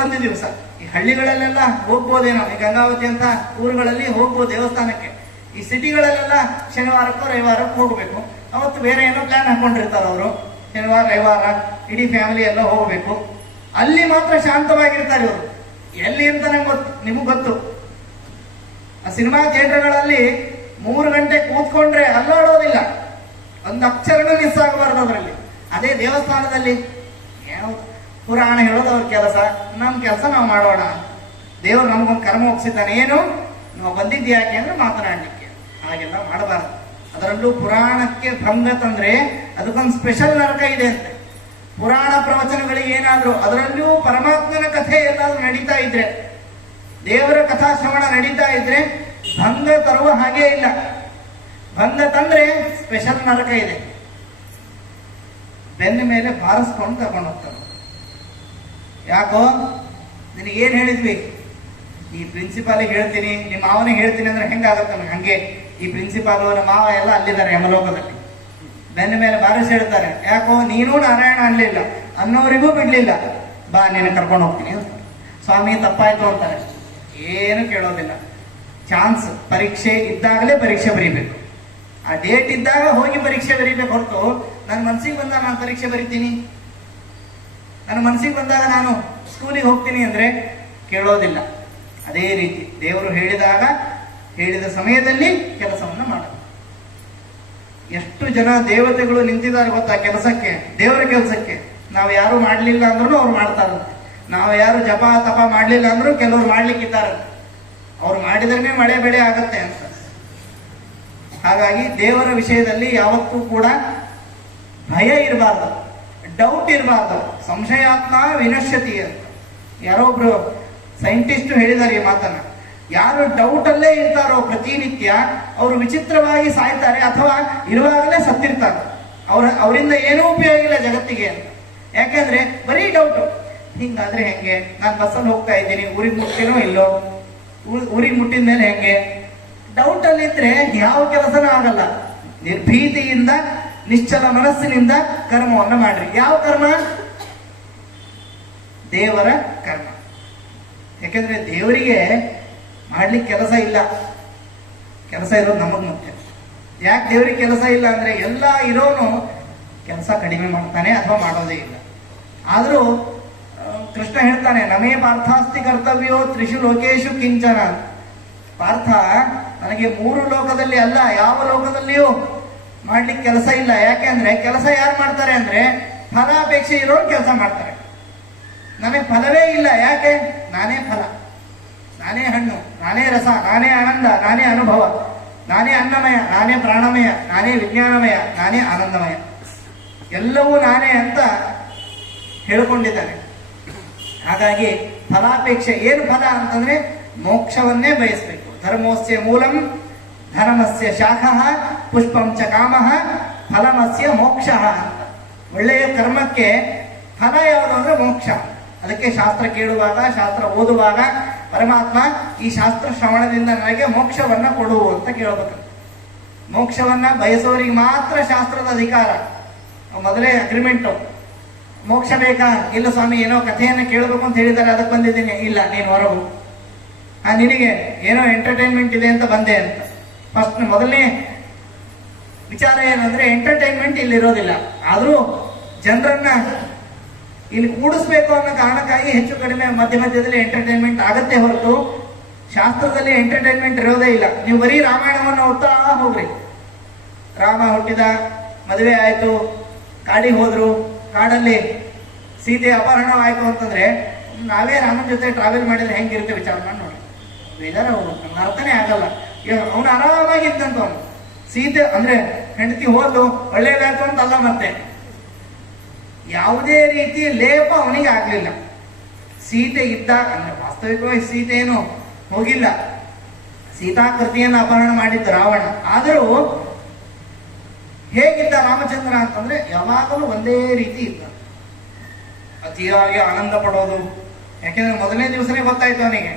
ಒಂದು ದಿವಸ ಈ ಹಳ್ಳಿಗಳಲ್ಲೆಲ್ಲ ಹೋಗ್ಬೋದೇನೋ, ಈ ಗಂಗಾವತಿ ಅಂತ ಊರುಗಳಲ್ಲಿ ಹೋಗ್ಬೋದು ದೇವಸ್ಥಾನಕ್ಕೆ. ಈ ಸಿಟಿಗಳಲ್ಲೆಲ್ಲ ಶನಿವಾರಕ್ಕೋ ರವಿವಾರಕ್ಕೂ ಹೋಗ್ಬೇಕು. ಅವತ್ತು ಬೇರೆ ಏನೋ ಪ್ಲಾನ್ ಹಾಕೊಂಡಿರ್ತಾರೆ ಅವರು, ಶನಿವಾರ ರವಿವಾರ ಇಡೀ ಫ್ಯಾಮಿಲಿ ಎಲ್ಲ ಹೋಗ್ಬೇಕು. ಅಲ್ಲಿ ಮಾತ್ರ ಶಾಂತವಾಗಿರ್ತಾರೆ ಇವರು. ಎಲ್ಲಿ ಅಂತ ನಂಗೆ ಗೊತ್ತು, ನಿಮಗ್ ಗೊತ್ತು. ಆ ಸಿನಿಮಾ ಥಿಯೇಟರ್ಗಳಲ್ಲಿ 3 ಗಂಟೆ ಕೂತ್ಕೊಂಡ್ರೆ ಅಲ್ಲಾಡೋದಿಲ್ಲ, ಒಂದು ಅಕ್ಷರನೂ ಮಿಸ್ ಆಗಬಾರ್ದು ಅದರಲ್ಲಿ. ಅದೇ ದೇವಸ್ಥಾನದಲ್ಲಿ ಪುರಾಣ ಹೇಳೋದು ಅವ್ರ ಕೆಲಸ, ನಮ್ಮ ಕೆಲಸ ನಾವು ಮಾಡೋಣ. ದೇವರು ನಮಗೊಂದು ಕರ್ಮ ಒಪ್ಪಿಸಿದ್ದಾನೆ. ಏನು? ನಾವು ಬಂದಿದ್ದು ಯಾಕೆ ಅಂದ್ರೆ ಮಾತನಾಡಲಿಕ್ಕೆ. ಹಾಗೆಲ್ಲ ಮಾಡಬಾರ್ದು. ಅದರಲ್ಲೂ ಪುರಾಣಕ್ಕೆ ಭಂಗ ತಂದ್ರೆ ಅದಕ್ಕೊಂದು ಸ್ಪೆಷಲ್ ನರಕ ಇದೆ ಅಂತೆ. ಪುರಾಣ ಪ್ರವಚನಗಳಿಗೆ ಏನಾದ್ರು, ಅದರಲ್ಲೂ ಪರಮಾತ್ಮನ ಕಥೆ ಎಲ್ಲಾದ್ರೂ ನಡೀತಾ ಇದ್ರೆ, ದೇವರ ಕಥಾ ಶ್ರವಣ ನಡೀತಾ ಇದ್ರೆ ಭಂಗ ತರುವ ಹಾಗೇ ಇಲ್ಲ. ಭಂಗ ತಂದ್ರೆ ಸ್ಪೆಷಲ್ ನರಕ ಇದೆ. ಬೆನ್ನ ಮೇಲೆ ಬಾರಿಸ್ಕೊಂಡು ತಗೊಂಡು ಹೋಗ್ತಾರೆ. ಯಾಕೋ ನಿನಗೇನು ಹೇಳಿದ್ವಿ, ಈ ಪ್ರಿನ್ಸಿಪಾಲಿಗೆ ಹೇಳ್ತೀನಿ, ನಿಮ್ಮ ಮಾವನಿಗೆ ಹೇಳ್ತೀನಿ ಅಂದ್ರೆ ಹೆಂಗಾಗತ್ತೆ ನನಗೆ. ಹಂಗೆ ಈ ಪ್ರಿನ್ಸಿಪಾಲ್ ಅವರ ಮಾವ ಎಲ್ಲ ಅಲ್ಲಿದ್ದಾರೆ ಯಮಲೋಕದಲ್ಲಿ. ಬೆನ್ನ ಮೇಲೆ ಬಾರಿಸಿ ಹೇಳ್ತಾರೆ, ಯಾಕೋ ನೀನೂ ನಾರಾಯಣ ಅನ್ಲಿಲ್ಲ, ಅನ್ನೋರಿಗೂ ಬಿಡ್ಲಿಲ್ಲ, ಬಾ ನೀನು ಕರ್ಕೊಂಡು ಹೋಗ್ತೀನಿ ಅಂತ. ಸ್ವಾಮಿ ತಪ್ಪಾಯ್ತು ಅಂತಾರೆ, ಏನು ಕೇಳೋದಿಲ್ಲ. ಚಾನ್ಸ್ ಪರೀಕ್ಷೆ ಇದ್ದಾಗಲೇ ಪರೀಕ್ಷೆ ಬರೀಬೇಕು. ಆ ಡೇಟ್ ಇದ್ದಾಗ ಹೋಗಿ ಪರೀಕ್ಷೆ ಬರೀಬೇಕು ಹೊರತು ನನ್ನ ಮನಸ್ಸಿಗೆ ಬಂದಾಗ ನಾನು ಪರೀಕ್ಷೆ ಬರಿತೀನಿ, ನನ್ನ ಮನಸ್ಸಿಗೆ ಬಂದಾಗ ನಾನು ಸ್ಕೂಲಿಗೆ ಹೋಗ್ತೀನಿ ಅಂದ್ರೆ ಕೇಳೋದಿಲ್ಲ. ಅದೇ ರೀತಿ ದೇವರು ಹೇಳಿದಾಗ ಹೇಳಿದ ಸಮಯದಲ್ಲಿ ಕೆಲಸವನ್ನು ಮಾಡೋದು. ಎಷ್ಟು ಜನ ದೇವತೆಗಳು ನಿಂತಿದ್ದಾರೆ ಗೊತ್ತಾ ಕೆಲಸಕ್ಕೆ, ದೇವರ ಕೆಲಸಕ್ಕೆ. ನಾವು ಯಾರು ಮಾಡಲಿಲ್ಲ ಅಂದ್ರೂ ಅವ್ರು ಮಾಡ್ತಾರಂತೆ. ನಾವು ಯಾರು ಜಪ ತಪ ಮಾಡಲಿಲ್ಲ ಅಂದ್ರೂ ಕೆಲವರು ಮಾಡ್ಲಿಕ್ಕಿದ್ದಾರಂತೆ. ಅವ್ರು ಮಾಡಿದ್ರೇ ಮಳೆ ಬೆಳೆ ಆಗತ್ತೆ ಅಂತ. ಹಾಗಾಗಿ ದೇವರ ವಿಷಯದಲ್ಲಿ ಯಾವತ್ತೂ ಕೂಡ ಭಯ ಇರಬಾರ್ದು, ಡೌಟ್ ಇರಬಾರ್ದು. ಸಂಶಯಾತ್ಮ ವಿನಶ್ಯತಿ ಅಂತ ಯಾರೋ ಒಬ್ರು ಸೈಂಟಿಸ್ಟ್ ಹೇಳಿದ್ದಾರೆ ಈ ಮಾತನ್ನ. ಯಾರು ಡೌಟ್ ಅಲ್ಲೇ ಇರ್ತಾರೋ ಪ್ರತಿನಿತ್ಯ ಅವರು ವಿಚಿತ್ರವಾಗಿ ಸಾಯ್ತಾರೆ ಅಥವಾ ಇರುವಾಗಲೇ ಸತ್ತಿರ್ತಾರೆ. ಅವರಿಂದ ಏನೂ ಉಪಯೋಗ ಇಲ್ಲ ಜಗತ್ತಿಗೆ ಅಂತ. ಯಾಕೆಂದ್ರೆ ಬರೀ ಡೌಟ್. ಹಿಂಗಾದ್ರೆ ಹೆಂಗೆ, ನಾನು ಬಸ್ಸಲ್ಲಿ ಹೋಗ್ತಾ ಇದ್ದೀನಿ, ಊರಿಗೆ ಮುಟ್ತೀನೋ ಇಲ್ಲೋ, ಊರಿಗೆ ಮುಟ್ಟಿದ ಮೇಲೆ ಹೆಂಗೆ. ಡೌಟ್ ಅಲ್ಲಿ ಇದ್ರೆ ಯಾವ ಕೆಲಸನೂ ಆಗಲ್ಲ. ನಿರ್ಭೀತಿಯಿಂದ ನಿಶ್ಚಲ ಮನಸ್ಸಿನಿಂದ ಕರ್ಮವನ್ನು ಮಾಡ್ರಿ. ಯಾವ ಕರ್ಮ? ದೇವರ ಕರ್ಮ. ಯಾಕೆಂದ್ರೆ ದೇವರಿಗೆ ಮಾಡ್ಲಿಕ್ಕೆ ಕೆಲಸ ಇಲ್ಲ, ಕೆಲಸ ಇರೋದು ನಮಗ್ ಮುಖ್ಯ. ಯಾಕೆ ದೇವರಿಗೆ ಕೆಲಸ ಇಲ್ಲ ಅಂದ್ರೆ ಎಲ್ಲ ಇರೋನು ಕೆಲಸ ಕಡಿಮೆ ಮಾಡ್ತಾನೆ ಅಥವಾ ಮಾಡೋದೇ ಇಲ್ಲ. ಆದ್ರೂ ಕೃಷ್ಣ ಹೇಳ್ತಾನೆ, ನಮೇ ಪಾರ್ಥಾಸ್ತಿ ಕರ್ತವ್ಯೋ ತ್ರಿಷು ಲೋಕೇಶು ಕಿಂಚನ. ಪಾರ್ಥ, ನನಗೆ 3 ಲೋಕದಲ್ಲಿ ಅಲ್ಲ ಯಾವ ಲೋಕದಲ್ಲಿಯೂ ಮಾಡ್ಲಿಕ್ಕೆ ಕೆಲಸ ಇಲ್ಲ. ಯಾಕೆ ಅಂದ್ರೆ ಕೆಲಸ ಯಾರು ಮಾಡ್ತಾರೆ ಅಂದ್ರೆ ಫಲಾಪೇಕ್ಷೆ ಇರೋರು ಕೆಲಸ ಮಾಡ್ತಾರೆ. ನನಗೆ ಫಲವೇ ಇಲ್ಲ. ಯಾಕೆ? ನಾನೇ ಫಲ, ನಾನೇ ಹಣ್ಣು, ನಾನೇ ರಸ, ನಾನೇ ಆನಂದ, ನಾನೇ ಅನುಭವ, ನಾನೇ ಅನ್ನಮಯ, ನಾನೇ ಪ್ರಾಣಮಯ, ನಾನೇ ವಿಜ್ಞಾನಮಯ, ನಾನೇ ಆನಂದಮಯ, ಎಲ್ಲವೂ ನಾನೇ ಅಂತ ಹೇಳಿಕೊಂಡಿದ್ದಾನೆ. ಹಾಗಾಗಿ ಫಲಾಪೇಕ್ಷೆ ಏನು ಫಲ ಅಂತಂದ್ರೆ ಮೋಕ್ಷವನ್ನೇ ಬಯಸಬೇಕು. ಧರ್ಮೋಸ್ಯ ಮೂಲಂ ಧರ್ಮಸ್ಯ ಶಾಖಃ ಪುಷ್ಪಂ ಚ ಕಾಮಃ ಫಲಮಸ್ಯ ಮೋಕ್ಷ ಅಂತ. ಒಳ್ಳೆಯ ಕರ್ಮಕ್ಕೆ ಫಲ ಯಾವುದು ಅಂದ್ರೆ ಮೋಕ್ಷ. ಅದಕ್ಕೆ ಶಾಸ್ತ್ರ ಕೇಳುವಾಗ, ಶಾಸ್ತ್ರ ಓದುವಾಗ ಪರಮಾತ್ಮ ಈ ಶಾಸ್ತ್ರ ಶ್ರವಣದಿಂದ ನನಗೆ ಮೋಕ್ಷವನ್ನ ಕೊಡು ಅಂತ ಕೇಳಬೇಕು. ಮೋಕ್ಷವನ್ನ ಬಯಸೋರಿಗೆ ಮಾತ್ರ ಶಾಸ್ತ್ರದ ಅಧಿಕಾರ. ಮೊದಲೇ ಅಗ್ರಿಮೆಂಟು. ಮೋಕ್ಷ ಬೇಕಾ? ಇಲ್ಲ ಸ್ವಾಮಿ, ಏನೋ ಕಥೆಯನ್ನು ಕೇಳಬೇಕು ಅಂತ ಹೇಳಿದ್ದಾರೆ, ಅದಕ್ಕೆ ಬಂದಿದ್ದೀನಿ. ಇಲ್ಲ, ನೀನು ಹೊರಗು. ನಿನಗೆ ಏನೋ ಎಂಟರ್ಟೈನ್ಮೆಂಟ್ ಇದೆ ಅಂತ ಬಂದೆ ಅಂತ. ಫಸ್ಟ್ ಮೊದಲನೇ ವಿಚಾರ ಏನಂದ್ರೆ ಎಂಟರ್ಟೈನ್ಮೆಂಟ್ ಇಲ್ಲಿ ಇರೋದಿಲ್ಲ. ಆದ್ರೂ ಜನರನ್ನ ಇಲ್ಲಿ ಕೂಡಿಸ್ಬೇಕು ಅನ್ನೋ ಕಾರಣಕ್ಕಾಗಿ ಹೆಚ್ಚು ಕಡಿಮೆ ಮಧ್ಯ ಮಧ್ಯದಲ್ಲಿ ಎಂಟರ್ಟೈನ್ಮೆಂಟ್ ಆಗತ್ತೆ ಹೊರತು ಶಾಸ್ತ್ರದಲ್ಲಿ ಎಂಟರ್ಟೈನ್ಮೆಂಟ್ ಇರೋದೇ ಇಲ್ಲ. ನೀವು ಬರೀ ರಾಮಾಯಣವನ್ನು ಓದ್ತಾ ಹೋಗ್ರಿ. ರಾಮ ಹುಟ್ಟಿದ, ಮದುವೆ ಆಯ್ತು, ಕಾಡಿಗೆ ಹೋದ್ರು, ಕಾಡಲ್ಲಿ ಸೀತೆ ಅಪಹರಣವಾಯ್ತು ಅಂತಂದ್ರೆ ನಾವೇ ರಾಮನ ಜೊತೆ ಟ್ರಾವೆಲ್ ಮಾಡಿದ್ರೆ ಹೆಂಗಿರುತ್ತೆ ವಿಚಾರ ಮಾಡಿ ನೋಡಿ. ಬೇಜಾರ ಅವರು, ನಮ್ಗೆ ಅರ್ಥನೇ ಆಗಲ್ಲ. ಅವನು ಆರಾಮಾಗಿದ್ದಂತ ಅವನು. ಸೀತೆ ಅಂದ್ರೆ ಹೆಂಡತಿ ಹೋದ್ಲು, ಒಳ್ಳೇದಾಯ್ತು ಅಂತಲ್ಲ, ಮತ್ತೆ ಯಾವುದೇ ರೀತಿ ಲೇಪ ಅವನಿಗೆ ಆಗ್ಲಿಲ್ಲ. ಸೀತೆ ಇದ್ದಾಗ ಅಂದ್ರೆ ವಾಸ್ತವಿಕವಾಗಿ ಸೀತೆ ಏನು ಹೋಗಿಲ್ಲ, ಸೀತಾಕೃತಿಯನ್ನು ಅಪಹರಣ ಮಾಡಿದ್ದ ರಾವಣ. ಆದರೂ ಹೇಗಿದ್ದ ರಾಮಚಂದ್ರ ಅಂತಂದ್ರೆ ಯಾವಾಗಲೂ ಒಂದೇ ರೀತಿ ಇದ್ದ. ಅತಿಯಾಗಿ ಆನಂದ ಪಡೋದು. ಯಾಕೆಂದ್ರೆ ಮೊದಲನೇ ದಿವಸನೇ ಗೊತ್ತಾಯ್ತು ಅವನಿಗೆ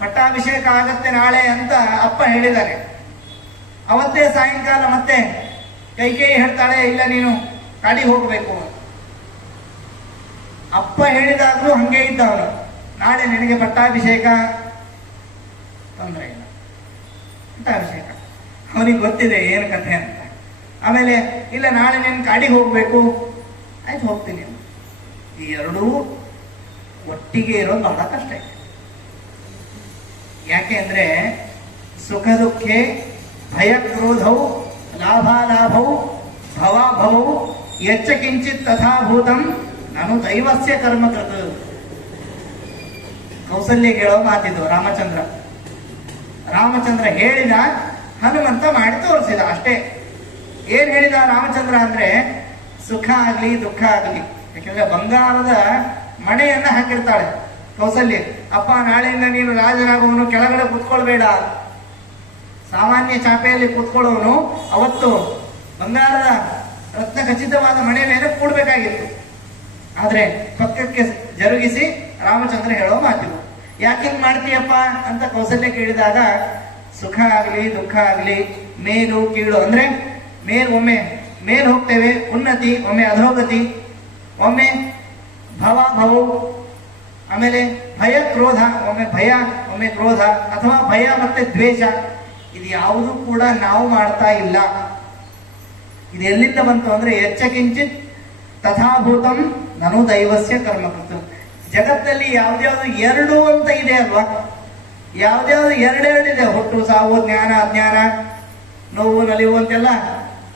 ಪಟ್ಟಾಭಿಷೇಕ ಆಗತ್ತೆ ನಾಳೆ ಅಂತ ಅಪ್ಪ ಹೇಳಿದ್ದಾರೆ. ಅವತ್ತೇ ಸಾಯಂಕಾಲ ಮತ್ತೆ ಕೈಕೇಯಿ ಹೇಳ್ತಾಳೆ, ಇಲ್ಲ ನೀನು ಕಾಡಿಗೆ ಹೋಗಬೇಕು. ಅಪ್ಪ ಹೇಳಿದಾಗ್ಲೂ ಹಂಗೆ ಇದ್ದ ಅವನು. ನಾಳೆ ನಿನಗೆ ಪಟ್ಟಾಭಿಷೇಕ, ತೊಂದರೆ ಇಲ್ಲ, ಪಟ್ಟಾಭಿಷೇಕ. ಅವನಿಗೆ ಗೊತ್ತಿದೆ ಏನು ಕಥೆ ಅಂತ. ಆಮೇಲೆ ಇಲ್ಲ ನಾಳೆ ನೀನು ಕಾಡಿಗೆ ಹೋಗ್ಬೇಕು, ಆಯ್ತು ಹೋಗ್ತೀನಿ. ಈ ಎರಡೂ ಒಟ್ಟಿಗೆ ಇರೋದು ಬಹಳ ಕಷ್ಟ ಇದೆ. ಯಾಕೆ ಅಂದ್ರೆ ಸುಖ ದುಃಖೆ ಭಯ ಕ್ರೋಧೌ ಲಾಭಾಲಾಭೌ ಭವಾಭವೌ ಯಚ್ಚ ಕಿಂಚಿತ್ ತಥಾಭೂತಂ ನಾನು ದೈವಸ್ಯ ಕರ್ಮಕೃತ. ಕೌಸಲ್ಯಗೆ ಹೇಳೋ ಮಾತಿದ್ದು ರಾಮಚಂದ್ರ ಹೇಳಿದ, ಹನುಮಂತ ಮಾಡಿ ತೋರಿಸಿದ ಅಷ್ಟೇ. ಏನ್ ಹೇಳಿದ ರಾಮಚಂದ್ರ ಅಂದ್ರೆ ಸುಖ ಆಗ್ಲಿ ದುಃಖ ಆಗ್ಲಿ, ಯಾಕಂದ್ರೆ ಬಂಗಾರದ ಮಣೆಯನ್ನ ಹಾಕಿರ್ತಾಳೆ ಕೌಸಲ್ಯ. ಅಪ್ಪ ನಾಳೆಯಿಂದ ನೀನು ರಾಜನಾಗುವನು, ಕೆಳಗಡೆ ಕುತ್ಕೊಳ್ಬೇಡ. ಸಾಮಾನ್ಯ ಚಾಪೆಯಲ್ಲಿ ಕೂತ್ಕೊಳ್ಳೋನು ಅವತ್ತು ಬಂಗಾರದ ರತ್ನ ಖಚಿತವಾದ ಮನೆ ಮೇಲೆ ಕೂಡಬೇಕಾಗಿತ್ತು. ಆದ್ರೆ ಪಕ್ಕಕ್ಕೆ ಜರುಗಿಸಿ ರಾಮಚಂದ್ರ ಹೇಳೋ ಮಾತಿವು. ಯಾಕಿಂಗ್ ಮಾಡ್ತೀಯಪ್ಪ ಅಂತ ಕೌಸಲ್ಯ ಕೇಳಿದಾಗ, ಸುಖ ಆಗ್ಲಿ ದುಃಖ ಆಗ್ಲಿ, ಮೇಲು ಕೀಳು ಅಂದ್ರೆ ಒಮ್ಮೆ ಮೇಲ್ ಹೋಗ್ತೇವೆ ಉನ್ನತಿ, ಒಮ್ಮೆ ಅಧೋಗತಿ, ಒಮ್ಮೆ ಭವವು, ಆಮೇಲೆ ಭಯ ಕ್ರೋಧ, ಒಮ್ಮೆ ಭಯ ಒಮ್ಮೆ ಕ್ರೋಧ, ಅಥವಾ ಭಯ ಮತ್ತೆ ದ್ವೇಷ. ಇದು ಯಾವುದು ಕೂಡ ನಾವು ಮಾಡ್ತಾ ಇಲ್ಲ. ಇದು ಎಲ್ಲಿಂದ ಬಂತು ಅಂದ್ರೆ ಎಚ್ಚ ಕಿಂಚಿತ್ ತಥಾಭೂತಂ ನನು ದೈವಸ್ಯ ಕರ್ಮಕೃತ. ಜಗತ್ತಲ್ಲಿ ಯಾವ್ದ್ಯಾವ್ದು ಎರಡು ಅಂತ ಇದೆ ಅಲ್ವಾ, ಯಾವ್ದ್ಯಾವ್ದು ಎರಡೆರಡಿದೆ, ಹುಟ್ಟು ಸಾವು ಜ್ಞಾನ ಅಜ್ಞಾನ ನೋವು ನಲಿವು ಅಂತೆಲ್ಲ,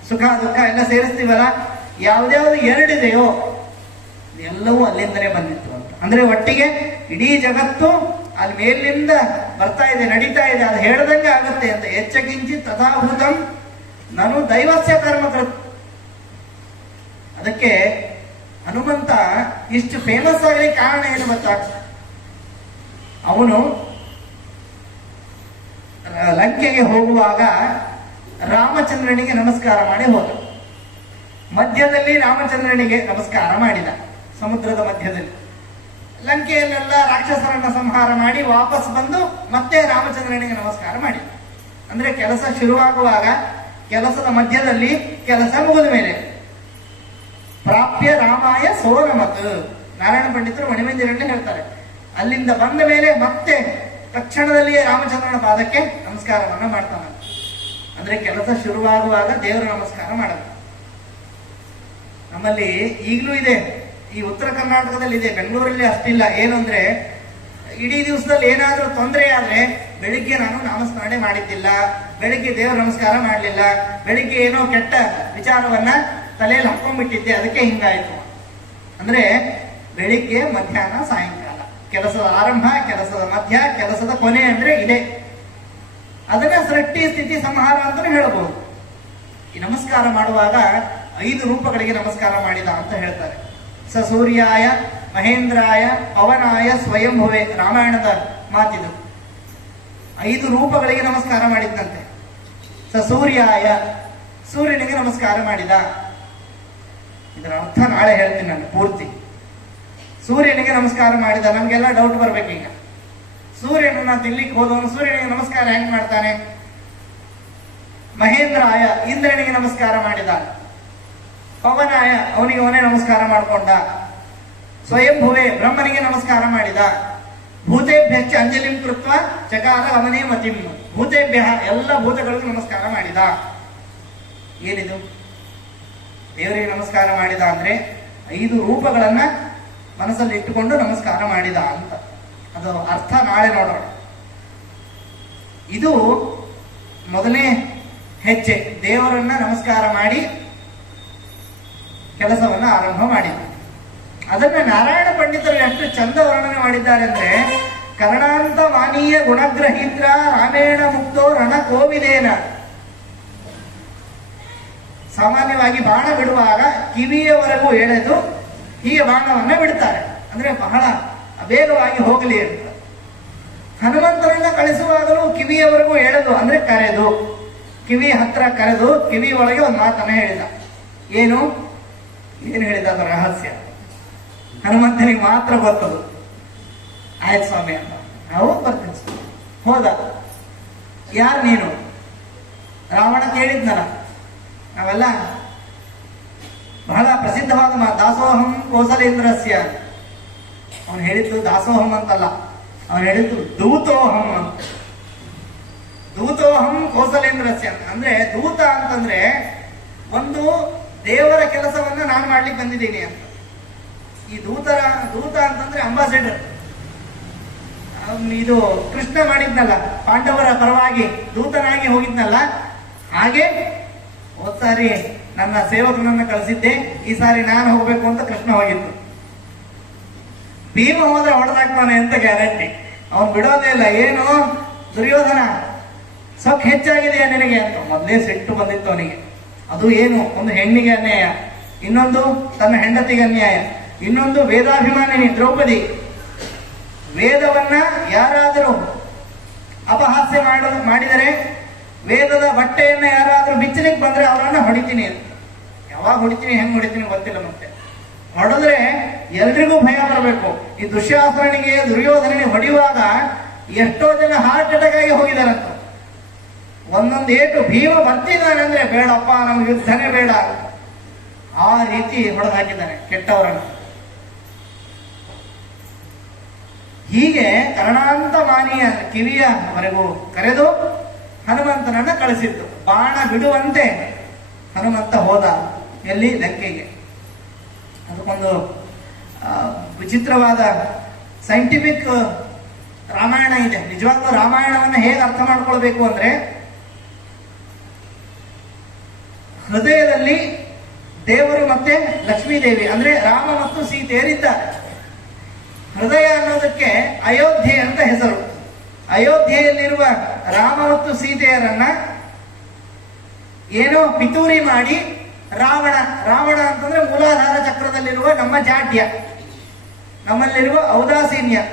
ಸುಖ ದುಃಖ ಎಲ್ಲ ಸೇರಿಸ್ತೀವಲ್ಲ, ಯಾವ್ದ್ಯಾವ್ದು ಎರಡಿದೆಯೋ ಎಲ್ಲವೂ ಅಲ್ಲಿಂದಲೇ ಬಂದಿತ್ತು ಅಂತ. ಅಂದ್ರೆ ಒಟ್ಟಿಗೆ ಇಡೀ ಜಗತ್ತು ಅಲ್ಲಿ ಮೇಲಿಂದ ಬರ್ತಾ ಇದೆ, ನಡೀತಾ ಇದೆ, ಅದು ಹೇಳ್ದಂಗೆ ಆಗುತ್ತೆ ಅಂತ. ಎಚ್ಚ ಕಿಂಚಿತ್ ತಥಾಭೂತಂ ನಾನು ದೈವಸ್ಯ ಕರ್ಮಕೃತ್. ಅದಕ್ಕೆ ಹನುಮಂತ ಇಷ್ಟು ಫೇಮಸ್ ಆಗಲಿಕ್ಕೆ ಕಾರಣ ಏನು ಗೊತ್ತಾ? ಅವನು ಲಂಕೆಗೆ ಹೋಗುವಾಗ ರಾಮಚಂದ್ರನಿಗೆ ನಮಸ್ಕಾರ ಮಾಡಿ ಹೋದ. ಮಧ್ಯದಲ್ಲಿ ರಾಮಚಂದ್ರನಿಗೆ ನಮಸ್ಕಾರ ಮಾಡಿದ, ಸಮುದ್ರದ ಮಧ್ಯದಲ್ಲಿ. ಲಂಕೆಯಲ್ಲೆಲ್ಲ ರಾಕ್ಷಸರನ್ನ ಸಂಹಾರ ಮಾಡಿ ವಾಪಸ್ ಬಂದು ಮತ್ತೆ ರಾಮಚಂದ್ರನಿಗೆ ನಮಸ್ಕಾರ ಮಾಡಿದ. ಅಂದ್ರೆ ಕೆಲಸ ಶುರುವಾಗುವಾಗ, ಕೆಲಸದ ಮಧ್ಯದಲ್ಲಿ, ಕೆಲಸ ಮುಗಿದ ಮೇಲೆ ಪ್ರಾಪ್ಯ ರಾಮಾಯ ಸೋನಮತ್. ನಾರಾಯಣ ಪಂಡಿತರು ಮಣಿಮಂದಿರಲ್ಲೇ ಹೇಳ್ತಾರೆ, ಅಲ್ಲಿಂದ ಬಂದ ಮೇಲೆ ಮತ್ತೆ ತಕ್ಷಣದಲ್ಲಿಯೇ ರಾಮಚಂದ್ರನ ಪಾದಕ್ಕೆ ನಮಸ್ಕಾರವನ್ನ ಮಾಡ್ತಾನೆ. ಅಂದ್ರೆ ಕೆಲಸ ಶುರುವಾಗುವಾಗ ದೇವರ ನಮಸ್ಕಾರ ಮಾಡಬೇಕು. ನಮ್ಮಲ್ಲಿ ಈಗಲೂ ಇದೆ, ಈ ಉತ್ತರ ಕರ್ನಾಟಕದಲ್ಲಿ ಇದೆ, ಬೆಂಗಳೂರಲ್ಲಿ ಅಷ್ಟಿಲ್ಲ. ಏನು ಅಂದ್ರೆ ಇಡೀ ದಿವಸದಲ್ಲಿ ಏನಾದ್ರೂ ತೊಂದರೆ ಆದ್ರೆ ಬೆಳಿಗ್ಗೆ ನಾನು ನಾಮಸ್ಮರಣೆ ಮಾಡಿದ್ದಿಲ್ಲ, ಬೆಳಿಗ್ಗೆ ದೇವರ ನಮಸ್ಕಾರ ಮಾಡಲಿಲ್ಲ, ಬೆಳಿಗ್ಗೆ ಏನೋ ಕೆಟ್ಟ ವಿಚಾರವನ್ನ ತಲೆಯಲ್ಲಿ ಹಾಕೊಂಡ್ಬಿಟ್ಟಿದ್ದೆ, ಅದಕ್ಕೆ ಹಿಂಗಾಯ್ತು. ಅಂದ್ರೆ ಬೆಳಿಗ್ಗೆ ಮಧ್ಯಾಹ್ನ ಸಾಯಂಕಾಲ ಕೆಲಸದ ಆರಂಭ, ಕೆಲಸದ ಮಧ್ಯ, ಕೆಲಸದ ಕೊನೆ ಅಂದ್ರೆ ಇದೆ. ಅದನ್ನ ಸೃಷ್ಟಿ ಸ್ಥಿತಿ ಸಂಹಾರ ಅಂತಾನೆ ಹೇಳಬಹುದು. ಈ ನಮಸ್ಕಾರ ಮಾಡುವಾಗ 5 ರೂಪಗಳಿಗೆ ನಮಸ್ಕಾರ ಮಾಡಿದ ಅಂತ ಹೇಳ್ತಾರೆ. ಸ ಸೂರ್ಯಾಯ ಮಹೇಂದ್ರಾಯ ಪವನಾಯ ಸ್ವಯಂಭುವೆ, ರಾಮಾಯಣದ ಮಾತಿದು. 5 ರೂಪಗಳಿಗೆ ನಮಸ್ಕಾರ ಮಾಡಿದ್ದಂತೆ. ಸ ಸೂರ್ಯಾಯ, ಸೂರ್ಯನಿಗೆ ನಮಸ್ಕಾರ ಮಾಡಿದ. ಇದರ ಅರ್ಥ ನಾಳೆ ಹೇಳ್ತೀನಿ ನಾನು ಪೂರ್ತಿ. ಸೂರ್ಯನಿಗೆ ನಮಸ್ಕಾರ ಮಾಡಿದ. ನಮ್ಗೆಲ್ಲ ಡೌಟ್ ಬರ್ಬೇಕೀಗ, ಸೂರ್ಯನನ್ನ ತಿನ್ಲಿಕ್ಕೆ ಹೋದವನು ಸೂರ್ಯನಿಗೆ ನಮಸ್ಕಾರ ಹೆಂಗ್ ಮಾಡ್ತಾನೆ? ಮಹೇಂದ್ರಾಯ, ಇಂದ್ರನಿಗೆ ನಮಸ್ಕಾರ ಮಾಡಿದ. ಪವನಾಯ, ಅವನಿಗೆ ಅವನೇ ನಮಸ್ಕಾರ ಮಾಡಿಕೊಂಡ. ಸ್ವಯಂಭುವೆ, ಬ್ರಹ್ಮನಿಗೆ ನಮಸ್ಕಾರ ಮಾಡಿದ. ಭೂತೇಭ್ಯಶ್ಚ ಅಂಜಲಿಂ ಕೃತ್ವ ಚಕಾರ ಅವನೇ ಮತಿಂ, ಭೂತೇಭ್ಯ, ಎಲ್ಲ ಭೂತಗಳಿಗೂ ನಮಸ್ಕಾರ ಮಾಡಿದ. ಏನಿದು? ದೇವರಿಗೆ ನಮಸ್ಕಾರ ಮಾಡಿದ ಅಂದ್ರೆ 5 ರೂಪಗಳನ್ನ ಮನಸ್ಸಲ್ಲಿ ಇಟ್ಟುಕೊಂಡು ನಮಸ್ಕಾರ ಮಾಡಿದ ಅಂತ. ಅದು ಅರ್ಥ ನಾಳೆ ನೋಡೋಣ. ಇದು ಮೊದಲನೇ ಹೆಜ್ಜೆ, ದೇವರನ್ನ ನಮಸ್ಕಾರ ಮಾಡಿ ಕೆಲಸವನ್ನ ಆರಂಭ ಮಾಡಿದ. ಅದನ್ನ ನಾರಾಯಣ ಪಂಡಿತರು ಎಷ್ಟು ಚಂದ ವರ್ಣನೆ ಮಾಡಿದ್ದಾರೆ ಅಂದ್ರೆ, ಕರ್ಣಾಂತ ವಾನೀಯ ಗುಣಗ್ರಹೀತ್ರ ರಾಮೇಣ ಮುಕ್ತೋ ರಣ ಕೋವಿದೇನ. ಸಾಮಾನ್ಯವಾಗಿ ಬಾಣ ಬಿಡುವಾಗ ಕಿವಿಯವರೆಗೂ ಎಳೆದು ಹೀಗೆ ಬಾಣವನ್ನ ಬಿಡ್ತಾರೆ, ಅಂದ್ರೆ ಬಹಳ ವೇಗವಾಗಿ ಹೋಗಲಿ ಅಂತ. ಹನುಮಂತರನ್ನ ಕಳಿಸುವಾಗಲೂ ಕಿವಿಯವರೆಗೂ ಎಳೆದು, ಅಂದ್ರೆ ಕರೆದು, ಕಿವಿ ಹತ್ರ ಕರೆದು ಕಿವಿ ಒಳಗೆ ಒಂದು ಮಾತನ್ನ ಹೇಳಿದ. ಏನು ಹೇಳಿದ? ಅದರ ರಹಸ್ಯ ಹನುಮಂತನಿಗೆ ಮಾತ್ರ ಗೊತ್ತದು. ಆಯ್ತು ಸ್ವಾಮಿ ಅಂತ ನಾವು ಬರ್ತೀನಿ. ಹೋದ. ಯಾರು ನೀನು? ರಾವಣ ಕೇಳಿದ್ನಲ್ಲ, ನಾವೆಲ್ಲ ಬಹಳ ಪ್ರಸಿದ್ಧವಾದ ದಾಸೋಹಂ ಕೌಸಲೇಂದ್ರಸ್ಯ. ಅವನು ಹೇಳಿದ್ದು ದಾಸೋಹಂ ಅಂತಲ್ಲ, ಅವನು ಹೇಳಿದ್ದು ದೂತೋಹಂ ಅಂತ. ದೂತೋಹಂ ಕೌಸಲೇಂದ್ರಸ್ಯ ಅಂದ್ರೆ, ದೂತ ಅಂತಂದ್ರೆ ಒಂದು ದೇವರ ಕೆಲಸವನ್ನ ನಾನು ಮಾಡ್ಲಿಕ್ಕೆ ಬಂದಿದ್ದೀನಿ ಅಂತ. ಈ ದೂತ ಅಂತಂದ್ರೆ ಅಂಬಾಸಿಡರ್. ಇದು ಕೃಷ್ಣ ಮಾಡಿದ್ನಲ್ಲ, ಪಾಂಡವರ ಪರವಾಗಿ ದೂತನಾಗಿ ಹೋಗಿದ್ನಲ್ಲ, ಹಾಗೆ ಹೋದ ಸಾರಿ ನನ್ನ ಸೇವಕನನ್ನ ಕಳಿಸಿದ್ದೆ, ಈ ಸಾರಿ ನಾನು ಹೋಗ್ಬೇಕು ಅಂತ ಕೃಷ್ಣ ಹೋಗಿದ್ದು. ಭೀಮ ಹೋದ್ರೆ ಹೊಡೆದಾಕ್ತಾನೆ ಅಂತ ಗ್ಯಾರಂಟಿ, ಅವನು ಬಿಡೋದೇ ಇಲ್ಲ. ಏನು ದುರ್ಯೋಧನ ಸೊಕ್ಕ ಹೆಚ್ಚಾಗಿದೆಯಾ ನಿನಗೆ ಅಂತ ಮೊದಲೇ ಸಿಟ್ಟು ಬಂದಿತ್ತು ಅವನಿಗೆ. ಅದು ಏನು, ಒಂದು ಹೆಣ್ಣಿಗೆ ಅನ್ಯಾಯ, ಇನ್ನೊಂದು ತನ್ನ ಹೆಂಡತಿಗೆ ಅನ್ಯಾಯ, ಇನ್ನೊಂದು ವೇದಾಭಿಮಾನಿನಿ ದ್ರೌಪದಿ. ವೇದವನ್ನ ಯಾರಾದರೂ ಅಪಹಾಸ್ಯ ಮಾಡಿದರೆ ವೇದದ ಬಟ್ಟೆಯನ್ನ ಯಾರಾದ್ರೂ ಬಿಚ್ಚಲಿಕ್ಕೆ ಬಂದ್ರೆ ಅವರನ್ನ ಹೊಡಿತೀನಿ ಅಂತ. ಯಾವಾಗ ಹೊಡಿತೀನಿ, ಹೆಂಗ್ ಹೊಡಿತೀನಿ ಗೊತ್ತಿಲ್ಲ. ಮತ್ತೆ ಹೊಡೆದ್ರೆ ಎಲ್ರಿಗೂ ಭಯ ಬರಬೇಕು. ಈ ದುಶ್ಯಾಸನಿಗೆ, ದುರ್ಯೋಧನಿಗೆ ಹೊಡೆಯುವಾಗ ಎಷ್ಟೋ ಜನ ಹಾರ್ಟ್ ಅಟ್ಯಾಕ್ ಆಗಿ ಹೋಗಿದಾರಂತ. ಒಂದೊಂದು ಏಟು ಭೀಮ ಬರ್ತಿದ್ದಾನೆ ಅಂದ್ರೆ ಬೇಡಪ್ಪ, ನಮ್ಗೆ ಯುದ್ಧನೇ ಬೇಡ, ಆ ರೀತಿ ಹೊಡೆದು ಹಾಕಿದ್ದಾನೆ ಕೆಟ್ಟವರನ್ನು. ಹೀಗೆ ಕರ್ಣಾಂತ ಮಾನಿಯ ಕಿವಿಯವರೆಗೂ ಕರೆದು ಹನುಮಂತನನ್ನ ಕಳಿಸಿದ್ದು. ಬಾಣ ಬಿಡುವಂತೆ ಹನುಮಂತ ಹೋದ ಎಲ್ಲಿ? ಲಂಕೆಗೆ. ಅದಕ್ಕೊಂದು ವಿಚಿತ್ರವಾದ ಸೈಂಟಿಫಿಕ್ ರಾಮಾಯಣ ಇದೆ. ನಿಜವಾಗ್ಲೂ ರಾಮಾಯಣವನ್ನು ಹೇಗೆ ಅರ್ಥ ಮಾಡ್ಕೊಳ್ಬೇಕು ಅಂದ್ರೆ, ಹೃದಯದಲ್ಲಿ ದೇವರು ಮತ್ತೆ ಲಕ್ಷ್ಮೀದೇವಿ ಅಂದ್ರೆ ರಾಮ ಮತ್ತು ಸೀತೆಯರಿದ್ದಾರೆ. ಹೃದಯ ಅನ್ನೋದಕ್ಕೆ ಅಯೋಧ್ಯೆ ಅಂತ ಹೆಸರು. ಅಯೋಧ್ಯೆಯಲ್ಲಿರುವ ರಾಮ ಮತ್ತು ಸೀತೆಯರನ್ನ ಏನೋ ಪಿತೂರಿ ಮಾಡಿ ರಾವಣ ಅಂತಂದ್ರೆ ಮೂಲಾಧಾರ ಚಕ್ರದಲ್ಲಿರುವ ನಮ್ಮ ಜಾಡ್ಯ, ನಮ್ಮಲ್ಲಿರುವ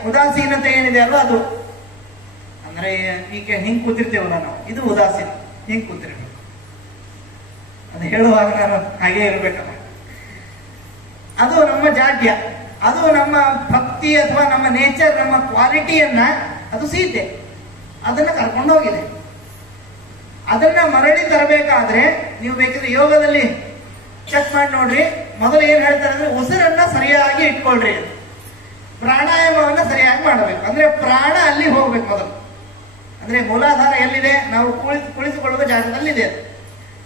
ಉದಾಸೀನತೆ ಏನಿದೆ ಅಲ್ವಾ, ಅದು ಅಂದ್ರೆ ಈಗ ಹಿಂಗ್ ಕೂತಿರ್ತೇವಲ್ಲ ನಾವು, ಇದು ಉದಾಸೀನ. ಹಿಂಗ್ ಕೂತಿರ್ಬೇಕು, ಅದು ಹೇಳುವಾಗ ನಾನು ಹಾಗೆ ಇರ್ಬೇಕಲ್ಲ. ಅದು ನಮ್ಮ ಜಾಡ್ಯ, ಅದು ನಮ್ಮ ಭಕ್ತಿ ಅಥವಾ ನಮ್ಮ ನೇಚರ್, ನಮ್ಮ ಕ್ವಾಲಿಟಿಯನ್ನ ಅದು ಸೀತೆ ಅದನ್ನ ಕರ್ಕೊಂಡು ಹೋಗಿದೆ. ಅದನ್ನ ಮರಳಿ ತರಬೇಕಾದ್ರೆ ನೀವು ಬೇಕಾದ್ರೆ ಯೋಗದಲ್ಲಿ ಚೆಕ್ ಮಾಡಿ ನೋಡ್ರಿ. ಮೊದಲು ಏನ್ ಹೇಳ್ತಾರೆ ಅಂದ್ರೆ ಉಸಿರನ್ನ ಸರಿಯಾಗಿ ಇಟ್ಕೊಳ್ರಿ, ಪ್ರಾಣಾಯಾಮವನ್ನ ಸರಿಯಾಗಿ ಮಾಡಬೇಕು. ಅಂದ್ರೆ ಪ್ರಾಣ ಅಲ್ಲಿ ಹೋಗ್ಬೇಕು ಮೊದಲು. ಅಂದ್ರೆ ಮೂಲಾಧಾರ ಎಲ್ಲಿದೆ, ನಾವು ಕುಳಿತುಕೊಳ್ಳುವ ಜಾಗದಲ್ಲಿದೆ.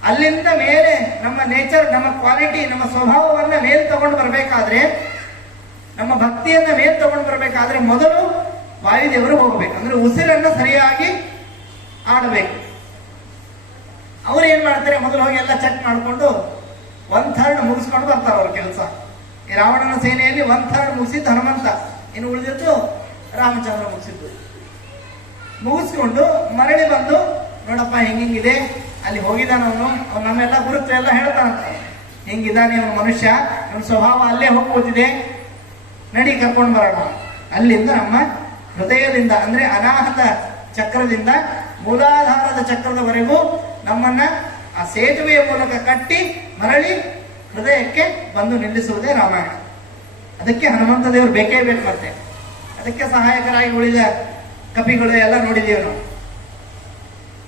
ಅಲ್ಲಿಂದ ಮೇಲೆ ನಮ್ಮ ನೇಚರ್, ನಮ್ಮ ಕ್ವಾಲಿಟಿ, ನಮ್ಮ ಸ್ವಭಾವವನ್ನ ಮೇಲ್ ತಗೊಂಡು ಬರಬೇಕಾದ್ರೆ, ನಮ್ಮ ಭಕ್ತಿಯನ್ನ ಮೇಲ್ ತಗೊಂಡು ಬರಬೇಕಾದ್ರೆ ಮೊದಲು ವಾಯುದೇವರು ಹೋಗ್ಬೇಕು. ಅಂದ್ರೆ ಉಸಿರನ್ನ ಸರಿಯಾಗಿ ಆಡಬೇಕು. ಅವ್ರು ಏನ್ ಮಾಡ್ತಾರೆ, ಮೊದಲು ಹೋಗಿ ಎಲ್ಲ ಚೆಕ್ ಮಾಡಿಕೊಂಡು 1/3 ಮುಗಿಸ್ಕೊಂಡು ಬರ್ತಾರೆ ಅವ್ರ ಕೆಲಸ. ಈ ರಾವಣನ ಸೇನೆಯಲ್ಲಿ 1/3 ಮುಗಿಸಿದ್ದು ಹನುಮಂತ, ಇನ್ನು ಉಳಿದಿದ್ದು ರಾಮಚಂದ್ರ ಮುಗಿಸಿದ್ದು. ಮುಗಿಸ್ಕೊಂಡು ಮರಳಿ ಬಂದು ನೋಡಪ್ಪ ಹಿಂಗಿದೆ, ಅಲ್ಲಿ ಹೋಗಿದ್ದಾನ ಅವನು ನಮ್ಮೆಲ್ಲ ಗುರುತು ಎಲ್ಲ ಹೇಳ್ತಾನಂತ, ಹಿಂಗಿದ್ದಾನೆ ಅವನು ಮನುಷ್ಯ, ಅವನ ಸ್ವಭಾವ ಅಲ್ಲೇ ಹೋಗ್ಬೋದಿದೆ, ನಡಿ ಕರ್ಕೊಂಡು ಬರೋಣ. ಅಲ್ಲಿಂದ ನಮ್ಮ ಹೃದಯದಿಂದ ಅಂದ್ರೆ ಅನಾಹತ ಚಕ್ರದಿಂದ ಮೂಲಾಧಾರದ ಚಕ್ರದವರೆಗೂ ನಮ್ಮನ್ನ ಆ ಸೇತುವೆಯ ಮೂಲಕ ಕಟ್ಟಿ ಮರಳಿ ಹೃದಯಕ್ಕೆ ಬಂದು ನಿಲ್ಲಿಸುವುದೇ ರಾಮಾಯಣ. ಅದಕ್ಕೆ ಹನುಮಂತ ದೇವರು ಬೇಕೇ ಬೇಕು. ಮತ್ತೆ ಅದಕ್ಕೆ ಸಹಾಯಕರಾಗಿ ಉಳಿದ ಕಪಿಗಳು ಎಲ್ಲ ನೋಡಿದ್ದೀವಿ ನಾವು.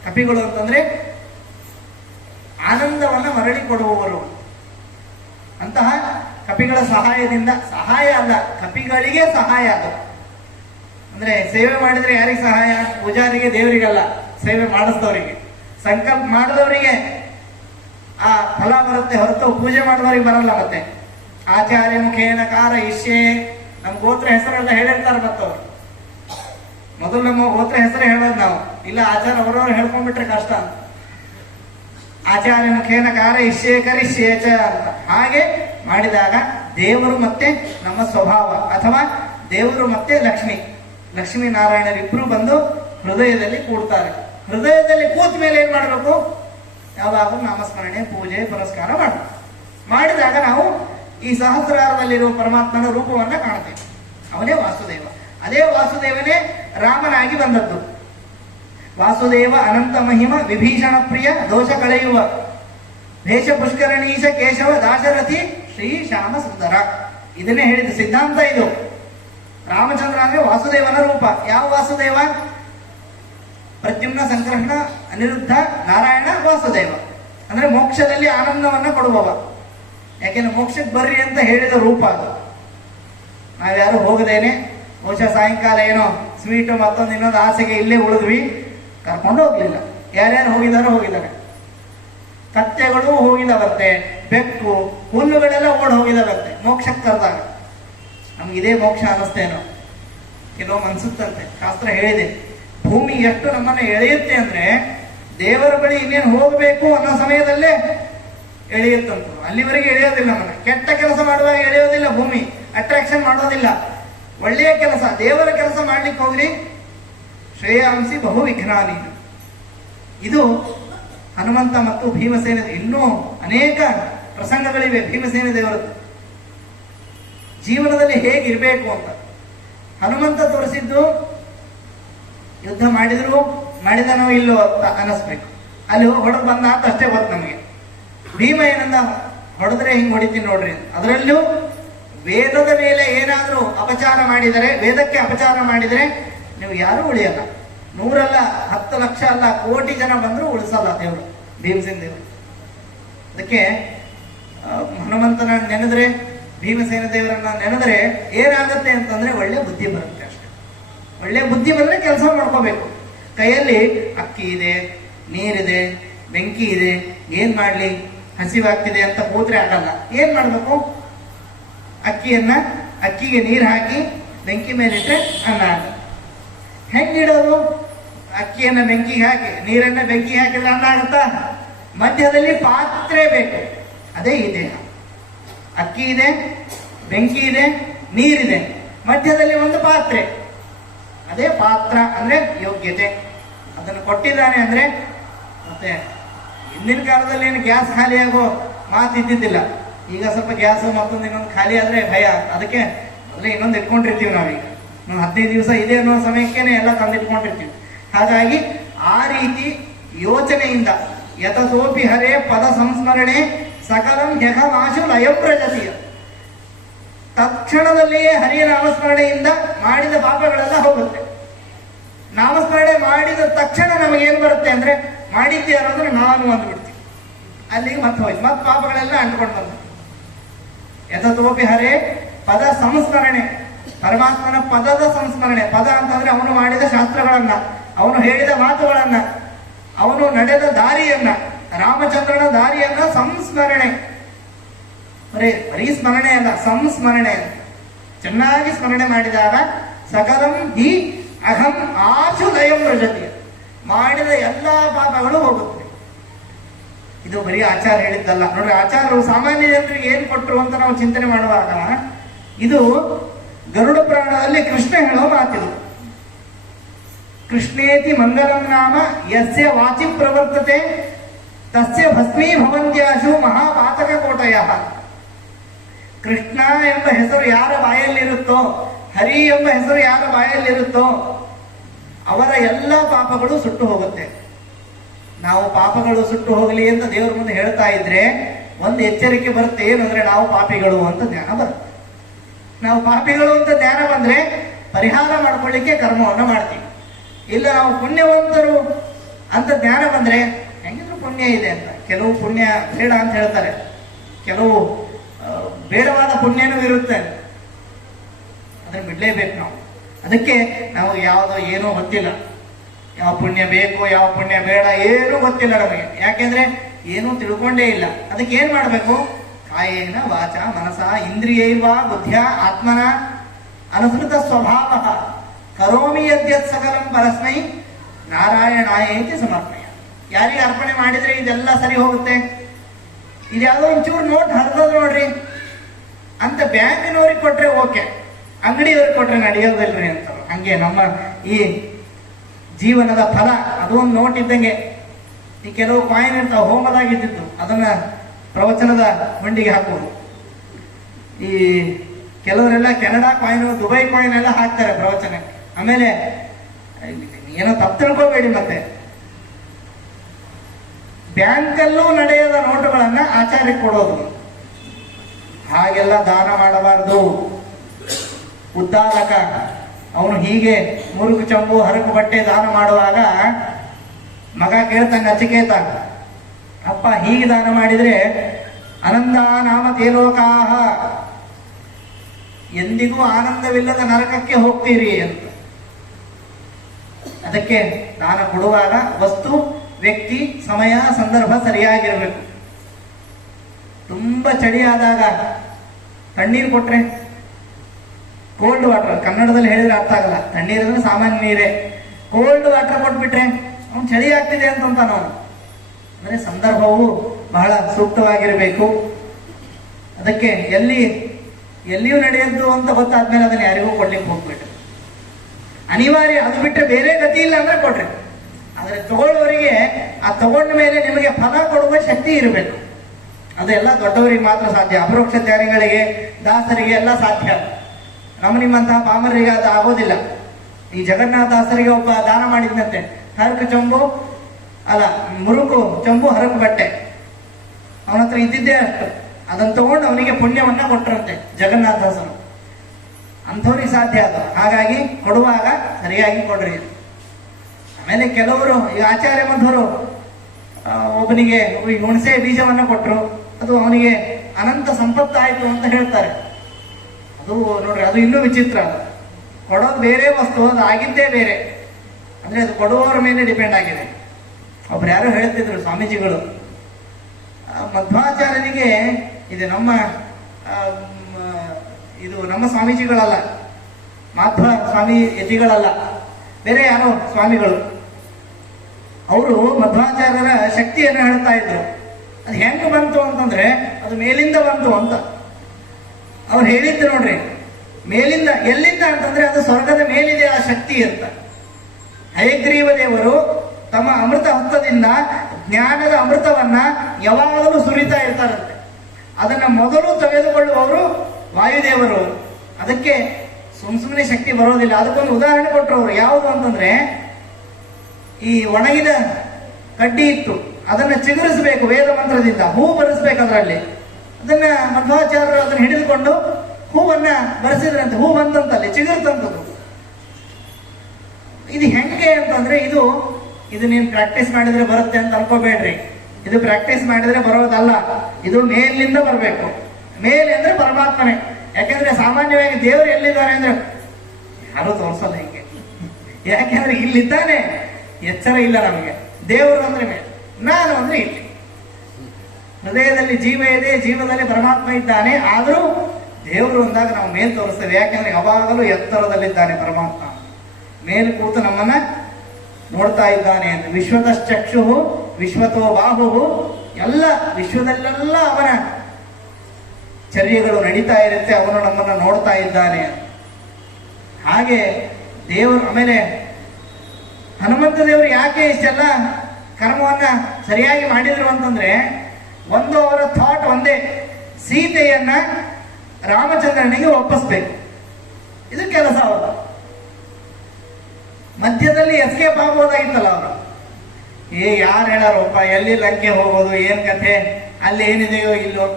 ಕಪಿಗಳು ಅಂತಂದ್ರೆ ಆನಂದವನ್ನ ಮರಳಿ ಕೊಡುವವರು. ಅಂತಹ ಕಪಿಗಳ ಸಹಾಯದಿಂದ, ಸಹಾಯ ಅಲ್ಲ, ಕಪಿಗಳಿಗೆ ಸಹಾಯ ಅದು. ಅಂದ್ರೆ ಸೇವೆ ಮಾಡಿದ್ರೆ ಯಾರಿಗೆ ಸಹಾಯ? ಪೂಜಾರಿಗೆ, ದೇವರಿಗಲ್ಲ, ಸೇವೆ ಮಾಡಿಸಿದವರಿಗೆ. ಸಂಕಲ್ಪ ಮಾಡಿದವರಿಗೆ ಆ ಫಲ ಬರುತ್ತೆ ಹೊರತು ಪೂಜೆ ಮಾಡಿದವರಿಗೆ ಬರಲ್ಲ. ಮತ್ತೆ ಆಚಾರ್ಯ ಮುಖೇನ ಕಾರ ಇಷ್ಯೆ, ನಮ್ಮ ಗೋತ್ರ ಹೆಸರೆಲ್ಲ ಹೇಳಿರ್ತಾರೆ ಮತ್ತವ್ರು. ಮೊದಲು ನಮ್ಮ ಗೋತ್ರ ಹೆಸರು ಹೇಳೋದು ನಾವು, ಇಲ್ಲ ಆಚಾರ ಅವರವ್ರು ಹೇಳ್ಕೊಂಡ್ಬಿಟ್ರೆ ಕಷ್ಟ ಅಂತ. ಆಚಾರ್ಯ ಮುಖೇನ ಕಾರ ಇಷ್ಯೆ ಕರಿಷ್ಯೇಚ ಅಂತ ಹಾಗೆ ಮಾಡಿದಾಗ ದೇವರು ಮತ್ತೆ ನಮ್ಮ ಸ್ವಭಾವ, ಅಥವಾ ದೇವರು ಮತ್ತೆ ಲಕ್ಷ್ಮೀ ನಾರಾಯಣರಿಬ್ರು ಬಂದು ಹೃದಯದಲ್ಲಿ ಕೂಡ್ತಾರೆ. ಹೃದಯದಲ್ಲಿ ಕೂತ ಮೇಲೆ ಏನ್ ಮಾಡಬೇಕು? ಯಾವಾಗಲೂ ನಾಮಸ್ಮರಣೆ, ಪೂಜೆ, ಪುರಸ್ಕಾರ ಮಾಡಬೇಕು. ಮಾಡಿದಾಗ ನಾವು ಈ ಸಹಸ್ರಾರದಲ್ಲಿರುವ ಪರಮಾತ್ಮನ ರೂಪವನ್ನ ಕಾಣ್ತೇವೆ. ಅವನೇ ವಾಸುದೇವ. ಅದೇ ವಾಸುದೇವನೇ ರಾಮನಾಗಿ ಬಂದದ್ದು. ವಾಸುದೇವ ಅನಂತ ಮಹಿಮ ವಿಭೀಷಣ ಪ್ರಿಯ ದೋಷ ಕಳೆಯುವ ದೇಶ ಪುಷ್ಕರಣೀಶ ಕೇಶವ ದಾಶರಥಿ ಶ್ರೀ ಶ್ಯಾಮ ಸುಂದರ. ಇದನ್ನೇ ಹೇಳಿದ ಸಿದ್ಧಾಂತ ಇದು. ರಾಮಚಂದ್ರ ಅಂದ್ರೆ ವಾಸುದೇವನ ರೂಪ. ಯಾವ ವಾಸುದೇವ? ಪ್ರದ್ಯುಮ್ನ, ಸಂಕರ್ಷಣ, ಅನಿರುದ್ಧ, ನಾರಾಯಣ ವಾಸುದೇವ. ಅಂದ್ರೆ ಮೋಕ್ಷದಲ್ಲಿ ಆನಂದವನ್ನ ಕೊಡುವವ. ಯಾಕೆಂದ್ರೆ ಮೋಕ್ಷಕ್ಕೆ ಬರ್ರಿ ಅಂತ ಹೇಳಿದ ರೂಪ ಅದು. ನಾವ್ಯಾರು ಹೋಗದೇನೆ ಬಹುಶಃ ಸಾಯಂಕಾಲ ಏನೋ ಸ್ವೀಟು ಮತ್ತೊಂದು ಇನ್ನೊಂದು ಆಸೆಗೆ ಇಲ್ಲೇ ಉಳಿದ್ವಿ, ಕರ್ಕೊಂಡು ಹೋಗ್ಲಿಲ್ಲ. ಯಾರ್ಯಾರು ಹೋಗಿದ್ದಾರೆ. ಕತ್ತೆಗಳು ಹೋಗಿದವಂತೆ, ಬೆಕ್ಕು, ಹುಲ್ಲುಗಳೆಲ್ಲ ಓಡ್ ಹೋಗಿದವಂತೆ ಮೋಕ್ಷಕ್ಕೆ ಕರೆದಾಗ. ನಮ್ಗೆ ಇದೇ ಮೋಕ್ಷ ಅನ್ನಿಸ್ತೇನೋ ಕೆಲವೊಮ್ಮೆ ಅನ್ಸುತ್ತಂತೆ. ಶಾಸ್ತ್ರ ಹೇಳಿದೆ, ಭೂಮಿ ಎಷ್ಟು ನಮ್ಮನ್ನ ಎಳೆಯುತ್ತೆ ಅಂದ್ರೆ ದೇವರ ಬಳಿ ಇನ್ನೇನು ಹೋಗ್ಬೇಕು ಅನ್ನೋ ಸಮಯದಲ್ಲೇ ಎಳೆಯುತ್ತಂತ. ಅಲ್ಲಿವರೆಗೆ ಎಳೆಯೋದಿಲ್ಲ ನಮ್ಮನ್ನ. ಕೆಟ್ಟ ಕೆಲಸ ಮಾಡುವಾಗ ಎಳೆಯೋದಿಲ್ಲ ಭೂಮಿ, ಅಟ್ರಾಕ್ಷನ್ ಮಾಡೋದಿಲ್ಲ. ಒಳ್ಳೆಯ ಕೆಲಸ, ದೇವರ ಕೆಲಸ ಮಾಡ್ಲಿಕ್ಕೆ ಹೋಗ್ರಿ, ಶ್ರೇಯಾಂಸಿ ಬಹು ವಿಘ್ನಾನಿ. ಇದು ಹನುಮಂತ ಮತ್ತು ಭೀಮಸೇನ. ಇನ್ನೂ ಅನೇಕ ಪ್ರಸಂಗಗಳಿವೆ ಭೀಮಸೇನ ದೇವರದ್ದು. ಜೀವನದಲ್ಲಿ ಹೇಗಿರ್ಬೇಕು ಅಂತ ಹನುಮಂತ ತೋರಿಸಿದ್ದು. ಯುದ್ಧ ಮಾಡಿದನೋ ಇಲ್ಲೋ ಅಂತ ಅನಿಸ್ಬೇಕು. ಅಲ್ಲಿ ಹೋಗಿ ಹೊಡೆದು ಬಂದ ಅಂತ ಅಷ್ಟೇ ಗೊತ್ತು ನಮಗೆ. ಭೀಮ ಏನಂದ, ಹೊಡೆದ್ರೆ ಹಿಂಗೆ ಹೊಡಿತೀನಿ ನೋಡ್ರಿ. ಅದರಲ್ಲೂ ವೇದದ ಮೇಲೆ ಏನಾದರೂ ಅಪಚಾರ ಮಾಡಿದರೆ, ವೇದಕ್ಕೆ ಅಪಚಾರ ಮಾಡಿದರೆ ನೀವು ಯಾರೂ ಉಳಿಯಲ್ಲ. 100 ಅಲ್ಲ, 10 ಲಕ್ಷ ಅಲ್ಲ, ಕೋಟಿ ಜನ ಬಂದರೂ ಉಳಿಸಲ್ಲ ದೇವರು, ಭೀಮಸೇನ ದೇವರು. ಅದಕ್ಕೆ ಹನುಮಂತನ ನೆನೆದ್ರೆ, ಭೀಮಸೇನ ದೇವರನ್ನ ನೆನೆದ್ರೆ ಏನಾಗುತ್ತೆ ಅಂತಂದ್ರೆ ಒಳ್ಳೆ ಬುದ್ಧಿ ಬರುತ್ತೆ ಅಷ್ಟೇ. ಒಳ್ಳೆ ಬುದ್ಧಿ ಬಂದ್ರೆ ಕೆಲಸ ಮಾಡ್ಕೋಬೇಕು. ಕೈಯಲ್ಲಿ ಅಕ್ಕಿ ಇದೆ, ನೀರಿದೆ, ಬೆಂಕಿ ಇದೆ, ಏನ್ ಮಾಡ್ಲಿ, ಹಸಿವಾಗ್ತಿದೆ ಅಂತ ಕೂತ್ರೆ ಆಗಲ್ಲ. ಏನ್ ಮಾಡ್ಬೇಕು, ಅಕ್ಕಿಗೆ ನೀರು ಹಾಕಿ ಬೆಂಕಿ ಮೇಲಿಟ್ರೆ ಅನ್ನ ಆಗುತ್ತೆ. ಹೆಂಗಿಡೋದು, ಅಕ್ಕಿಯನ್ನ ಬೆಂಕಿಗೆ ಹಾಕಿ ನೀರನ್ನ ಬೆಂಕಿಗೆ ಹಾಕಿದ್ರೆ ಅನ್ನ ಆಗುತ್ತಾ? ಮಧ್ಯದಲ್ಲಿ ಪಾತ್ರೆ ಬೇಕು, ಅದೇ ಈ ದೇಹ. ಅಕ್ಕಿ ಇದೆ, ಬೆಂಕಿ ಇದೆ, ನೀರಿದೆ, ಮಧ್ಯದಲ್ಲಿ ಒಂದು ಪಾತ್ರೆ, ಅದೇ ಪಾತ್ರ ಅಂದ್ರೆ ಯೋಗ್ಯತೆ. ಅದನ್ನು ಕೊಟ್ಟಿದ್ದಾನೆ ಅಂದ್ರೆ, ಮತ್ತೆ ಹಿಂದಿನ ಕಾಲದಲ್ಲಿ ಏನು ಗ್ಯಾಸ್ ಖಾಲಿ ಆಗೋ ಮಾತು ಇದ್ದಿದ್ದಿಲ್ಲ. ಈಗ ಸ್ವಲ್ಪ ಗ್ಯಾಸ್ ಮತ್ತೊಂದು ಇನ್ನೊಂದು ಖಾಲಿ ಆದ್ರೆ ಭಯ. ಅದಕ್ಕೆ ಮೊದಲೇ ಇನ್ನೊಂದು ಇಟ್ಕೊಂಡಿರ್ತೀವಿ ನಾವೀಗ. 15 ದಿವಸ ಇದೆ ಅನ್ನೋ ಸಮಯಕ್ಕೇನೆ ಎಲ್ಲ ತಂದಿಟ್ಕೊಂಡಿರ್ತೀವಿ. ಹಾಗಾಗಿ ಆ ರೀತಿ ಯೋಚನೆಯಿಂದ ಯತತೋಪಿ ಹರೇ ಪದ ಸಂಸ್ಮರಣೆ ಸಕಲಂ ಯಘಮಾಶು ಲಯಂ ಪ್ರಜತಿಯ, ತಕ್ಷಣದಲ್ಲಿಯೇ ಹರಿಯ ನಾಮಸ್ಮರಣೆಯಿಂದ ಮಾಡಿದ ಪಾಪಗಳೆಲ್ಲ ಹೋಗುತ್ತೆ. ನಾಮಸ್ಮರಣೆ ಮಾಡಿದ ತಕ್ಷಣ ನಮಗೇನು ಬರುತ್ತೆ ಅಂದ್ರೆ, ಮಾಡಿದ್ದೆ ಅನ್ನೋದ್ರೆ ನಾನು ಅಂದ್ಬಿಡ್ತೀವಿ, ಅಲ್ಲಿಗೆ ಮತ್ತೆ ಹೋಯ್ತು, ಮತ್ತೆ ಪಾಪಗಳೆಲ್ಲ ಅಂಟ್ಕೊಂಡು ಬಂದ. ಯತತೋಪಿ ಹರೇ ಪದ ಸಂಸ್ಮರಣೆ, ಪರಮಾತ್ಮನ ಪದದ ಸಂಸ್ಮರಣೆ. ಪದ ಅಂತಂದ್ರೆ ಅವನು ಮಾಡಿದ ಶಾಸ್ತ್ರಗಳನ್ನ, ಅವನು ಹೇಳಿದ ಮಾತುಗಳನ್ನ, ಅವನು ನಡೆದ ದಾರಿಯನ್ನ, ರಾಮಚಂದ್ರನ ದಾರಿಯನ್ನ ಸಂಸ್ಮರಣೆ. ಬರೀ ಸ್ಮರಣೆ ಅಲ್ಲ, ಸಂಸ್ಮರಣೆ. ಚೆನ್ನಾಗಿ ಸ್ಮರಣೆ ಮಾಡಿದಾಗ ಸಕಲಂ ಹಿ ಅಹಂ ಆಶು ಲಯಂ ರಜತಿ, ಮಾಡಿದ ಎಲ್ಲಾ ಪಾಪಗಳು ಹೋಗುತ್ತೆ. ಇದು ಬರೀ ಆಚಾರ ಹೇಳಿದ್ದಲ್ಲ ನೋಡ್ರಿ. ಆಚಾರರು ಸಾಮಾನ್ಯ ಜನರಿಗೆ ಏನ್ ಕೊಟ್ಟರು ಅಂತ ನಾವು ಚಿಂತನೆ ಮಾಡುವಾಗ, ಇದು ಗರುಡ ಪುರಾಣದಲ್ಲಿ ಕೃಷ್ಣ ಹೇಳೋ ಮಾತಿದು. ಕೃಷ್ಣೇತಿ ಮಂಗಲಂ ನಾಮ ಯಸ್ಯ ವಾಚಿ ಪ್ರವರ್ತತೆ ತಸ್ಯ ಭಸ್ಮೀ ಭವಂತ್ಯಾಶು ಮಹಾಪಾತಕ ಕೋಟಯ. ಕೃಷ್ಣ ಎಂಬ ಹೆಸರು ಯಾರ ಬಾಯಲ್ಲಿರುತ್ತೋ, ಹರಿ ಎಂಬ ಹೆಸರು ಯಾರ ಬಾಯಲ್ಲಿರುತ್ತೋ ಅವರ ಎಲ್ಲ ಪಾಪಗಳು ಸುಟ್ಟು ಹೋಗುತ್ತೆ. ನಾವು ಪಾಪಗಳು ಸುಟ್ಟು ಹೋಗಲಿ ಅಂತ ದೇವರ ಮುಂದೆ ಹೇಳ್ತಾ ಇದ್ರೆ ಒಂದು ಎಚ್ಚರಿಕೆ ಬರುತ್ತೆ, ಏನಂದ್ರೆ ನಾವು ಪಾಪಿಗಳು ಅಂತ ಜ್ಞಾನ ಬರುತ್ತೆ. ನಾವು ಪಾಪಿಗಳು ಅಂತ ಜ್ಞಾನ ಬಂದ್ರೆ ಪರಿಹಾರ ಮಾಡ್ಕೊಳ್ಳಿಕ್ಕೆ ಕರ್ಮವನ್ನು ಮಾಡ್ತೀವಿ. ಇಲ್ಲ ನಾವು ಪುಣ್ಯವಂತರು ಅಂತ ಜ್ಞಾನ ಬಂದ್ರೆ ಹೆಂಗಿದ್ರು ಪುಣ್ಯ ಇದೆ ಅಂತ, ಕೆಲವು ಪುಣ್ಯ ಬೇಡ ಅಂತ ಹೇಳ್ತಾರೆ, ಕೆಲವು ಬೇಡವಾದ ಪುಣ್ಯನೂ ಇರುತ್ತೆ, ಅದನ್ನ ಬಿಡ್ಲೇಬೇಕು ನಾವು. ಅದಕ್ಕೆ ನಾವು ಯಾವುದೋ ಏನೋ ಗೊತ್ತಿಲ್ಲ, ಯಾವ ಪುಣ್ಯ ಬೇಕು ಯಾವ ಪುಣ್ಯ ಬೇಡ ಏನೂ ಗೊತ್ತಿಲ್ಲ ನಮಗೆ. ಯಾಕೆಂದ್ರೆ ಏನೂ ತಿಳ್ಕೊಂಡೇ ಇಲ್ಲ. ಅದಕ್ಕೆ ಏನ್ ಮಾಡ್ಬೇಕು, ಕಾಯೇನ ವಾಚ ಮನಸ ಇಂದ್ರಿಯೈರ್ವ ಬುದ್ಧಿಯ ಆತ್ಮನ ಅನುಸೃತ ಸ್ವಭಾವ ಕರೋಮಿ ಯದ್ಯತ್ ಸಕಲಂ ಪರಸ್ಮೈ ನಾರಾಯಣಾಯೇತಿ ಸಮರ್ಪಯ. ಯಾರಿಗೆ ಅರ್ಪಣೆ ಮಾಡಿದ್ರೆ ಇದೆಲ್ಲ ಸರಿ ಹೋಗುತ್ತೆ. ಇದು ಯಾವುದೋ ಒಂಚೂರು ನೋಟ್ ಹರಿದೋದು ನೋಡ್ರಿ ಅಂತ ಬ್ಯಾಂಕಿನವ್ರಿಗೆ ಕೊಟ್ರೆ ಓಕೆ, ಅಂಗಡಿಯವ್ರಿಗೆ ಕೊಟ್ರೆ ನಡೆಯೋದಿಲ್ರಿ ಅಂತ. ಹಂಗೆ ನಮ್ಮ ಈ ಜೀವನದ ಫಲ ಅದು ಒಂದು ನೋಟ್ ಇದ್ದಂಗೆ. ಈ ಕೆಲವು ಕಾಯಿನ್ ಇರ್ತಾವೆ ಹೋಮದಾಗಿದ್ದು, ಅದನ್ನ ಪ್ರವಚನದ ಮಂಡಿಗೆ ಹಾಕೋದು. ಈ ಕೆಲವರೆಲ್ಲ ಕೆನಡಾ ಕಾಯಿನ್, ದುಬೈ ಕಾಯಿನ್ ಎಲ್ಲ ಹಾಕ್ತಾರೆ ಪ್ರವಚನಕ್ಕೆ. ಆಮೇಲೆ ಏನೋ ತಪ್ಪು ತಿಳ್ಕೋಬೇಡಿ, ಮತ್ತೆ ಬ್ಯಾಂಕಲ್ಲೂ ನಡೆಯದ ನೋಟುಗಳನ್ನ ಆಚಾರ್ಯಕ್ಕೆ ಕೊಡೋದು, ಹಾಗೆಲ್ಲ ದಾನ ಮಾಡಬಾರ್ದು. ಉದ್ದಾಲಕ ಅವನು ಹೀಗೆ ಮುರುಕು ಚಂಬು ಹರಕು ಬಟ್ಟೆ ದಾನ ಮಾಡುವಾಗ ಮಗ ಕೇಳ್ತಾನೆ ನಚಿಕೇತ, ಅಪ್ಪ ಹೀಗೆ ದಾನ ಮಾಡಿದ್ರೆ ಆನಂದ ನಾಮ ತೇಲೋಕಾಹ, ಎಂದಿಗೂ ಆನಂದವಿಲ್ಲದ ನರಕಕ್ಕೆ ಹೋಗ್ತೀರಿ ಅಂತ. ಅದಕ್ಕೆ ದಾನ ಕೊಡುವಾಗ ವಸ್ತು, ವ್ಯಕ್ತಿ, ಸಮಯ, ಸಂದರ್ಭ ಸರಿಯಾಗಿರ್ಬೇಕು. ತುಂಬಾ ಚಳಿ ಆದಾಗ ತಣ್ಣೀರು ಕೊಟ್ರೆ, ಕೋಲ್ಡ್ ವಾಟರ್ ಕನ್ನಡದಲ್ಲಿ ಹೇಳಿದ್ರೆ ಅರ್ಥ ಆಗಲ್ಲ, ತಣ್ಣೀರು ಅಂದ್ರೆ ಸಾಮಾನ್ಯ ನೀರೇ, ಕೋಲ್ಡ್ ವಾಟರ್ ಕೊಟ್ಬಿಟ್ರೆ ಅವ್ನು ಚಳಿ ಆಗ್ತಿದೆ ಅಂತ ನಾವು. ಅಂದ್ರೆ ಸಂದರ್ಭವು ಬಹಳ ಸೂಕ್ತವಾಗಿರಬೇಕು. ಅದಕ್ಕೆ ಎಲ್ಲಿಯೂ ನಡೆಯದ್ದು ಅಂತ ಗೊತ್ತಾದ್ಮೇಲೆ ಅದನ್ನ ಯಾರಿಗೂ ಕೊಡ್ಲಿಕ್ಕೆ ಹೋಗ್ಬಿಟ್ರೆ ಅನಿವಾರ್ಯ. ಅದು ಬಿಟ್ಟರೆ ಬೇರೆ ಗತಿ ಇಲ್ಲ ಅಂದ್ರೆ ಕೊಡ್ರಿ. ಆದ್ರೆ ತಗೊಳ್ಳೋರಿಗೆ ಆ ತಗೊಂಡ ಮೇಲೆ ನಿಮಗೆ ಫಲ ಕೊಡುವ ಶಕ್ತಿ ಇರಬೇಕು. ಅದೆಲ್ಲ ದೊಡ್ಡವರಿಗೆ ಮಾತ್ರ ಸಾಧ್ಯ, ಅಪರೋಕ್ಷ ಜ್ಞಾನಿಗಳಿಗೆ, ದಾಸರಿಗೆ ಎಲ್ಲ ಸಾಧ್ಯ. ನಮ್ಮ ನಿಮ್ಮಂತಹ ಪಾಮರರಿಗೆ ಅದು ಆಗೋದಿಲ್ಲ. ಈ ಜಗನ್ನಾಥ ದಾಸರಿಗೆ ಒಬ್ಬ ದಾನ ಮಾಡಿದ್ನಂತೆ, ಹರಕ ಚೊಂಬು ಅಲ್ಲ ಮುರುಕು ಚಂಬು ಹರಕು ಬಟ್ಟೆ ಅವನ ಹತ್ರ ಇದ್ದಿದ್ದೇ ಅಷ್ಟು. ಅದನ್ನು ತಗೊಂಡು ಅವನಿಗೆ ಪುಣ್ಯವನ್ನ ಕೊಟ್ಟರಂತೆ ಜಗನ್ನಾಥಾಸನು. ಅಂಥವ್ರಿಗೆ ಸಾಧ್ಯ ಅದು. ಹಾಗಾಗಿ ಕೊಡುವಾಗ ಸರಿಯಾಗಿ ಕೊಡ್ರಿ. ಆಮೇಲೆ ಕೆಲವರು ಈ ಆಚಾರ್ಯ ಮಧ್ವರು ಒಬ್ಬನಿಗೆ ಹುಣಸೆ ಬೀಜವನ್ನ ಕೊಟ್ಟರು, ಅದು ಅವನಿಗೆ ಅನಂತ ಸಂಪತ್ತಾಯಿತು ಅಂತ ಹೇಳ್ತಾರೆ. ಅದು ನೋಡ್ರಿ, ಅದು ಇನ್ನೂ ವಿಚಿತ್ರ. ಕೊಡೋದು ಬೇರೆ ವಸ್ತು, ಅದು ಆಗಿದ್ದೇ ಬೇರೆ. ಅಂದ್ರೆ ಅದು ಕೊಡುವವರ ಮೇಲೆ ಡಿಪೆಂಡ್ ಆಗಿದೆ. ಒಬ್ರು ಯಾರು ಹೇಳ್ತಿದ್ರು ಸ್ವಾಮೀಜಿಗಳು, ಮಧ್ವಾಚಾರ್ಯನಿಗೆ ಇದು ನಮ್ಮ ಸ್ವಾಮೀಜಿಗಳಲ್ಲ, ಮಾಧ್ವ ಸ್ವಾಮಿ ಯತಿಗಳಲ್ಲ, ಬೇರೆ ಯಾರೋ ಸ್ವಾಮಿಗಳು. ಅವರು ಮಧ್ವಾಚಾರ್ಯರ ಶಕ್ತಿಯನ್ನು ಹೇಳ್ತಾ ಇದ್ರು. ಅದು ಹೆಂಗ್ ಬಂತು ಅಂತಂದ್ರೆ ಅದು ಮೇಲಿಂದ ಬಂತು ಅಂತ ಅವ್ರು ಹೇಳಿದ್ದು ನೋಡ್ರಿ. ಮೇಲಿಂದ, ಎಲ್ಲಿಂದ ಅಂತಂದ್ರೆ ಅದು ಸ್ವರ್ಗದ ಮೇಲಿದೆ ಆ ಶಕ್ತಿ ಅಂತ. ಹಯಗ್ರೀವ ದೇವರು ತಮ್ಮ ಅಮೃತ ಹಸ್ತದಿಂದ ಜ್ಞಾನದ ಅಮೃತವನ್ನ ಯಾವಾಗಲೂ ಸುರಿತಾ ಇರ್ತಾರಂತೆ. ಅದನ್ನ ಮೊದಲು ತೆಗೆದುಕೊಳ್ಳುವವರು ವಾಯುದೇವರು. ಅದಕ್ಕೆ ಸುಮ್ಮನೆ ಶಕ್ತಿ ಬರೋದಿಲ್ಲ. ಅದಕ್ಕೊಂದು ಉದಾಹರಣೆ ಕೊಟ್ಟರು ಅವರು. ಯಾವುದು ಅಂತಂದ್ರೆ, ಈ ಒಣಗಿದ ಕಡ್ಡಿ ಇತ್ತು, ಅದನ್ನ ಚಿಗುರಿಸಬೇಕು ವೇದ ಮಂತ್ರದಿಂದ, ಹೂ ಬರೆಸ್ಬೇಕು ಅದರಲ್ಲಿ. ಅದನ್ನ ಮಧ್ವಾಚಾರ್ಯರು ಅದನ್ನ ಹಿಡಿದುಕೊಂಡು ಹೂವನ್ನ ಬರೆಸಿದ್ರಂತೆ. ಹೂ ಬಂತಂತಲ್ಲಿ ಚಿಗುರ್ತಂತದ್ದು. ಇದು ಹೆಂಗೆ ಅಂತಂದ್ರೆ, ಇದು ನೀವು ಪ್ರಾಕ್ಟೀಸ್ ಮಾಡಿದ್ರೆ ಬರುತ್ತೆ ಅಂತ ಅನ್ಕೋಬೇಡ್ರಿ. ಇದು ಪ್ರಾಕ್ಟೀಸ್ ಮಾಡಿದ್ರೆ ಬರೋದಲ್ಲ, ಇದು ಮೇಲಿಂದ ಬರಬೇಕು. ಮೇಲೆ ಅಂದ್ರೆ ಪರಮಾತ್ಮನೇ. ಯಾಕೆಂದ್ರೆ ಸಾಮಾನ್ಯವಾಗಿ ದೇವರು ಎಲ್ಲಿದ್ದಾರೆ ಅಂದ್ರೆ ಯಾರು ತೋರಿಸಲ್ಲ ಹಿಂಗೆ. ಯಾಕೆಂದ್ರೆ ಇಲ್ಲಿದ್ದಾನೆ, ಎಚ್ಚರ ಇಲ್ಲ ನಮಗೆ. ದೇವರು ಅಂದ್ರೆ ಮೇಲೆ, ನಾನು ಅಂದ್ರೆ ಇಲ್ಲಿ. ಹೃದಯದಲ್ಲಿ ಜೀವ ಇದೆ, ಜೀವದಲ್ಲಿ ಪರಮಾತ್ಮ ಇದ್ದಾನೆ. ಆದರೂ ದೇವರು ಅಂದಾಗ ನಾವು ಮೇಲ್ ತೋರಿಸ್ತೇವೆ. ಯಾಕೆಂದ್ರೆ ಯಾವಾಗಲೂ ಎತ್ತರದಲ್ಲಿದ್ದಾನೆ ಪರಮಾತ್ಮ. ಮೇಲ್ ಕೂತು ನಮ್ಮನ್ನ ನೋಡ್ತಾ ಇದ್ದಾನೆ ಅಂತ. ವಿಶ್ವತಶ್ಚಕ್ಷು ವಿಶ್ವತೋ ಬಾಹು, ಎಲ್ಲ ವಿಶ್ವದಲ್ಲೆಲ್ಲ ಅವನ ಚರ್ಯಗಳು ನಡೀತಾ ಇರುತ್ತೆ. ಅವನು ನಮ್ಮನ್ನ ನೋಡ್ತಾ ಇದ್ದಾನೆ. ಹಾಗೆ ದೇವರು. ಆಮೇಲೆ ಹನುಮಂತ ದೇವರು ಯಾಕೆ ಇಷ್ಟೆಲ್ಲ ಕರ್ಮವನ್ನ ಸರಿಯಾಗಿ ಮಾಡಿದ್ರು ಅಂತಂದ್ರೆ, ಒಂದು ಅವರ ಥಾಟ್ ಒಂದೇ, ಸೀತೆಯನ್ನ ರಾಮಚಂದ್ರನಿಗೆ ಒಪ್ಪಿಸ್ಬೇಕು. ಇದು ಕೆಲಸ ಅವರು. ಮಧ್ಯದಲ್ಲಿ ಎಸ್ಕೇಪ್ ಆಗ್ಬೋದಾಗಿತ್ತಲ್ಲ ಅವರು. ಯಾರು ಹೇಳಾರಪ್ಪ, ಎಲ್ಲಿ ಲಂಕೆ ಹೋಗೋದು, ಏನ್ ಕಥೆ, ಅಲ್ಲಿ ಏನಿದೆಯೋ ಇಲ್ಲೋ.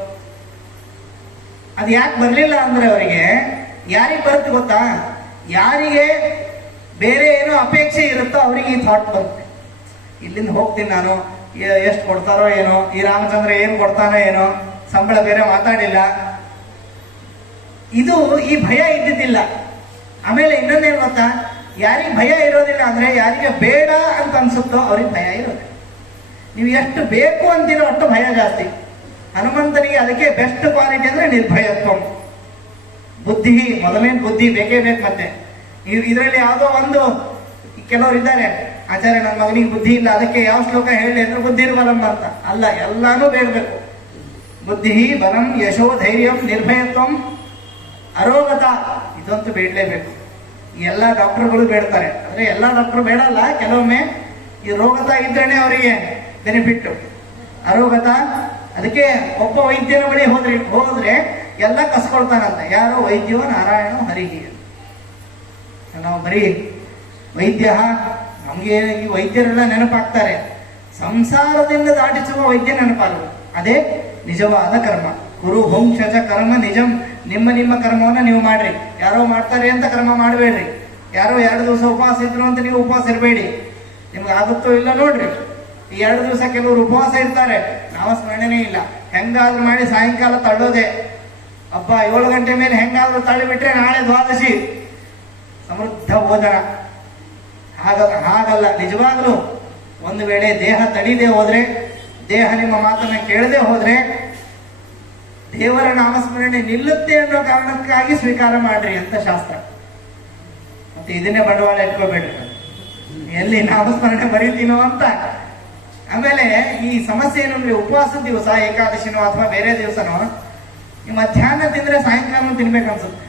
ಅದು ಯಾಕೆ ಬರ್ಲಿಲ್ಲ ಅಂದ್ರೆ, ಅವರಿಗೆ ಯಾರಿಗೆ ಬರುತ್ತೆ ಗೊತ್ತಾ, ಯಾರಿಗೆ ಬೇರೆ ಏನೋ ಅಪೇಕ್ಷೆ ಇರುತ್ತೋ ಅವರಿಗೆ ಈ ಥಾಟ್ ಬರುತ್ತೆ. ಇಲ್ಲಿಂದ ಹೋಗ್ತೀನಿ ನಾನು, ಎಷ್ಟು ಕೊಡ್ತಾರೋ ಏನೋ, ಈ ರಾಮಚಂದ್ರ ಏನ್ ಕೊಡ್ತಾನೋ ಏನೋ, ಸಂಬಳ ಬೇರೆ ಮಾತಾಡಿಲ್ಲ, ಇದು ಈ ಭಯ ಇದ್ದಿದ್ದಿಲ್ಲ. ಆಮೇಲೆ ಇನ್ನೊಂದೇನು ಗೊತ್ತಾ, ಯಾರಿಗೆ ಭಯ ಇರೋದಿಲ್ಲ ಅಂದ್ರೆ, ಯಾರಿಗೆ ಬೇಡ ಅಂತ ಅನ್ಸುತ್ತೋ ಅವ್ರಿಗೆ ಭಯ ಇರೋದಿಲ್ಲ. ನೀವು ಎಷ್ಟು ಬೇಕು ಅಂತೀರೋ ಅಷ್ಟು ಭಯ ಜಾಸ್ತಿ. ಹನುಮಂತನಿಗೆ ಅದಕ್ಕೆ ಬೆಸ್ಟ್ ಕ್ವಾಲಿಟಿ ಅಂದ್ರೆ ನಿರ್ಭಯತ್ವ. ಬುದ್ಧಿ, ಮೊದಲೇನು ಬುದ್ಧಿ ಬೇಕೇ ಬೇಕು. ಮತ್ತೆ ಇದರಲ್ಲಿ ಯಾವುದೋ ಒಂದು, ಕೆಲವರು ಇದ್ದಾರೆ, ಆಚಾರ್ಯ ನನ್ನ ಮಗನಿಗೆ ಬುದ್ಧಿ ಇಲ್ಲ, ಅದಕ್ಕೆ ಯಾವ ಶ್ಲೋಕ ಹೇಳಿ ಅಂದ್ರೆ ಬುದ್ಧಿರ್ಬಲಂ ಅಂತ. ಅಲ್ಲ, ಎಲ್ಲಾನು ಬೇಡಬೇಕು. ಬುದ್ಧಿ, ಬಲಂ, ಯಶೋ, ಧೈರ್ಯಂ, ನಿರ್ಭಯತ್ವಂ, ಅರೋಗತ, ಇದಂತೂ ಬೇಡಲೇಬೇಕು. ಎಲ್ಲ ಡಾಕ್ಟರ್ಗಳು ಬೇಡ್ತಾರೆ. ಅಂದ್ರೆ ಎಲ್ಲಾ ಡಾಕ್ಟರ್ ಬೇಡಲ್ಲ, ಕೆಲವೊಮ್ಮೆ ಈ ರೋಗತ ಇದ್ರೇನೆ ಅವರಿಗೆ ಬೆನಿಫಿಟ್. ಅರೋಗತ. ಅದಕ್ಕೆ ಒಬ್ಬ ವೈದ್ಯನ ಬಳಿ ಹೋದ್ರೆ ಎಲ್ಲ ಕಸ್ಕೊಳ್ತಾನಂತ. ಯಾರೋ ವೈದ್ಯೋ ನಾರಾಯಣ ಹರಿಹಿ. ನಾವು ಬರೀ ವೈದ್ಯ, ನಮ್ಗೆ ಈ ವೈದ್ಯರೆಲ್ಲ ನೆನಪಾಗ್ತಾರೆ. ಸಂಸಾರದಿಂದ ದಾಟಿಸುವ ವೈದ್ಯ ನೆನಪಾಗಲು, ಅದೇ ನಿಜವಾದ ಕರ್ಮ. ಕುರು ಹುಂಶಜ ಕರ್ಮ ನಿಜಂ. ನಿಮ್ಮ ಕರ್ಮವನ್ನ ನೀವು ಮಾಡ್ರಿ. ಯಾರೋ ಮಾಡ್ತಾರೆ ಅಂತ ಕರ್ಮ ಮಾಡಬೇಡ್ರಿ. ಯಾರೋ 2 ದಿವಸ ಉಪವಾಸ ಇದ್ರು ಅಂತ ನೀವು ಉಪವಾಸ ಇರಬೇಡಿ. ನಿಮ್ಗೆ ಆಗುತ್ತೋ ಇಲ್ಲ ನೋಡ್ರಿ. ಈ 2 ದಿವಸ ಕೆಲವರು ಉಪವಾಸ ಇರ್ತಾರೆ, ನಾಮಸ್ಮರಣೆನೇ ಇಲ್ಲ. ಹೆಂಗಾದ್ರೂ ಮಾಡಿ ಸಾಯಂಕಾಲ ತಳ್ಳೋದೆ. ಹಬ್ಬ 7 ಗಂಟೆ ಮೇಲೆ ಹೆಂಗಾದ್ರೂ ತಳ್ಳಿಬಿಟ್ರೆ ನಾಳೆ ದ್ವಾದಶಿ ಸಮೃದ್ಧ ಭೋಜನ. ಹಾಗಲ್ಲ. ನಿಜವಾಗ್ಲೂ ಒಂದು ವೇಳೆ ದೇಹ ತಡಿದೇ ಹೋದ್ರೆ, ದೇಹ ನಿಮ್ಮ ಮಾತನ್ನ ಕೇಳದೆ ಹೋದ್ರೆ, ದೇವರ ನಾಮಸ್ಮರಣೆ ನಿಲ್ಲುತ್ತೆ ಅನ್ನೋ ಕಾರಣಕ್ಕಾಗಿ ಸ್ವೀಕಾರ ಮಾಡ್ರಿ ಅಂತ ಶಾಸ್ತ್ರ. ಮತ್ತೆ ಇದನ್ನೇ ಬಂಡವಾಳ ಇಟ್ಕೋಬೇಡ್ರಿ, ಎಲ್ಲಿ ನಾಮಸ್ಮರಣೆ ಬರೀತೀನೋ ಅಂತ. ಆಮೇಲೆ ಈ ಸಮಸ್ಯೆ ಏನಂದ್ರೆ, ಉಪವಾಸದ ದಿವಸ, ಏಕಾದಶಿನೋ ಅಥವಾ ಬೇರೆ ದಿವಸನೋ, ಈ ಮಧ್ಯಾಹ್ನ ತಿಂದ್ರೆ ಸಾಯಂಕಾಲ ತಿನ್ಬೇಕು ಅನ್ಸುತ್ತೆ.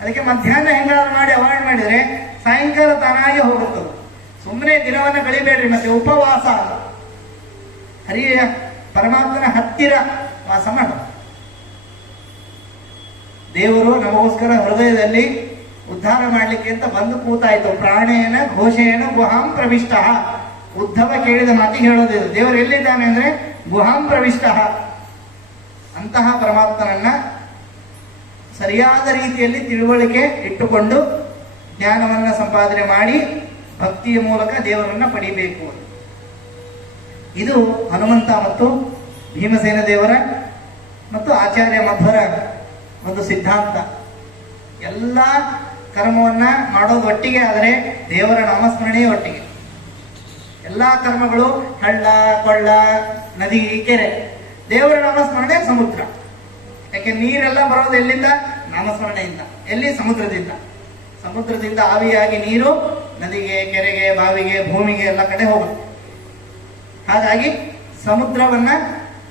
ಅದಕ್ಕೆ ಮಧ್ಯಾಹ್ನ ಹೆಂಗಾದ್ರು ಮಾಡಿ ಅವಾಯ್ಡ್ ಮಾಡಿದ್ರೆ ಸಾಯಂಕಾಲ ತಾನಾಗೆ ಹೋಗುತ್ತದೆ. ಸುಮ್ಮನೆ ದಿನವನ್ನ ಕಳಿಬೇಡ್ರಿ. ಮತ್ತೆ ಉಪವಾಸ, ಹರಿಯ ಪರಮಾತ್ಮನ ಹತ್ತಿರ ವಾಸ ಮಾಡ. ದೇವರು ನಮಗೋಸ್ಕರ ಹೃದಯದಲ್ಲಿ ಉದ್ಧಾರ ಮಾಡ್ಲಿಕ್ಕೆ ಅಂತ ಬಂದು ಕೂತಾಯ್ತು. ಪ್ರಾಣೇನ ಘೋಷೇನ ಗುಹಾಂ ಪ್ರವಿಷ್ಟ. ಉದ್ಧವ ಕೇಳಿದ ಮಾತಿಗೆ ಹೇಳೋದಿಲ್ಲ. ದೇವರು ಎಲ್ಲಿದ್ದಾನೆ ಅಂದ್ರೆ ಗುಹಾಂ ಪ್ರವಿಷ್ಟ. ಅಂತಹ ಪರಮಾತ್ಮನನ್ನ ಸರಿಯಾದ ರೀತಿಯಲ್ಲಿ ತಿಳುವಳಿಕೆ ಇಟ್ಟುಕೊಂಡು ಜ್ಞಾನವನ್ನ ಸಂಪಾದನೆ ಮಾಡಿ ಭಕ್ತಿಯ ಮೂಲಕ ದೇವರನ್ನ ಪಡಿಬೇಕು. ಇದು ಹನುಮಂತ ಮತ್ತು ಭೀಮಸೇನ ದೇವರ ಮತ್ತು ಆಚಾರ್ಯ ಮಧ್ವರ ಒಂದು ಸಿದ್ಧಾಂತ. ಎಲ್ಲ ಕರ್ಮವನ್ನ ಮಾಡೋದು ಒಟ್ಟಿಗೆ, ಆದರೆ ದೇವರ ನಾಮಸ್ಮರಣೆಯೇ ಒಟ್ಟಿಗೆ. ಎಲ್ಲಾ ಕರ್ಮಗಳು ಹಳ್ಳ ಕೊಳ್ಳ ನದಿ ಕೆರೆ, ದೇವರ ನಾಮಸ್ಮರಣೆ ಸಮುದ್ರ. ಯಾಕೆ ನೀರೆಲ್ಲ ಬರೋದು ಎಲ್ಲಿಂದ? ನಾಮಸ್ಮರಣೆಯಿಂದ. ಎಲ್ಲಿ? ಸಮುದ್ರದಿಂದ. ಸಮುದ್ರದಿಂದ ಆವಿಯಾಗಿ ನೀರು ನದಿಗೆ, ಕೆರೆಗೆ, ಬಾವಿಗೆ, ಭೂಮಿಗೆ ಎಲ್ಲ ಕಡೆ ಹೋಗುತ್ತೆ. ಹಾಗಾಗಿ ಸಮುದ್ರವನ್ನ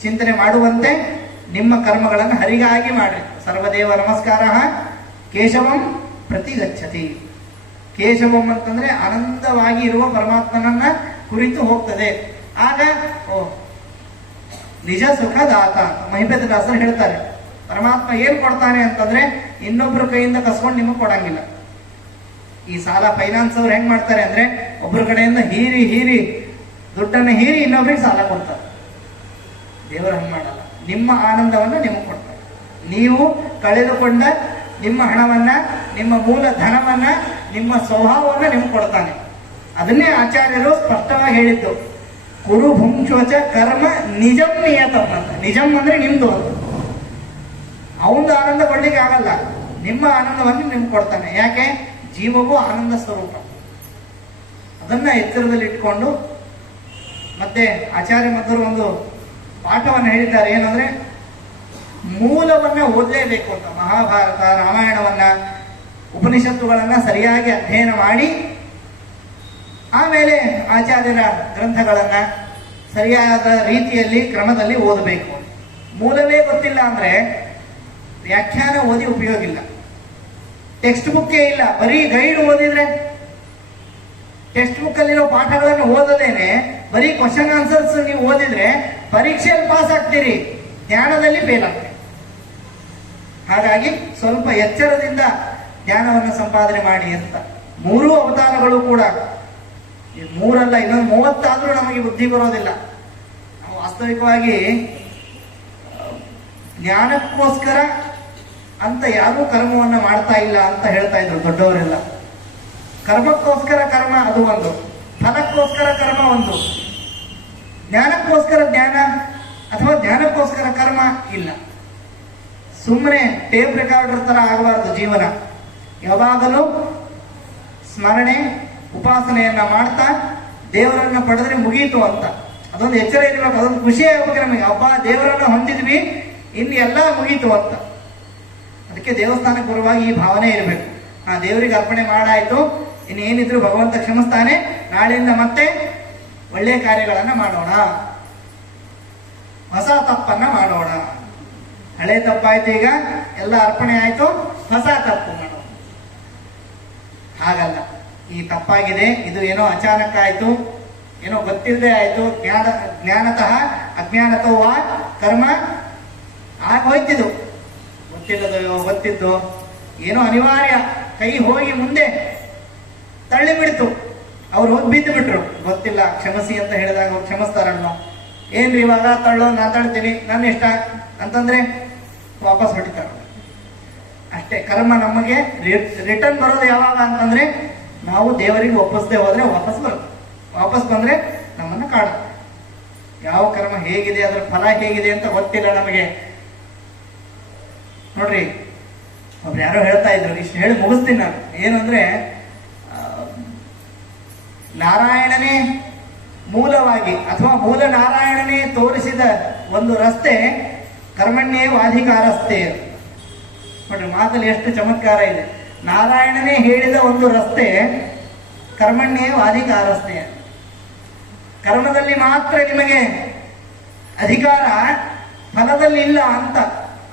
ಚಿಂತನೆ ಮಾಡುವಂತೆ ನಿಮ್ಮ ಕರ್ಮಗಳನ್ನು ಹರಿಗಾಗಿ ಮಾಡ್ರಿ. ಸರ್ವದೇವ ನಮಸ್ಕಾರ ಕೇಶವಂ ಪ್ರತಿಗಚ್ಚತಿ. ಕೇಶವಂ ಅಂತಂದ್ರೆ ಆನಂದವಾಗಿ ಇರುವ ಪರಮಾತ್ಮನನ್ನ ಕುರಿತು ಹೋಗ್ತದೆ. ಆಗ ನಿಜ ಸುಖದಾತ ಮಹಿಪತ ದಾಸರು ಹೇಳ್ತಾರೆ, ಪರಮಾತ್ಮ ಏನ್ ಕೊಡ್ತಾನೆ ಅಂತಂದ್ರೆ ಇನ್ನೊಬ್ರ ಕೈಯಿಂದ ಕಸ್ಕೊಂಡು ನಿಮಗೆ ಕೊಡಂಗಿಲ್ಲ. ಈ ಸಾಲ ಫೈನಾನ್ಸ್ ಅವ್ರು ಹೆಂಗ್ ಮಾಡ್ತಾರೆ ಅಂದ್ರೆ ಒಬ್ಬರ ಕಡೆಯಿಂದ ಹೀರಿ ಹೀರಿ ದುಡ್ಡನ್ನು ಹೀರಿ ಇನ್ನೊಬ್ರಿಗೆ ಸಾಲ ಕೊಡ್ತಾರೆ. ದೇವರು ಹಂಗ್ ಮಾಡಲ್ಲ. ನಿಮ್ಮ ಆನಂದವನ್ನ ನಿಮಗೆ ಕೊಡ್ತಾರೆ. ನೀವು ಕಳೆದುಕೊಂಡ ನಿಮ್ಮ ಹಣವನ್ನ, ನಿಮ್ಮ ಮೂಲ ಧನವನ್ನ, ನಿಮ್ಮ ಸ್ವಭಾವವನ್ನ ನಿಮ್ಗೆ ಕೊಡ್ತಾನೆ. ಅದನ್ನೇ ಆಚಾರ್ಯರು ಸ್ಪಷ್ಟವಾಗಿ ಹೇಳಿದ್ದು, ಕುರು ಭುಂಕ್ಷೋಚ ಕರ್ಮ ನಿಜಂ ನಿಯತಂ ಅಂತ. ನಿಜಂ ಅಂದ್ರೆ ನಿಮ್ದು ಅಂತ. ಅವನದು ಆನಂದ ಕೊಡ್ಲಿಕ್ಕೆ ಆಗಲ್ಲ, ನಿಮ್ಮ ಆನಂದವನ್ನು ನಿಮ್ಗೆ ಕೊಡ್ತಾನೆ. ಯಾಕೆ? ಜೀವವು ಆನಂದ ಸ್ವರೂಪ. ಅದನ್ನ ಎತ್ತರದಲ್ಲಿ ಇಟ್ಕೊಂಡು ಮತ್ತೆ ಆಚಾರ್ಯ ಮಧ್ವರು ಒಂದು ಪಾಠವನ್ನು ಹೇಳಿದ್ದಾರೆ. ಏನಂದ್ರೆ ಮೂಲವನ್ನ ಓದಲೇಬೇಕು ಅಂತ. ಮಹಾಭಾರತ, ರಾಮಾಯಣವನ್ನ, ಉಪನಿಷತ್ತುಗಳನ್ನ ಸರಿಯಾಗಿ ಅಧ್ಯಯನ ಮಾಡಿ ಆಮೇಲೆ ಆಚಾರ್ಯರ ಗ್ರಂಥಗಳನ್ನ ಸರಿಯಾದ ರೀತಿಯಲ್ಲಿ ಕ್ರಮದಲ್ಲಿ ಓದಬೇಕು. ಮೂಲವೇ ಗೊತ್ತಿಲ್ಲ ಅಂದ್ರೆ ವ್ಯಾಖ್ಯಾನ ಓದಿ ಉಪಯೋಗ ಇಲ್ಲ. ಟೆಕ್ಸ್ಟ್ ಬುಕ್ಕೇ ಇಲ್ಲ, ಬರೀ ಗೈಡ್ ಓದಿದ್ರೆ, ಟೆಕ್ಸ್ಟ್ ಬುಕ್ ಅಲ್ಲಿರೋ ಪಾಠಗಳನ್ನು ಓದದೇನೆ ಬರೀ ಕ್ವಶನ್ ಆನ್ಸರ್ಸ್ ನೀವು ಓದಿದ್ರೆ ಪರೀಕ್ಷೆಯಲ್ಲಿ ಪಾಸ್ ಆಗ್ತೀರಿ, ಜ್ಞಾನದಲ್ಲಿ ಫೇಲ್ ಆಗ್ತೀರಿ. ಹಾಗಾಗಿ ಸ್ವಲ್ಪ ಎಚ್ಚರದಿಂದ ಜ್ಞಾನವನ್ನು ಸಂಪಾದನೆ ಮಾಡಿ ಅಂತ. 3 ಅವತಾರಗಳು ಕೂಡ, 3 ಅಲ್ಲ, ಇನ್ನೊಂದು 30 ಆದ್ರೂ ನಮಗೆ ಬುದ್ಧಿ ಬರೋದಿಲ್ಲ. ನಾವು ವಾಸ್ತವಿಕವಾಗಿ ಜ್ಞಾನಕ್ಕೋಸ್ಕರ ಅಂತ ಯಾರೂ ಕರ್ಮವನ್ನ ಮಾಡ್ತಾ ಇಲ್ಲ ಅಂತ ಹೇಳ್ತಾ ಇದ್ರು ದೊಡ್ಡವರೆಲ್ಲ. ಕರ್ಮಕ್ಕೋಸ್ಕರ ಕರ್ಮ ಅದು ಒಂದು, ಫಲಕ್ಕೋಸ್ಕರ ಕರ್ಮ ಒಂದು, ಜ್ಞಾನಕ್ಕೋಸ್ಕರ ಜ್ಞಾನ ಅಥವಾ ಜ್ಞಾನಕ್ಕೋಸ್ಕರ ಕರ್ಮ ಇಲ್ಲ. ಸುಮ್ಮನೆ ಟೇಪ್ ರೆಕಾರ್ಡರ್ ತರ ಆಗಬಾರದು ಜೀವನ. ಯಾವಾಗಲೂ ಸ್ಮರಣೆ, ಉಪಾಸನೆಯನ್ನ ಮಾಡ್ತಾ ದೇವರನ್ನ ಪಡೆದ್ರೆ ಮುಗೀತು ಅಂತ ಅದೊಂದು ಎಚ್ಚರ ಇರಬೇಕು. ಅದೊಂದು ಖುಷಿ ಆಗ್ಬೇಕು ನಮಗೆ, ಹಬ್ಬ ದೇವರನ್ನ ಹೊಂದಿದ್ವಿ, ಇನ್ನು ಎಲ್ಲ ಮುಗೀತು ಅಂತ. ಅದಕ್ಕೆ ದೇವಸ್ಥಾನಕ್ಕೆ ಬರುವಾಗ ಈ ಭಾವನೆ ಇರಬೇಕು. ದೇವರಿಗೆ ಅರ್ಪಣೆ ಮಾಡಾಯ್ತು, ಇನ್ನೇನಿದ್ರು ಭಗವಂತ ಕ್ಷಮಿಸ್ತಾನೆ, ನಾಳೆಯಿಂದ ಮತ್ತೆ ಒಳ್ಳೆಯ ಕಾರ್ಯಗಳನ್ನ ಮಾಡೋಣ, ಹೊಸ ತಪ್ಪನ್ನ ಮಾಡೋಣ. ಹಳೆ ತಪ್ಪಾಯ್ತು, ಈಗ ಎಲ್ಲ ಅರ್ಪಣೆ ಆಯ್ತು, ಹೊಸ ತಪ್ಪು ಮಾಡೋಣ. ಹಾಗಲ್ಲ, ಈ ತಪ್ಪಾಗಿದೆ, ಇದು ಏನೋ ಅಚಾನಕ್ ಆಯ್ತು, ಏನೋ ಗೊತ್ತಿಲ್ಲದೆ ಆಯ್ತು, ಜ್ಞಾನತಃ ಅಜ್ಞಾನತೋ ವಾ ಕರ್ಮ ಆಗೋಯ್ತಿದು, ಗೊತ್ತಿಲ್ಲದೋ ಗೊತ್ತಿದ್ದು ಏನೋ ಅನಿವಾರ್ಯ ಕೈ ಹೋಗಿ ಮುಂದೆ ತಳ್ಳಿ ಬಿಡ್ತು, ಅವ್ರು ಹೋಗಿ ಬಿದ್ದು ಬಿಟ್ರು, ಗೊತ್ತಿಲ್ಲ ಕ್ಷಮಿಸಿ ಅಂತ ಹೇಳಿದಾಗ ಅವ್ರು ಕ್ಷಮಿಸ್ತಾರಲ್ಲ. ಏನ್ರಿ ಇವಾಗ ತಳ್ಳೋ, ನಾ ತಳ್ತೀನಿ, ನನ್ನ ಇಷ್ಟ ಅಂತಂದ್ರೆ ವಾಪಸ್ ಹೊಡಿತಾರ. ಅಷ್ಟೇ, ಕರ್ಮ ನಮಗೆ ರಿಟರ್ನ್ ಬರೋದು ಯಾವಾಗ ಅಂತಂದ್ರೆ ನಾವು ದೇವರಿಗೆ ಒಪ್ಪಿಸದೆ ಹೋದ್ರೆ ವಾಪಸ್ ಬರುತ್ತೆ. ವಾಪಸ್ ಬಂದ್ರೆ ನಮ್ಮನ್ನ ಕಾಡುತ್ತೆ. ಯಾವ ಕರ್ಮ ಹೇಗಿದೆ, ಅದರ ಫಲ ಹೇಗಿದೆ ಅಂತ ಗೊತ್ತಿಲ್ಲ ನಮಗೆ. ನೋಡ್ರಿ, ಒಬ್ರು ಯಾರೋ ಹೇಳ್ತಾ ಇದ್ರು, ಇಷ್ಟು ಹೇಳಿ ಮುಗಿಸ್ತೀನಿ ನಾನು. ಏನಂದ್ರೆ ನಾರಾಯಣನೇ ಮೂಲವಾಗಿ ಅಥವಾ ಮೂಲ ನಾರಾಯಣನೇ ತೋರಿಸಿದ ಒಂದು ರಸ್ತೆ ಕರ್ಮಣ್ಯೇ ವಾಧಿಕಾರಸ್ತೆ. ನೋಡ್ರಿ, ಮಾತಲ್ಲಿ ಎಷ್ಟು ಚಮತ್ಕಾರ ಇದೆ. ನಾರಾಯಣನೇ ಹೇಳಿದ ಒಂದು ರಸ್ತೆ ಕರ್ಮಣ್ಯೇ ವಾಧಿಕಾರಸ್ತೆ. ಕರ್ಮದಲ್ಲಿ ಮಾತ್ರ ನಿಮಗೆ ಅಧಿಕಾರ, ಫಲದಲ್ಲಿ ಇಲ್ಲ ಅಂತ.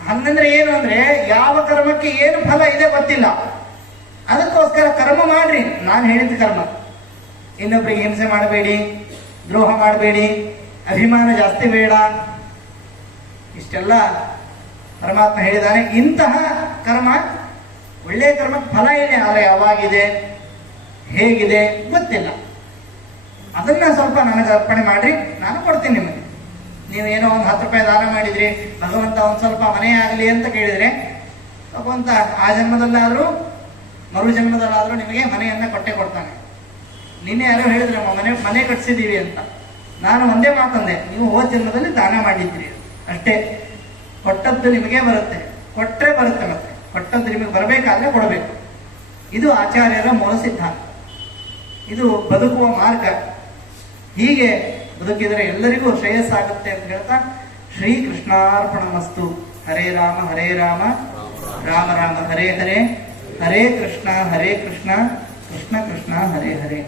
ಹಂಗಂದ್ರೆ ಏನು ಅಂದ್ರೆ ಯಾವ ಕರ್ಮಕ್ಕೆ ಏನು ಫಲ ಇದೆ ಗೊತ್ತಿಲ್ಲ, ಅದಕ್ಕೋಸ್ಕರ ಕರ್ಮ ಮಾಡ್ರಿ. ನಾನು ಹೇಳಿದ ಕರ್ಮ, ಇನ್ನೊಬ್ಬರಿಗೆ ಹಿಂಸೆ ಮಾಡಬೇಡಿ, ದ್ರೋಹ ಮಾಡಬೇಡಿ, ಅಭಿಮಾನ ಜಾಸ್ತಿ ಬೇಡ, ಇಷ್ಟೆಲ್ಲ ಪರಮಾತ್ಮ ಹೇಳಿದ್ದಾನೆ. ಇಂತಹ ಕರ್ಮ ಒಳ್ಳೆಯ ಕರ್ಮಕ್ಕೆ ಫಲ ಇದೆ, ಆದರೆ ಯಾವಾಗಿದೆ ಹೇಗಿದೆ ಗೊತ್ತಿಲ್ಲ. ಅದನ್ನ ಸ್ವಲ್ಪ ನನಗೆ ಅರ್ಪಣೆ ಮಾಡ್ರಿ, ನಾನು ಕೊಡ್ತೀನಿ ನಿಮಗೆ. ನೀವೇನೋ ಒಂದು 10 ರೂಪಾಯಿ ದಾನ ಮಾಡಿದ್ರಿ, ಭಗವಂತ ಒಂದು ಸ್ವಲ್ಪ ಮನೆ ಆಗಲಿ ಅಂತ ಕೇಳಿದ್ರೆ ಭಗವಂತ ಆ ಜನ್ಮದಲ್ಲಾದ್ರೂ ಮರು ಜನ್ಮದಲ್ಲಾದ್ರೂ ನಿಮಗೆ ಮನೆಯನ್ನ ಕೊಟ್ಟೆ ಕೊಡ್ತಾನೆ. ನಿನ್ನೆ ಯಾರೋ ಹೇಳಿದ್ರೆ ಮನೆ ಕಟ್ಸಿದೀವಿ ಅಂತ, ನಾನು ಒಂದೇ ಮಾತಂದೆ, ನೀವು ಹೋದ ಜನ್ಮದಲ್ಲಿ ದಾನ ಮಾಡಿದ್ರಿ ಅಷ್ಟೇ. ಕೊಟ್ಟದ್ದು ನಿಮಗೆ ಬರುತ್ತೆ, ಕೊಟ್ಟರೆ ಬರುತ್ತೆ. ಮತ್ತೆ ಕೊಟ್ಟದ್ದು ನಿಮಗೆ ಬರಬೇಕಾದ್ರೆ ಕೊಡಬೇಕು. ಇದು ಆಚಾರ್ಯರ ಮೂಲ ಸಿದ್ಧಾಂತ, ಇದು ಬದುಕುವ ಮಾರ್ಗ. ಹೀಗೆ ಬದುಕಿದರೆ ಎಲ್ಲರಿಗೂ ಶ್ರೇಯಸ್ಸಾಗುತ್ತೆ ಅಂತ ಹೇಳ್ತಾ ಶ್ರೀಕೃಷ್ಣಾರ್ಪಣಮಸ್ತು. ಹರೇ ರಾಮ ರಾಮ ರಾಮ ಹರೇ ಹರೇ, ಹರೇ ಕೃಷ್ಣ ಕೃಷ್ಣ ಕೃಷ್ಣ ಹರೇ ಹರೇ.